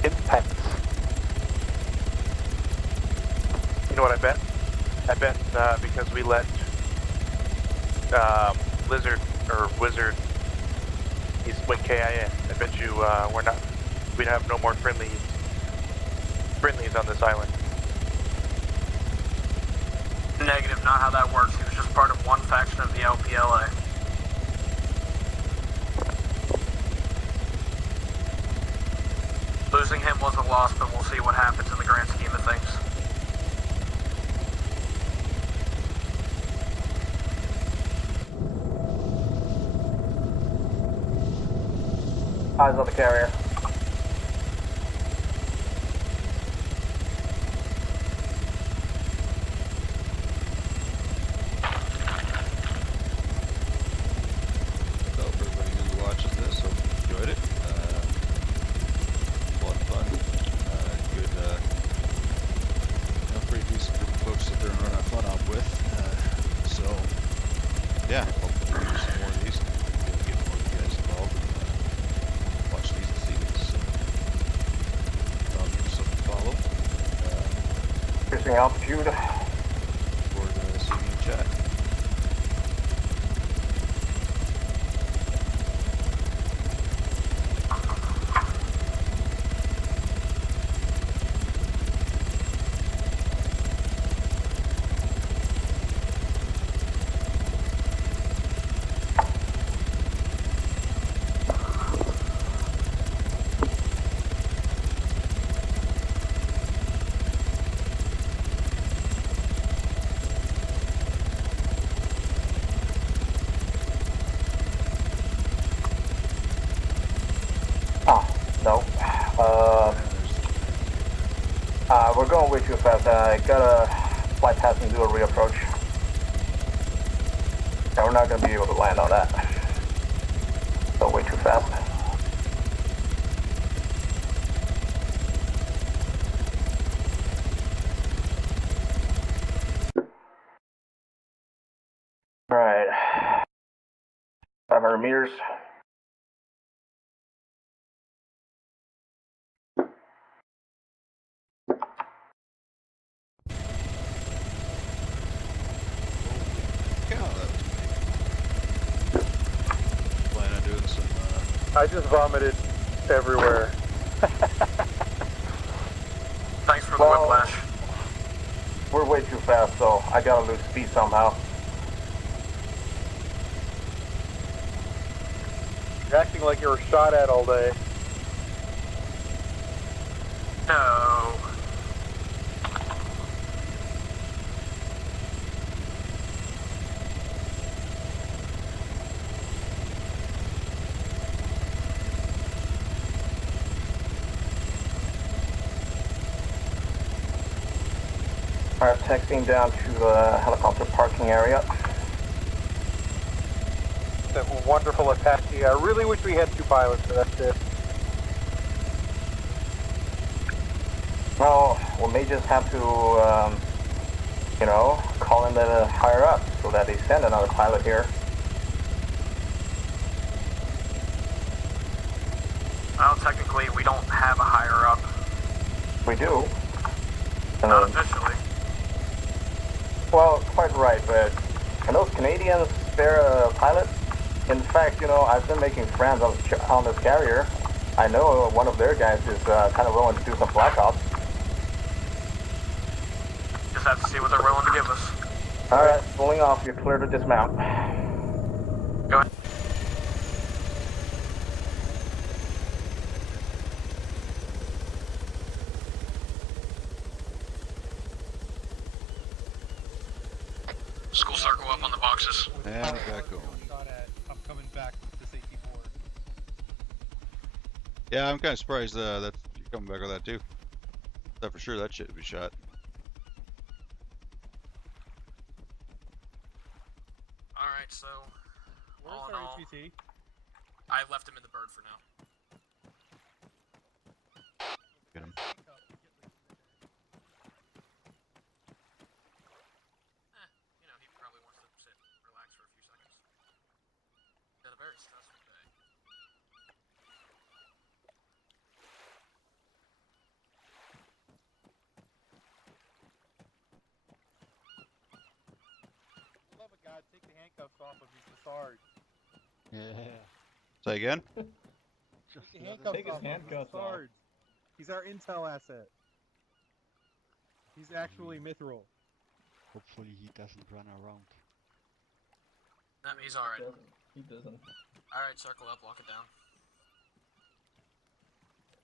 Intense. You know what I bet? I bet because we let Lizard or Wizard, went KIA. I bet you we'd have no more friendlies on this island. Negative, not how that works. He was just part of one faction of the LPLA. Losing him was a loss, but we'll see what happens in the grand scheme of things. Eyes on the carrier. So for everybody who watches this, hope you enjoyed it. A lot of fun. Good, pretty decent group of folks sit there and run a fun op with. So, yeah, hope to do some more of these. Get more of you guys involved and watch these this evening. So, give us something to follow. Increasing altitude. Look forward to seeing you in chat. No. We're going way too fast. I gotta fly past and do a reapproach. And we're not gonna be able to land on that. So way too fast. Alright. 500 meters. Plan on doing some, I just vomited everywhere. Thanks for the whiplash. We're way too fast, so I gotta lose speed somehow. You're acting like you were shot at all day. No. Alright, texting down to the helicopter parking area. That wonderful Apache. I really wish we had two pilots for that shit. Well, we may just have to, call in the higher up so that they send another pilot here. Well, technically, we don't have a higher up. We do. Not officially. Well, quite right, but can those Canadians spare a pilot? In fact, I've been making friends on this carrier. I know one of their guys is kind of willing to do some Black Ops. Just have to see what they're willing to give us. Alright, pulling off, you're clear to dismount. Go ahead. School circle up on the boxes. And back home. I'm coming back with this AP4. Yeah, I'm kind of surprised that you're coming back with that too. Thought for sure that shit would be shot. Alright, so Where's all in our all, HVT? I left him in the bird for now. Get him. You know, he probably wants to sit and relax for a few seconds. He's had a very stressful day. For the love of God, take the handcuffs off of these Sarge. Yeah. Say again? Take the handcuffs Take his off handcuffs of off. Sarge. He's our intel asset. He's actually mithril. Hopefully he doesn't run around. He's alright. He doesn't. Alright, circle up, lock it down.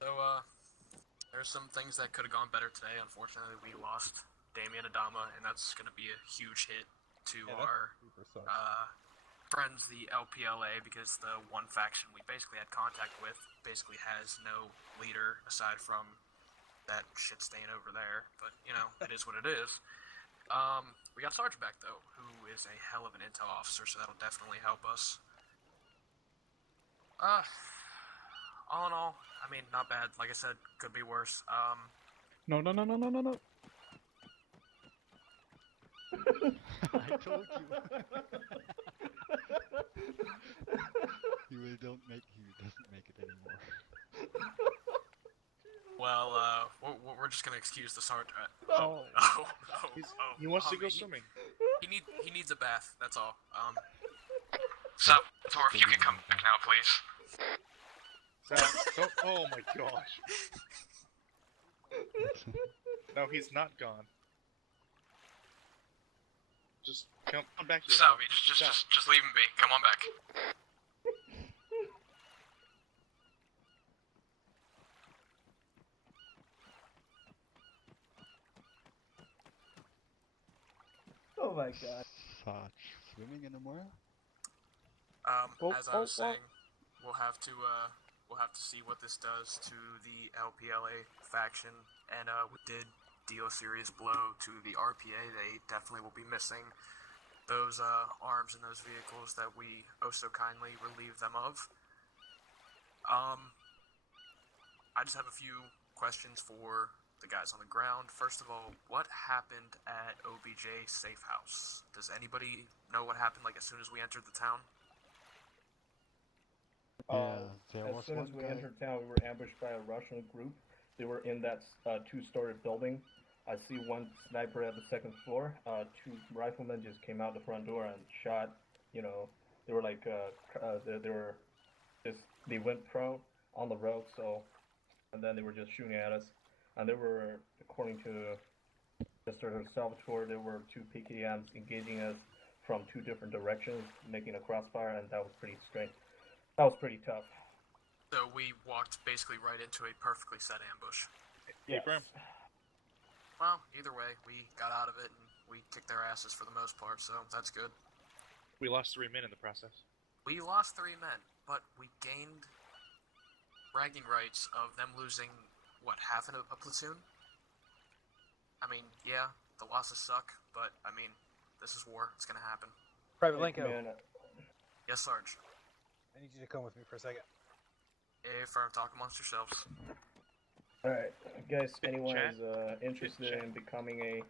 So, there's some things that could have gone better today. Unfortunately, we lost Damien Adama, and that's going to be a huge hit to our friends, the LPLA, because the one faction we basically had contact with basically has no leader aside from that shit stain over there. But, you know, it is what it is. We got Sarge back, though, who is a hell of an intel officer, so that'll definitely help us. All in all, I mean, not bad. Like I said, could be worse. No. I told you. He doesn't make it anymore. Well, we're just gonna excuse the sergeant. He wants to go swimming. He needs a bath. That's all. So, Tor, if you could come back now, please. Oh my gosh. No, he's not gone. Just come back here. Salvi, just leave him be. Come on back. Oh my god. Sarge swimming in the moor? As I was saying, we'll have to see what this does to the LPLA faction, and we did deal a serious blow to the RPA. They definitely will be missing those arms and those vehicles that we oh so kindly relieved them of. I just have a few questions for the guys on the ground. First of all, what happened at OBJ Safe House? Does anybody know what happened, like, as soon as we entered the town? As soon as we entered town, we were ambushed by a Russian group. They were in that two-story building. I see one sniper at the second floor. Two riflemen just came out the front door and shot. You know, they were like, they went prone on the road. So, and then they were just shooting at us. And they were, according to Mr. Salvatore, there were two PKMs engaging us from two different directions, making a crossfire, and that was pretty strange. That was pretty tough. So we walked basically right into a perfectly set ambush. Yes. Well, either way, we got out of it and we kicked their asses for the most part, so that's good. We lost 3 men in the process. We lost 3 men, but we gained bragging rights of them losing, what, half of a platoon? I mean, yeah, the losses suck, but, I mean, this is war. It's gonna happen. Private Linko. Yes, Sarge. I need you to come with me for a second. Firm, talk amongst yourselves. Alright, guys, anyone is interested in becoming a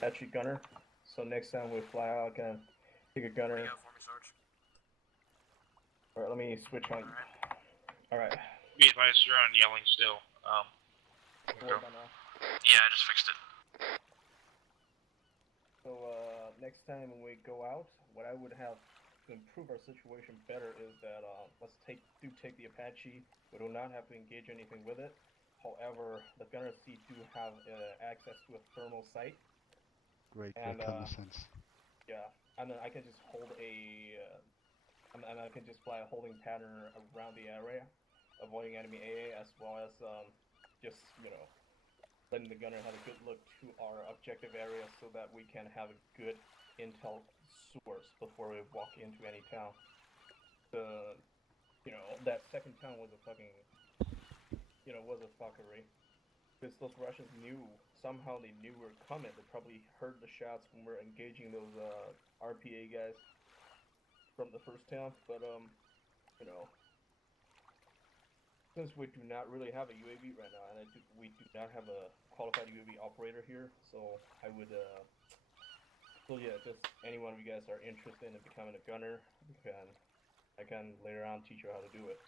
Apache gunner? So next time we fly out, I can pick a gunner. What do you got for me, Sarge? Alright, let me switch on. Alright. Be advised, you're on yelling still. Yeah, I just fixed it. So, next time when we go out, what I would have to improve our situation better is that, let's take the Apache. We do not have to engage anything with it. However, the gunner seat do have access to a thermal sight. Great, and, that makes sense. Yeah, and then I can just hold and I can just fly a holding pattern around the area, avoiding enemy AA, as well as just, you know, letting the gunner have a good look to our objective area so that we can have a good intel source before we walk into any town. You know, that second town was a fucking, you know, was a fuckery. Because those Russians somehow they knew we were coming. They probably heard the shots when we were engaging those RPA guys from the first town. But, you know, since we do not really have a UAV right now, and we do not have a qualified UAV operator here, so I would, so yeah, just any one of you guys are interested in becoming a gunner, I can later on teach you how to do it.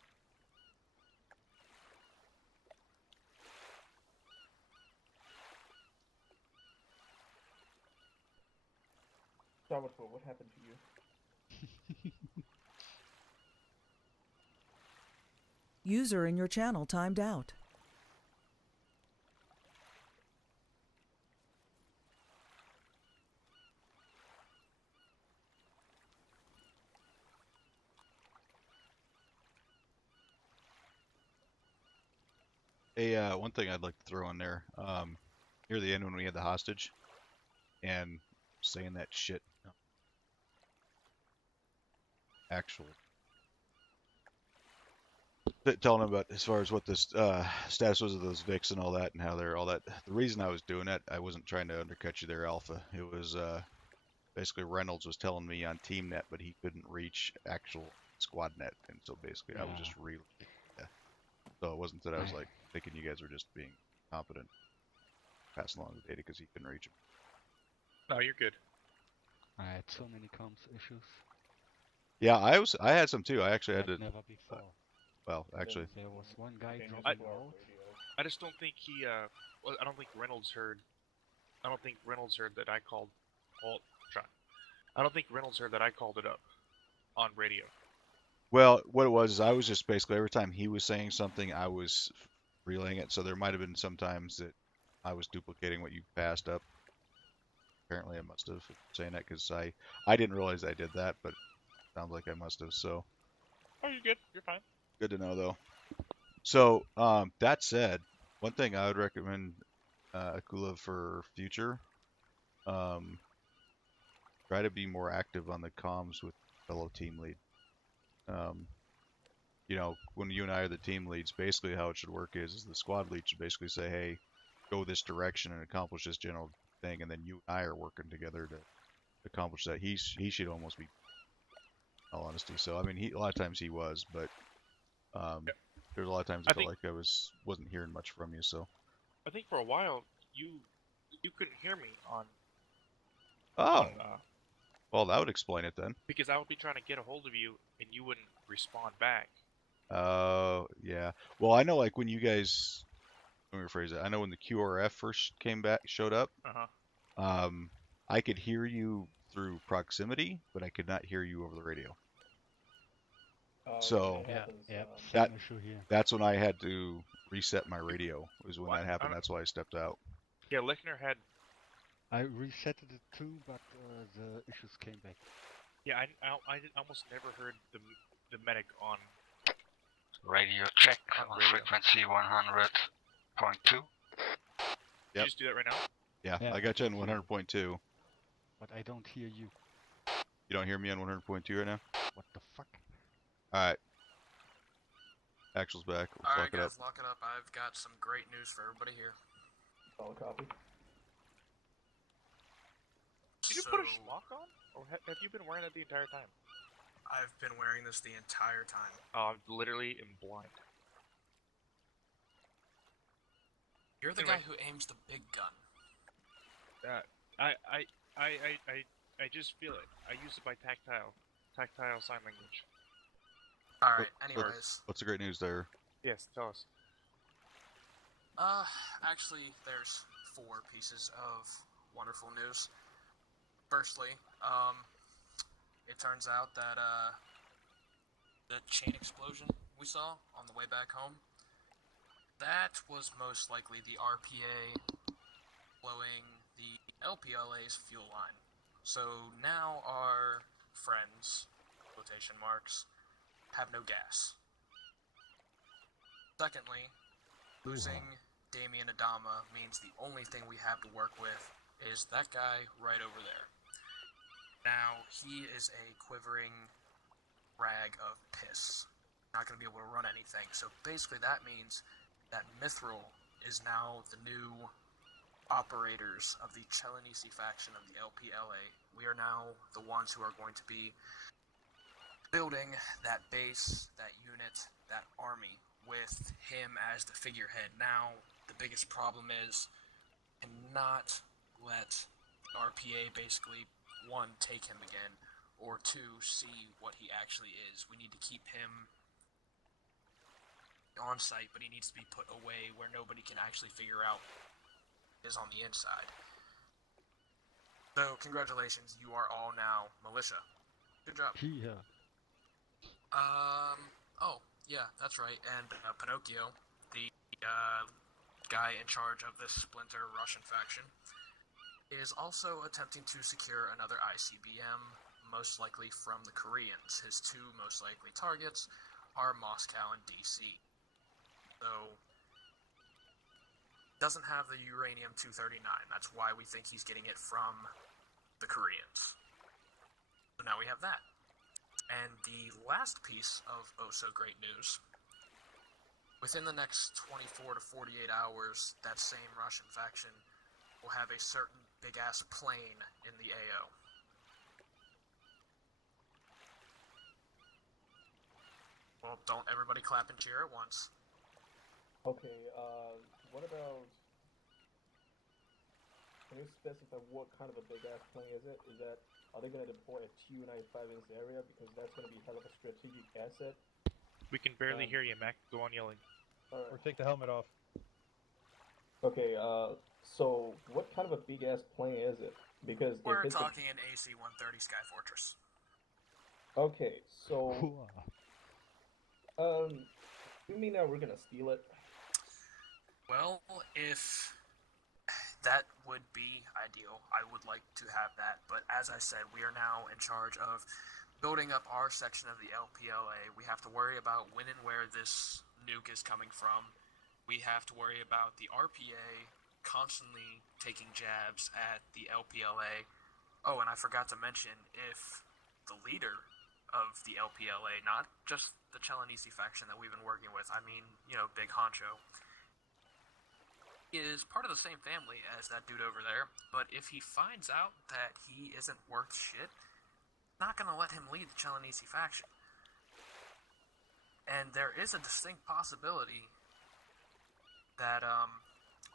Salvatore, what happened to you? User in your channel timed out. Hey, one thing I'd like to throw in there, near the end when we had the hostage, and saying that shit, actual, telling them about as far as what this status was of those Vics and all that, and how they're all that. The reason I was doing that, I wasn't trying to undercut you there, Alpha. It was basically Reynolds was telling me on TeamNet, but he couldn't reach actual SquadNet, and so basically I was just really, yeah. So it wasn't that I was like thinking you guys were just being competent, passing along the data because he couldn't reach him. No, you're good. I had so many comms issues. Yeah, I had some too. I actually had to. Never before. Well, actually, there was one guy dropping out. I just don't think he. Well, I don't think Reynolds heard. I don't think Reynolds heard that I called. Well, try. I don't think Reynolds heard that I called it up on radio. Well, what it was is I was just basically every time he was saying something, I was relaying it. So there might have been some times that I was duplicating what you passed up. Apparently, I must have saying that because I didn't realize I did that, but it sounds like I must have. So. Oh, you're good. You're fine. Good to know, though. So, that said, one thing I would recommend Akula for future, try to be more active on the comms with fellow team lead. You know, when you and I are the team leads, basically how it should work is the squad lead should basically say, hey, go this direction and accomplish this general thing, and then you and I are working together to accomplish that. He should almost be, in all honesty. So, I mean, a lot of times he was, but there's a lot of times I felt like I wasn't hearing much from you. So I think for a while you couldn't hear me on. Oh. Well, that would explain it then. Because I would be trying to get a hold of you and you wouldn't respond back. Oh, yeah. Well, I know like when you guys, let me rephrase it. I know when the QRF first showed up. I could hear you through proximity, but I could not hear you over the radio. So that's when I had to reset my radio. Was when that happened. That's why I stepped out. Yeah, Lechner had. I reset it too, but the issues came back. Yeah, I almost never heard the medic on. Radio check on frequency 100.2. Yep. You just do that right now? Yeah, I got you on 100.2. But I don't hear you. You don't hear me on 100.2 right now? What the fuck? Alright. Axel's back. Let's lock it up. Lock it up. I've got some great news for everybody here. Solid copy. Did you put a schmuck on? Or have you been wearing that the entire time? I've been wearing this the entire time. Oh, I literally am blind. You're the guy who aims the big gun. I just feel it. I use it by tactile sign language. Alright, anyways. What's the great news there? Yes, tell us. Actually, there's 4 pieces of wonderful news. Firstly, it turns out that, the chain explosion we saw on the way back home, that was most likely the RPA blowing the LPLA's fuel line. So now our friends, quotation marks, have no gas. Secondly, losing Damien Adama means the only thing we have to work with is that guy right over there. Now, he is a quivering rag of piss. Not going to be able to run anything. So basically that means that Mithril is now the new operators of the Chelanese faction of the LPLA. We are now the ones who are going to be building that base, that unit, that army with him as the figurehead. Now, the biggest problem is cannot let RPA basically, one, take him again, or two, see what he actually is. We need to keep him on site, but he needs to be put away where nobody can actually figure out is on the inside. So, congratulations, you are all now militia. Good job. Yeah. Oh, yeah, that's right. And Pinocchio, the guy in charge of this splinter Russian faction, is also attempting to secure another ICBM, most likely from the Koreans. His two most likely targets are Moscow and DC. So, doesn't have the uranium-239. That's why we think he's getting it from the Koreans. So now we have that. And the last piece of oh-so-great news, within the next 24 to 48 hours, that same Russian faction will have a certain big-ass plane in the AO. Well, don't everybody clap and cheer at once. Okay, what about... Can you specify what kind of a big-ass plane is it? Are they going to deploy a Tu-95 in this area? Because that's going to be hell of a strategic asset. We can barely hear you, Mac. Go on yelling. Or take the helmet off. Okay, so what kind of a big-ass plane is it? Because We're if it's talking an AC-130 Skyfortress. Okay, so... you mean that we're going to steal it? Well, if that would be ideal, I would like to have that, but as I said, we are now in charge of building up our section of the LPLA. We have to worry about when and where this nuke is coming from. We have to worry about the RPA constantly taking jabs at the LPLA. Oh, and I forgot to mention, if the leader of the LPLA, not just the Chelanese faction that we've been working with, I mean, you know, Big Honcho, is part of the same family as that dude over there, but if he finds out that he isn't worth shit, not gonna let him lead the Chelanese faction. And there is a distinct possibility that,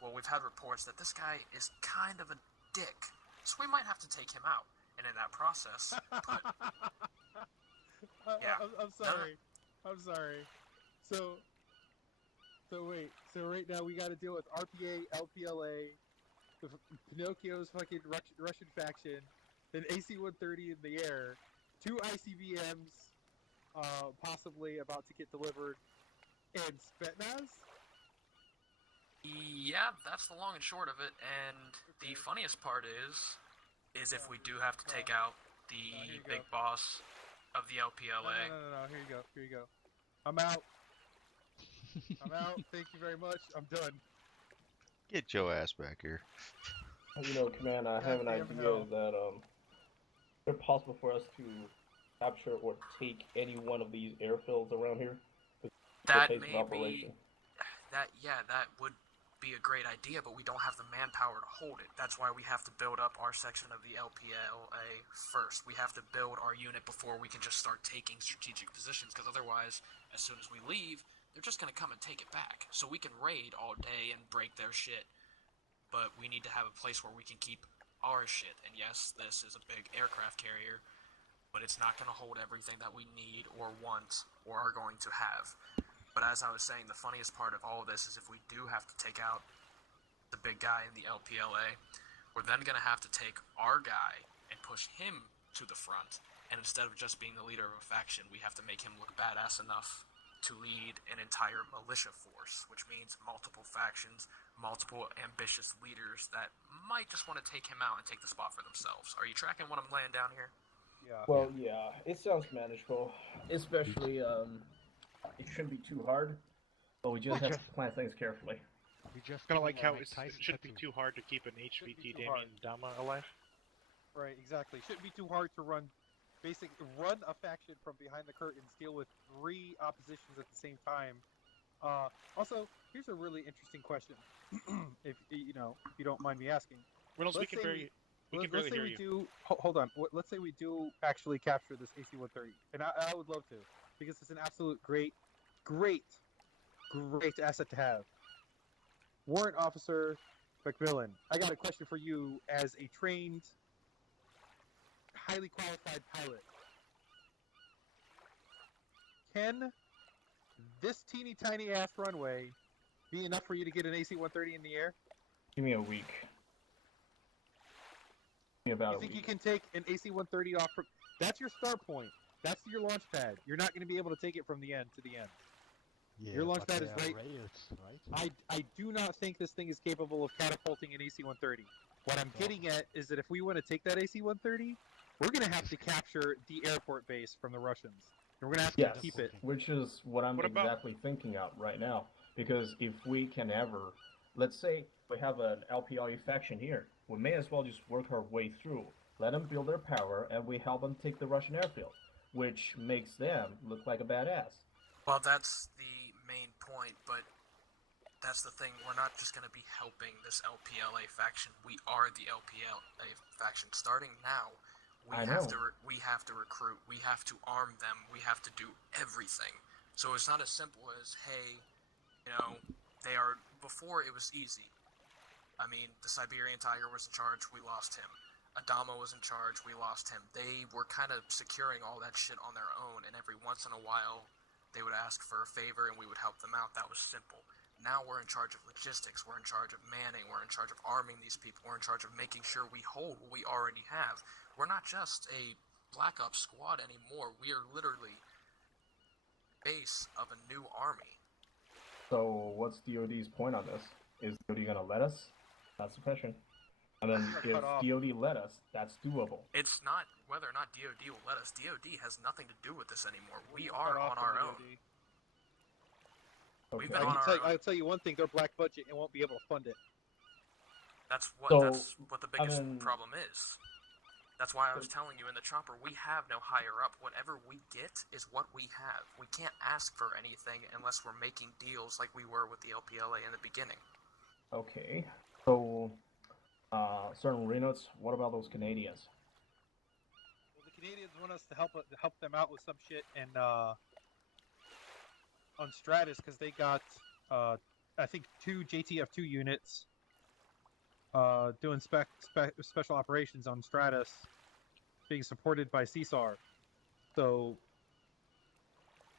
well, we've had reports that this guy is kind of a dick, so we might have to take him out, and in that process, put... Yeah. I'm sorry. I'm sorry. So wait. So right now we got to deal with RPA, LPLA, with Pinocchio's fucking Russian faction, then AC-130 in the air, 2 ICBMs, possibly about to get delivered, and Spetsnaz. Yeah, that's the long and short of it. And the funniest part is if we do have to take out the big boss of the LPLA. No. Here you go. I'm out. Thank you very much. I'm done. Get your ass back here. You know, Command, I have an idea that it's possible for us to capture or take any one of these airfields around here. That may be. That would be a great idea, but we don't have the manpower to hold it. That's why we have to build up our section of the LPLA first. We have to build our unit before we can just start taking strategic positions, because otherwise, as soon as we leave, they're just going to come and take it back. So we can raid all day and break their shit, but we need to have a place where we can keep our shit. And yes, this is a big aircraft carrier, but it's not going to hold everything that we need or want or are going to have. But as I was saying, the funniest part of all of this is if we do have to take out the big guy in the LPLA, we're then going to have to take our guy and push him to the front. And instead of just being the leader of a faction, we have to make him look badass enough to lead an entire militia force, which means multiple factions, multiple ambitious leaders that might just want to take him out and take the spot for themselves. Are you tracking what I'm laying down here? Yeah. Well, yeah, it sounds manageable. Especially, it shouldn't be too hard, but we just have to plan things carefully. Kind of like how it shouldn't be too hard to keep an HVT Damien Dama alive. Right, exactly. Shouldn't be too hard to run a faction from behind the curtains, deal with 3 oppositions at the same time. Also, here's a really interesting question. if you don't mind me asking. Reynolds, we can barely hear you. Hold on. Let's say we do actually capture this AC-130, and I would love to, because it's an absolute great asset to have. Warrant Officer McMillan, I got a question for you as a trained, highly qualified pilot. Can this teeny tiny ass runway be enough for you to get an AC-130 in the air? Give me a week. Give me about you think you can take an AC-130 off from... That's your start point. That's your launch pad. You're not going to be able to take it from the end to the end. Yeah, your launch pad is right. Rails, right? I do not think this thing is capable of catapulting an AC-130. What I'm getting at is that if we want to take that AC-130, we're going to have to capture the airport base from the Russians. And we're going to have to keep it. Which is what I'm exactly thinking of right now. Because if we can ever, let's say we have an LPLE faction here, we may as well just work our way through, let them build their power, and we help them take the Russian airfield, which makes them look like a badass. Well, that's the main point, but that's the thing. We're not just going to be helping this LPLA faction. We are the LPLA faction. Starting now, we have to recruit. We have to arm them. We have to do everything. So it's not as simple as, hey, before it was easy. I mean, the Siberian Tiger was in charge. We lost him. Adama was in charge. We lost him. They were kind of securing all that shit on their own, and every once in a while, they would ask for a favor and we would help them out. That was simple. Now we're in charge of logistics, we're in charge of manning, we're in charge of arming these people, we're in charge of making sure we hold what we already have. We're not just a Black Ops squad anymore, we are literally base of a new army. So what's DoD's point on this? Is DoD gonna let us? That's the question. And then if DoD let us, that's doable. It's not whether or not DoD will let us. DoD has nothing to do with this anymore. We are on our own. Okay. We've been on our own. I'll tell you one thing: they're black budget and won't be able to fund it. That's what the biggest problem is. That's why I was telling you in the chopper, we have no higher up. Whatever we get is what we have. We can't ask for anything unless we're making deals like we were with the LPLA in the beginning. Okay. So, certain Reynolds, what about those Canadians? Well, the Canadians want us to help them out with some shit and on Stratus, because they got I think 2 JTF2 units doing special operations on Stratus, being supported by CSAR. So,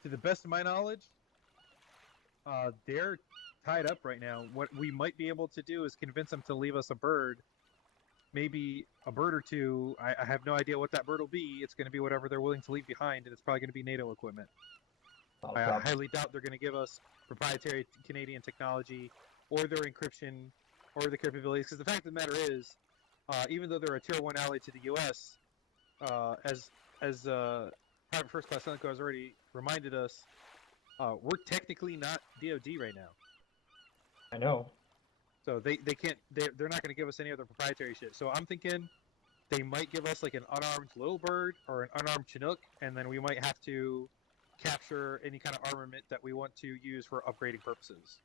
to the best of my knowledge, they're tied up right now. What we might be able to do is convince them to leave us a bird, maybe a bird or two. I have no idea what that bird will be. It's going to be whatever they're willing to leave behind, and it's probably going to be NATO equipment. I highly doubt they're going to give us proprietary Canadian technology or their encryption or the capabilities, because the fact of the matter is, even though they're a Tier 1 ally to the U.S., as Private First Class Senko has already reminded us, we're technically not DoD right now. I know. So they're not going to give us any other proprietary shit. So I'm thinking they might give us like an unarmed little bird or an unarmed Chinook, and then we might have to capture any kind of armament that we want to use for upgrading purposes.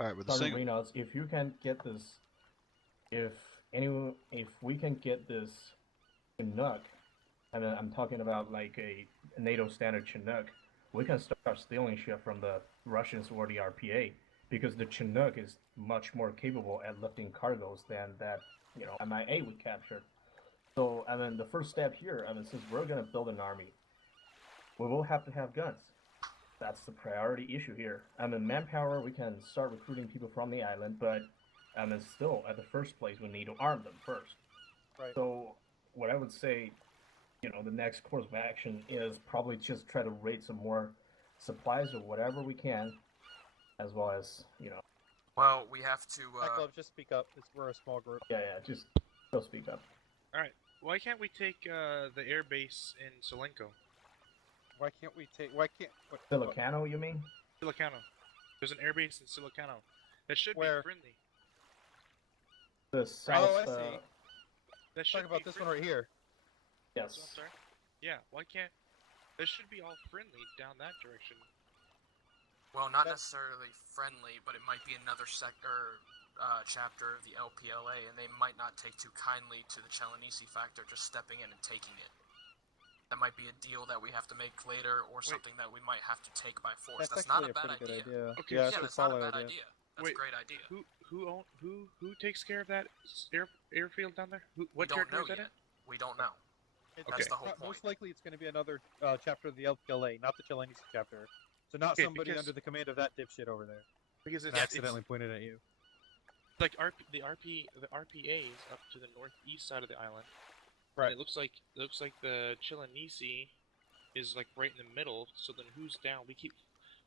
All right, with the single... Reynolds, if you can get this, if we can get this Chinook, and I'm talking about like a NATO standard Chinook, we can start stealing shit from the Russians or the RPA, because the Chinook is much more capable at lifting cargoes than that, MIA we captured. So, the first step here, since we're gonna build an army, we will have to have guns. That's the priority issue here. Manpower, we can start recruiting people from the island, but still, at the first place, we need to arm them first. Right. So, what I would say, the next course of action is probably just try to raid some more supplies or whatever we can, as well as, Well, we have to... Club, just speak up. We're a small group. Yeah, just go speak up. Alright, why can't we take the air base in Solenko? Why can't we take... Why can't... Silicano, you mean? Silicano. There's an airbase in Silicano. That should be friendly. The south, I see. that should Talk about be this one right here. Yes. So, I'm sorry. Yeah, why can't... This should be all friendly down that direction. Well, not necessarily friendly, but it might be another chapter of the LPLA, and they might not take too kindly to the Chelanese factor just stepping in and taking it. That might be a deal that we have to make later, or something that we might have to take by force. That's not a bad idea. Okay, yeah, so that's that's not a solid bad idea. That's a great idea. Who takes care of that airfield down there? We What don't know territory is that yet. in? We don't know. It's That's the whole point. Most likely it's going to be another chapter of the LPLA, not the Chelanese chapter. So not Okay, somebody because- under the command of that dipshit over there. Because it's accidentally pointed at you. Like the RPA is up to the northeast side of the island. Right. And it looks like the Chelanese is like right in the middle. So then who's down?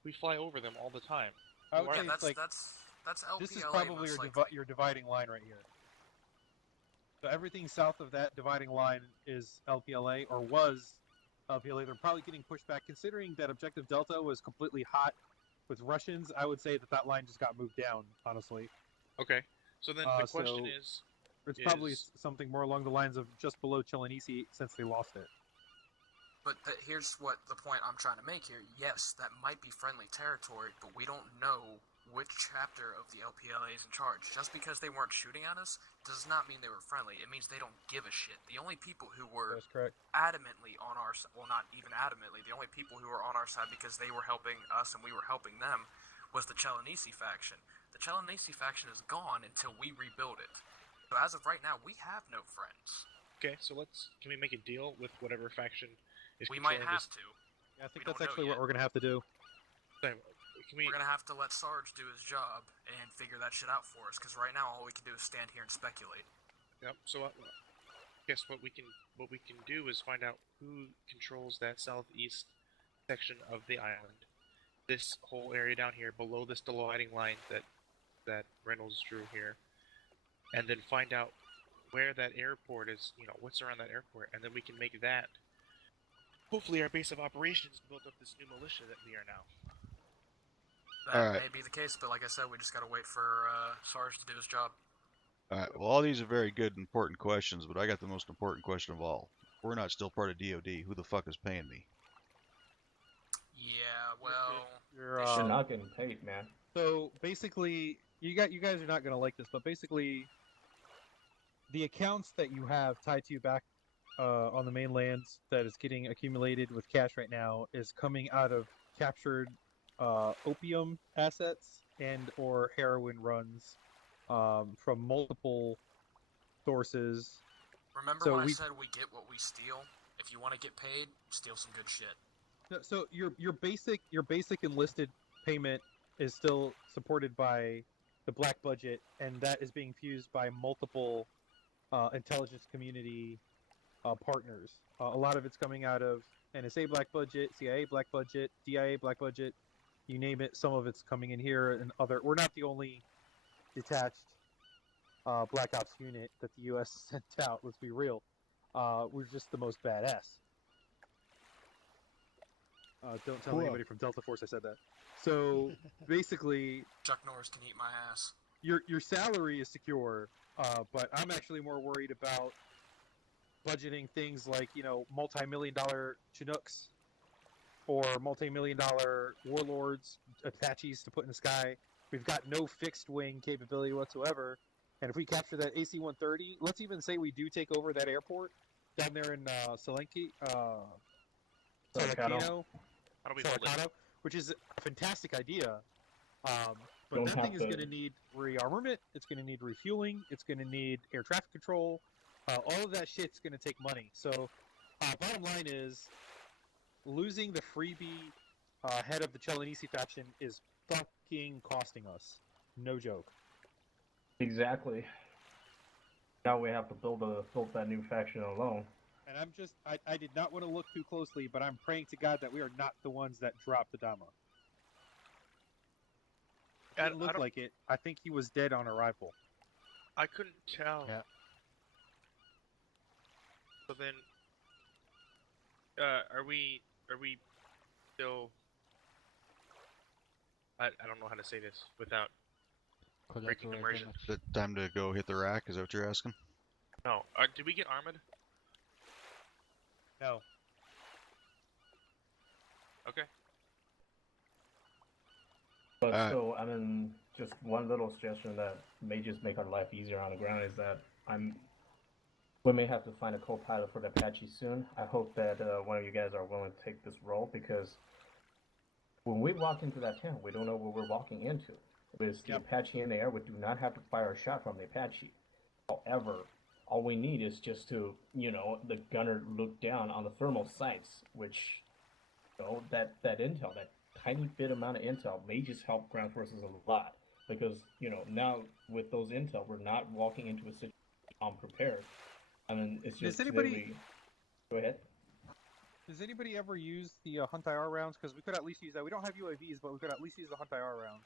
We fly over them all the time. I would Who say are- it's like that's LPLA. this is probably your dividing line right here. So everything south of that dividing line is LPLA, or was LPLA. They're probably getting pushed back, considering that Objective Delta was completely hot with Russians. I would say that line just got moved down, honestly. Okay. So then the question is... It's probably something more along the lines of just below Chelanese, since they lost it. But here's what the point I'm trying to make here. Yes, that might be friendly territory, but we don't know which chapter of the LPLA is in charge. Just because they weren't shooting at us does not mean they were friendly. It means they don't give a shit. The only people who were adamantly on our side, well, not even adamantly, the only people who were on our side because they were helping us and we were helping them was the Chelanese faction. The Chelanese faction is gone until we rebuild it. So as of right now, we have no friends. Okay, so can we make a deal with whatever faction is We might have to. Yeah, I think that's actually what we're going to have to do. We're going to have to let Sarge do his job and figure that shit out for us, because right now all we can do is stand here and speculate. Yep. So I guess what we can do is find out who controls that southeast section of the island. This whole area down here, below this dividing line that Reynolds drew here, and then find out where that airport is. You know, what's around that airport, and then we can make that hopefully our base of operations to build up this new militia that we are now. That may be the case, but like I said, we just gotta wait for Sarge to do his job. Alright, well all these are very good and important questions, but I got the most important question of all. If we're not still part of DoD, who the fuck is paying me? Yeah, well... You're not getting paid, man. So basically, you guys are not going to like this, but basically, the accounts that you have tied to you back on the mainlands that is getting accumulated with cash right now is coming out of captured opium assets and or heroin runs from multiple sources. Remember when I said we get what we steal? If you want to get paid, steal some good shit. So your basic enlisted payment is still supported by the black budget, and that is being fused by multiple intelligence community partners. A lot of it's coming out of NSA black budget, CIA black budget, DIA black budget, you name it. Some of it's coming in here, and other. We're not the only detached black ops unit that the U.S. sent out. Let's be real. We're just the most badass. Don't tell anybody from Delta Force I said that. So basically, Chuck Norris can eat my ass. Your salary is secure, but I'm actually more worried about budgeting things like, you know, multi-million-dollar Chinooks or multi-million-dollar warlords, Apaches to put in the sky. We've got no fixed-wing capability whatsoever, and if we capture that AC-130, let's even say we do take over that airport down there in Salakino, which is a fantastic idea. But that thing is going to need rearmament, it's going to need refueling, it's going to need air traffic control. All of that shit's going to take money. So, bottom line is, losing the freebie head of the Chelanese faction is fucking costing us. No joke. Exactly. Now we have to build that new faction alone. And I did not want to look too closely, but I'm praying to God that we are not the ones that dropped the Dama. It didn't look like it. I think he was dead on arrival. I couldn't tell. Yeah. So then, are we still? I don't know how to say this without breaking immersion. Is it time to go hit the rack? Is that what you're asking? No. Did we get armored? No. Okay. But still, I mean, just one little suggestion that may just make our life easier on the ground is that we may have to find a co-pilot for the Apache soon. I hope that one of you guys are willing to take this role, because when we walk into that tent, we don't know what we're walking into. With the Apache in the air, we do not have to fire a shot from the Apache. However, all we need is just to, the gunner look down on the thermal sights, which, that intel, that tiny bit amount of intel may just help ground forces a lot. Because, now with those intel, we're not walking into a situation unprepared. I mean, it's just Go ahead. Does anybody ever use the Hunt IR rounds? Because we could at least use that. We don't have UAVs, but we could at least use the Hunt IR rounds.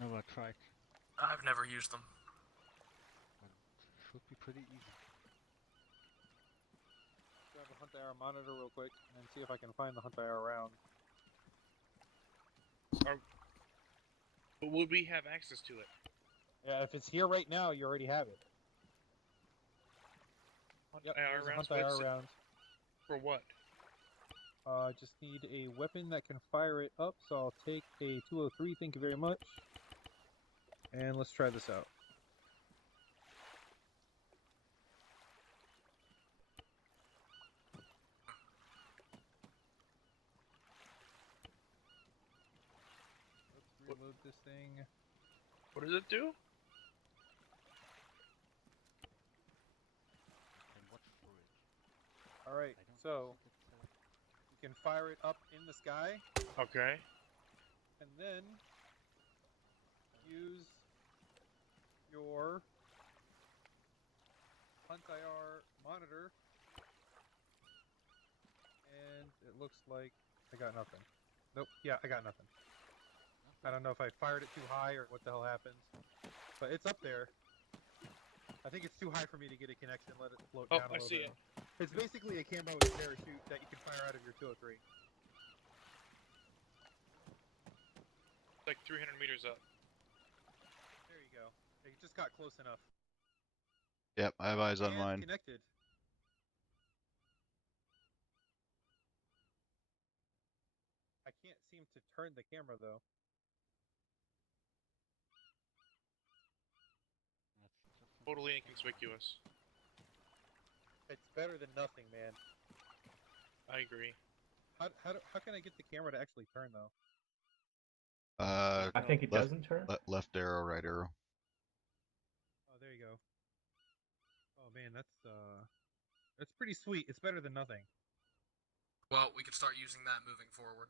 No, I tried. I've never used them. Should be pretty easy. Grab a Hunt IR monitor real quick and see if I can find the Hunt IR round. But would we have access to it? Yeah, if it's here right now, you already have it. Yep, IR rounds. Hunt IR round. For what? I just need a weapon that can fire it up, so I'll take a 203, thank you very much. And let's try this out. Let's reload this thing. What does it do? Alright, so you can fire it up in the sky. Okay. And then use your Hunt IR monitor. And it looks like I got nothing. Nope, yeah, I got nothing. I don't know if I fired it too high or what the hell happens. But it's up there. I think it's too high for me to get a connection. Let it float down a little bit. It's basically a camo with a parachute that you can fire out of your 203. It's like 300 meters up. There you go. It just got close enough. Yep, I have eyes on And mine. connected. I can't seem to turn the camera though. Totally inconspicuous. It's better than nothing, man. I agree. How can I get the camera to actually turn though? I think it doesn't turn. Left arrow, right arrow. Oh, there you go. Oh man, that's pretty sweet. It's better than nothing. Well, we could start using that moving forward.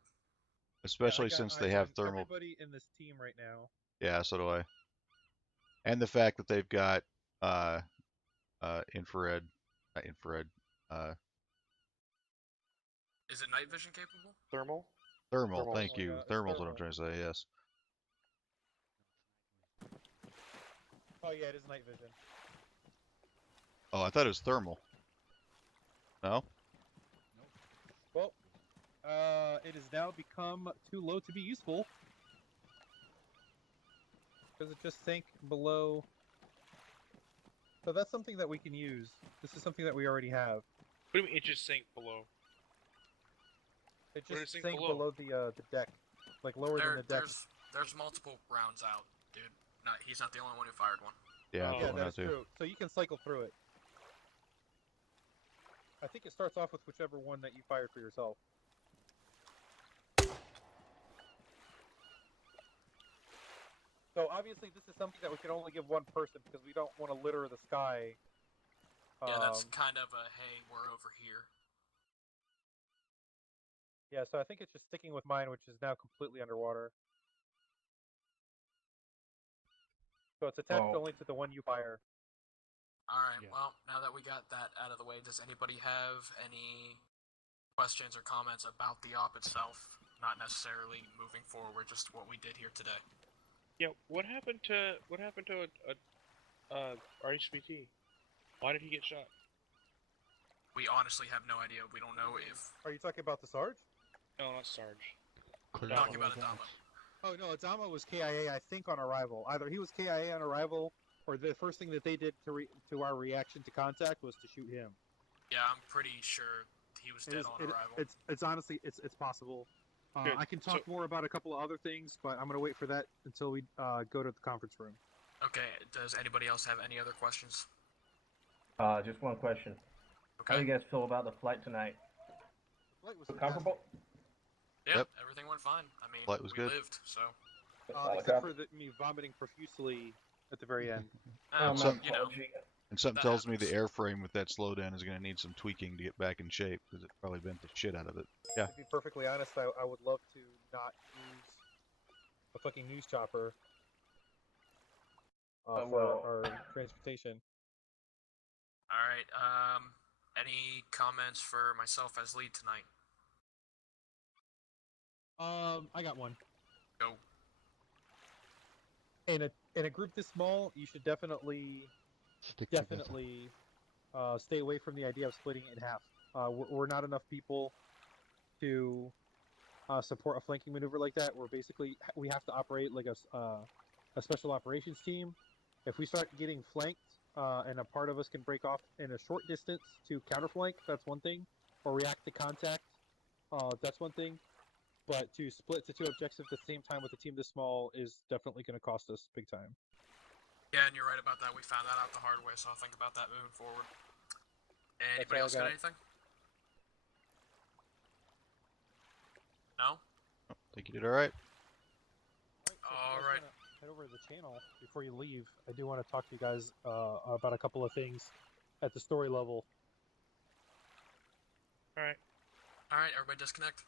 Especially since they have thermal. Everybody in this team right now. Yeah, so do I. And the fact that they've got infrared, not infrared. Is it night vision capable? Thermal. Thermal. Thank you. Thermal's what I'm trying to say. Yes. Oh yeah, it is night vision. Oh, I thought it was thermal. No? Well, it has now become too low to be useful. Because it just sank below. So that's something that we can use. This is something that we already have. What do you mean it just sank below? It just sank below the deck. Like lower than the deck. There's multiple rounds out, dude. He's not the only one who fired one. Yeah, yeah, that's true. So you can cycle through it. I think it starts off with whichever one that you fired for yourself. So obviously this is something that we can only give one person because we don't want to litter the sky. Yeah, that's kind of a, hey, we're over here. Yeah, so I think it's just sticking with mine, which is now completely underwater. So it's attached only to the one you fire. Alright, well, now that we got that out of the way, does anybody have any questions or comments about the op itself? Not necessarily moving forward, just what we did here today. Yeah, what happened to HVT? Why did he get shot? We honestly have no idea. We don't know if... Are you talking about the Sarge? No, not Sarge. We're talking about Adama. Oh no, Adama was KIA, I think, on arrival. Either he was KIA on arrival, or the first thing that they did to our reaction to contact was to shoot him. Yeah, I'm pretty sure he was dead on arrival. It's honestly it's possible. Good. I can talk more about a couple of other things, but I'm gonna wait for that until we go to the conference room. Okay. Does anybody else have any other questions? Just one question. Okay. How do you guys feel about the flight tonight? The flight was Comfortable? Yeah, Yep. everything went fine. I mean, Flight was we good. lived, so. Except for me vomiting profusely at the very end. You know, And something that tells me the happens. airframe with that slowdown is going to need some tweaking to get back in shape because it probably bent the shit out of it. Yeah. To be perfectly honest, I would love to not use a fucking news chopper for our transportation. All right. Any comments for myself as lead tonight? I got one. Go. In a group this small, you should definitely stay away from the idea of splitting it in half. We're not enough people to support a flanking maneuver like that. We have to operate like a special operations team. If we start getting flanked and a part of us can break off in a short distance to counterflank, that's one thing, or react to contact, that's one thing. But to split to two objectives at the same time with a team this small is definitely going to cost us big time. Yeah, and you're right about that. We found that out the hard way, so I'll think about that moving forward. Anybody else got anything? No? I think you did all right. All right. Head over to the channel before you leave. I do want to talk to you guys about a couple of things at the story level. All right. All right, everybody disconnect.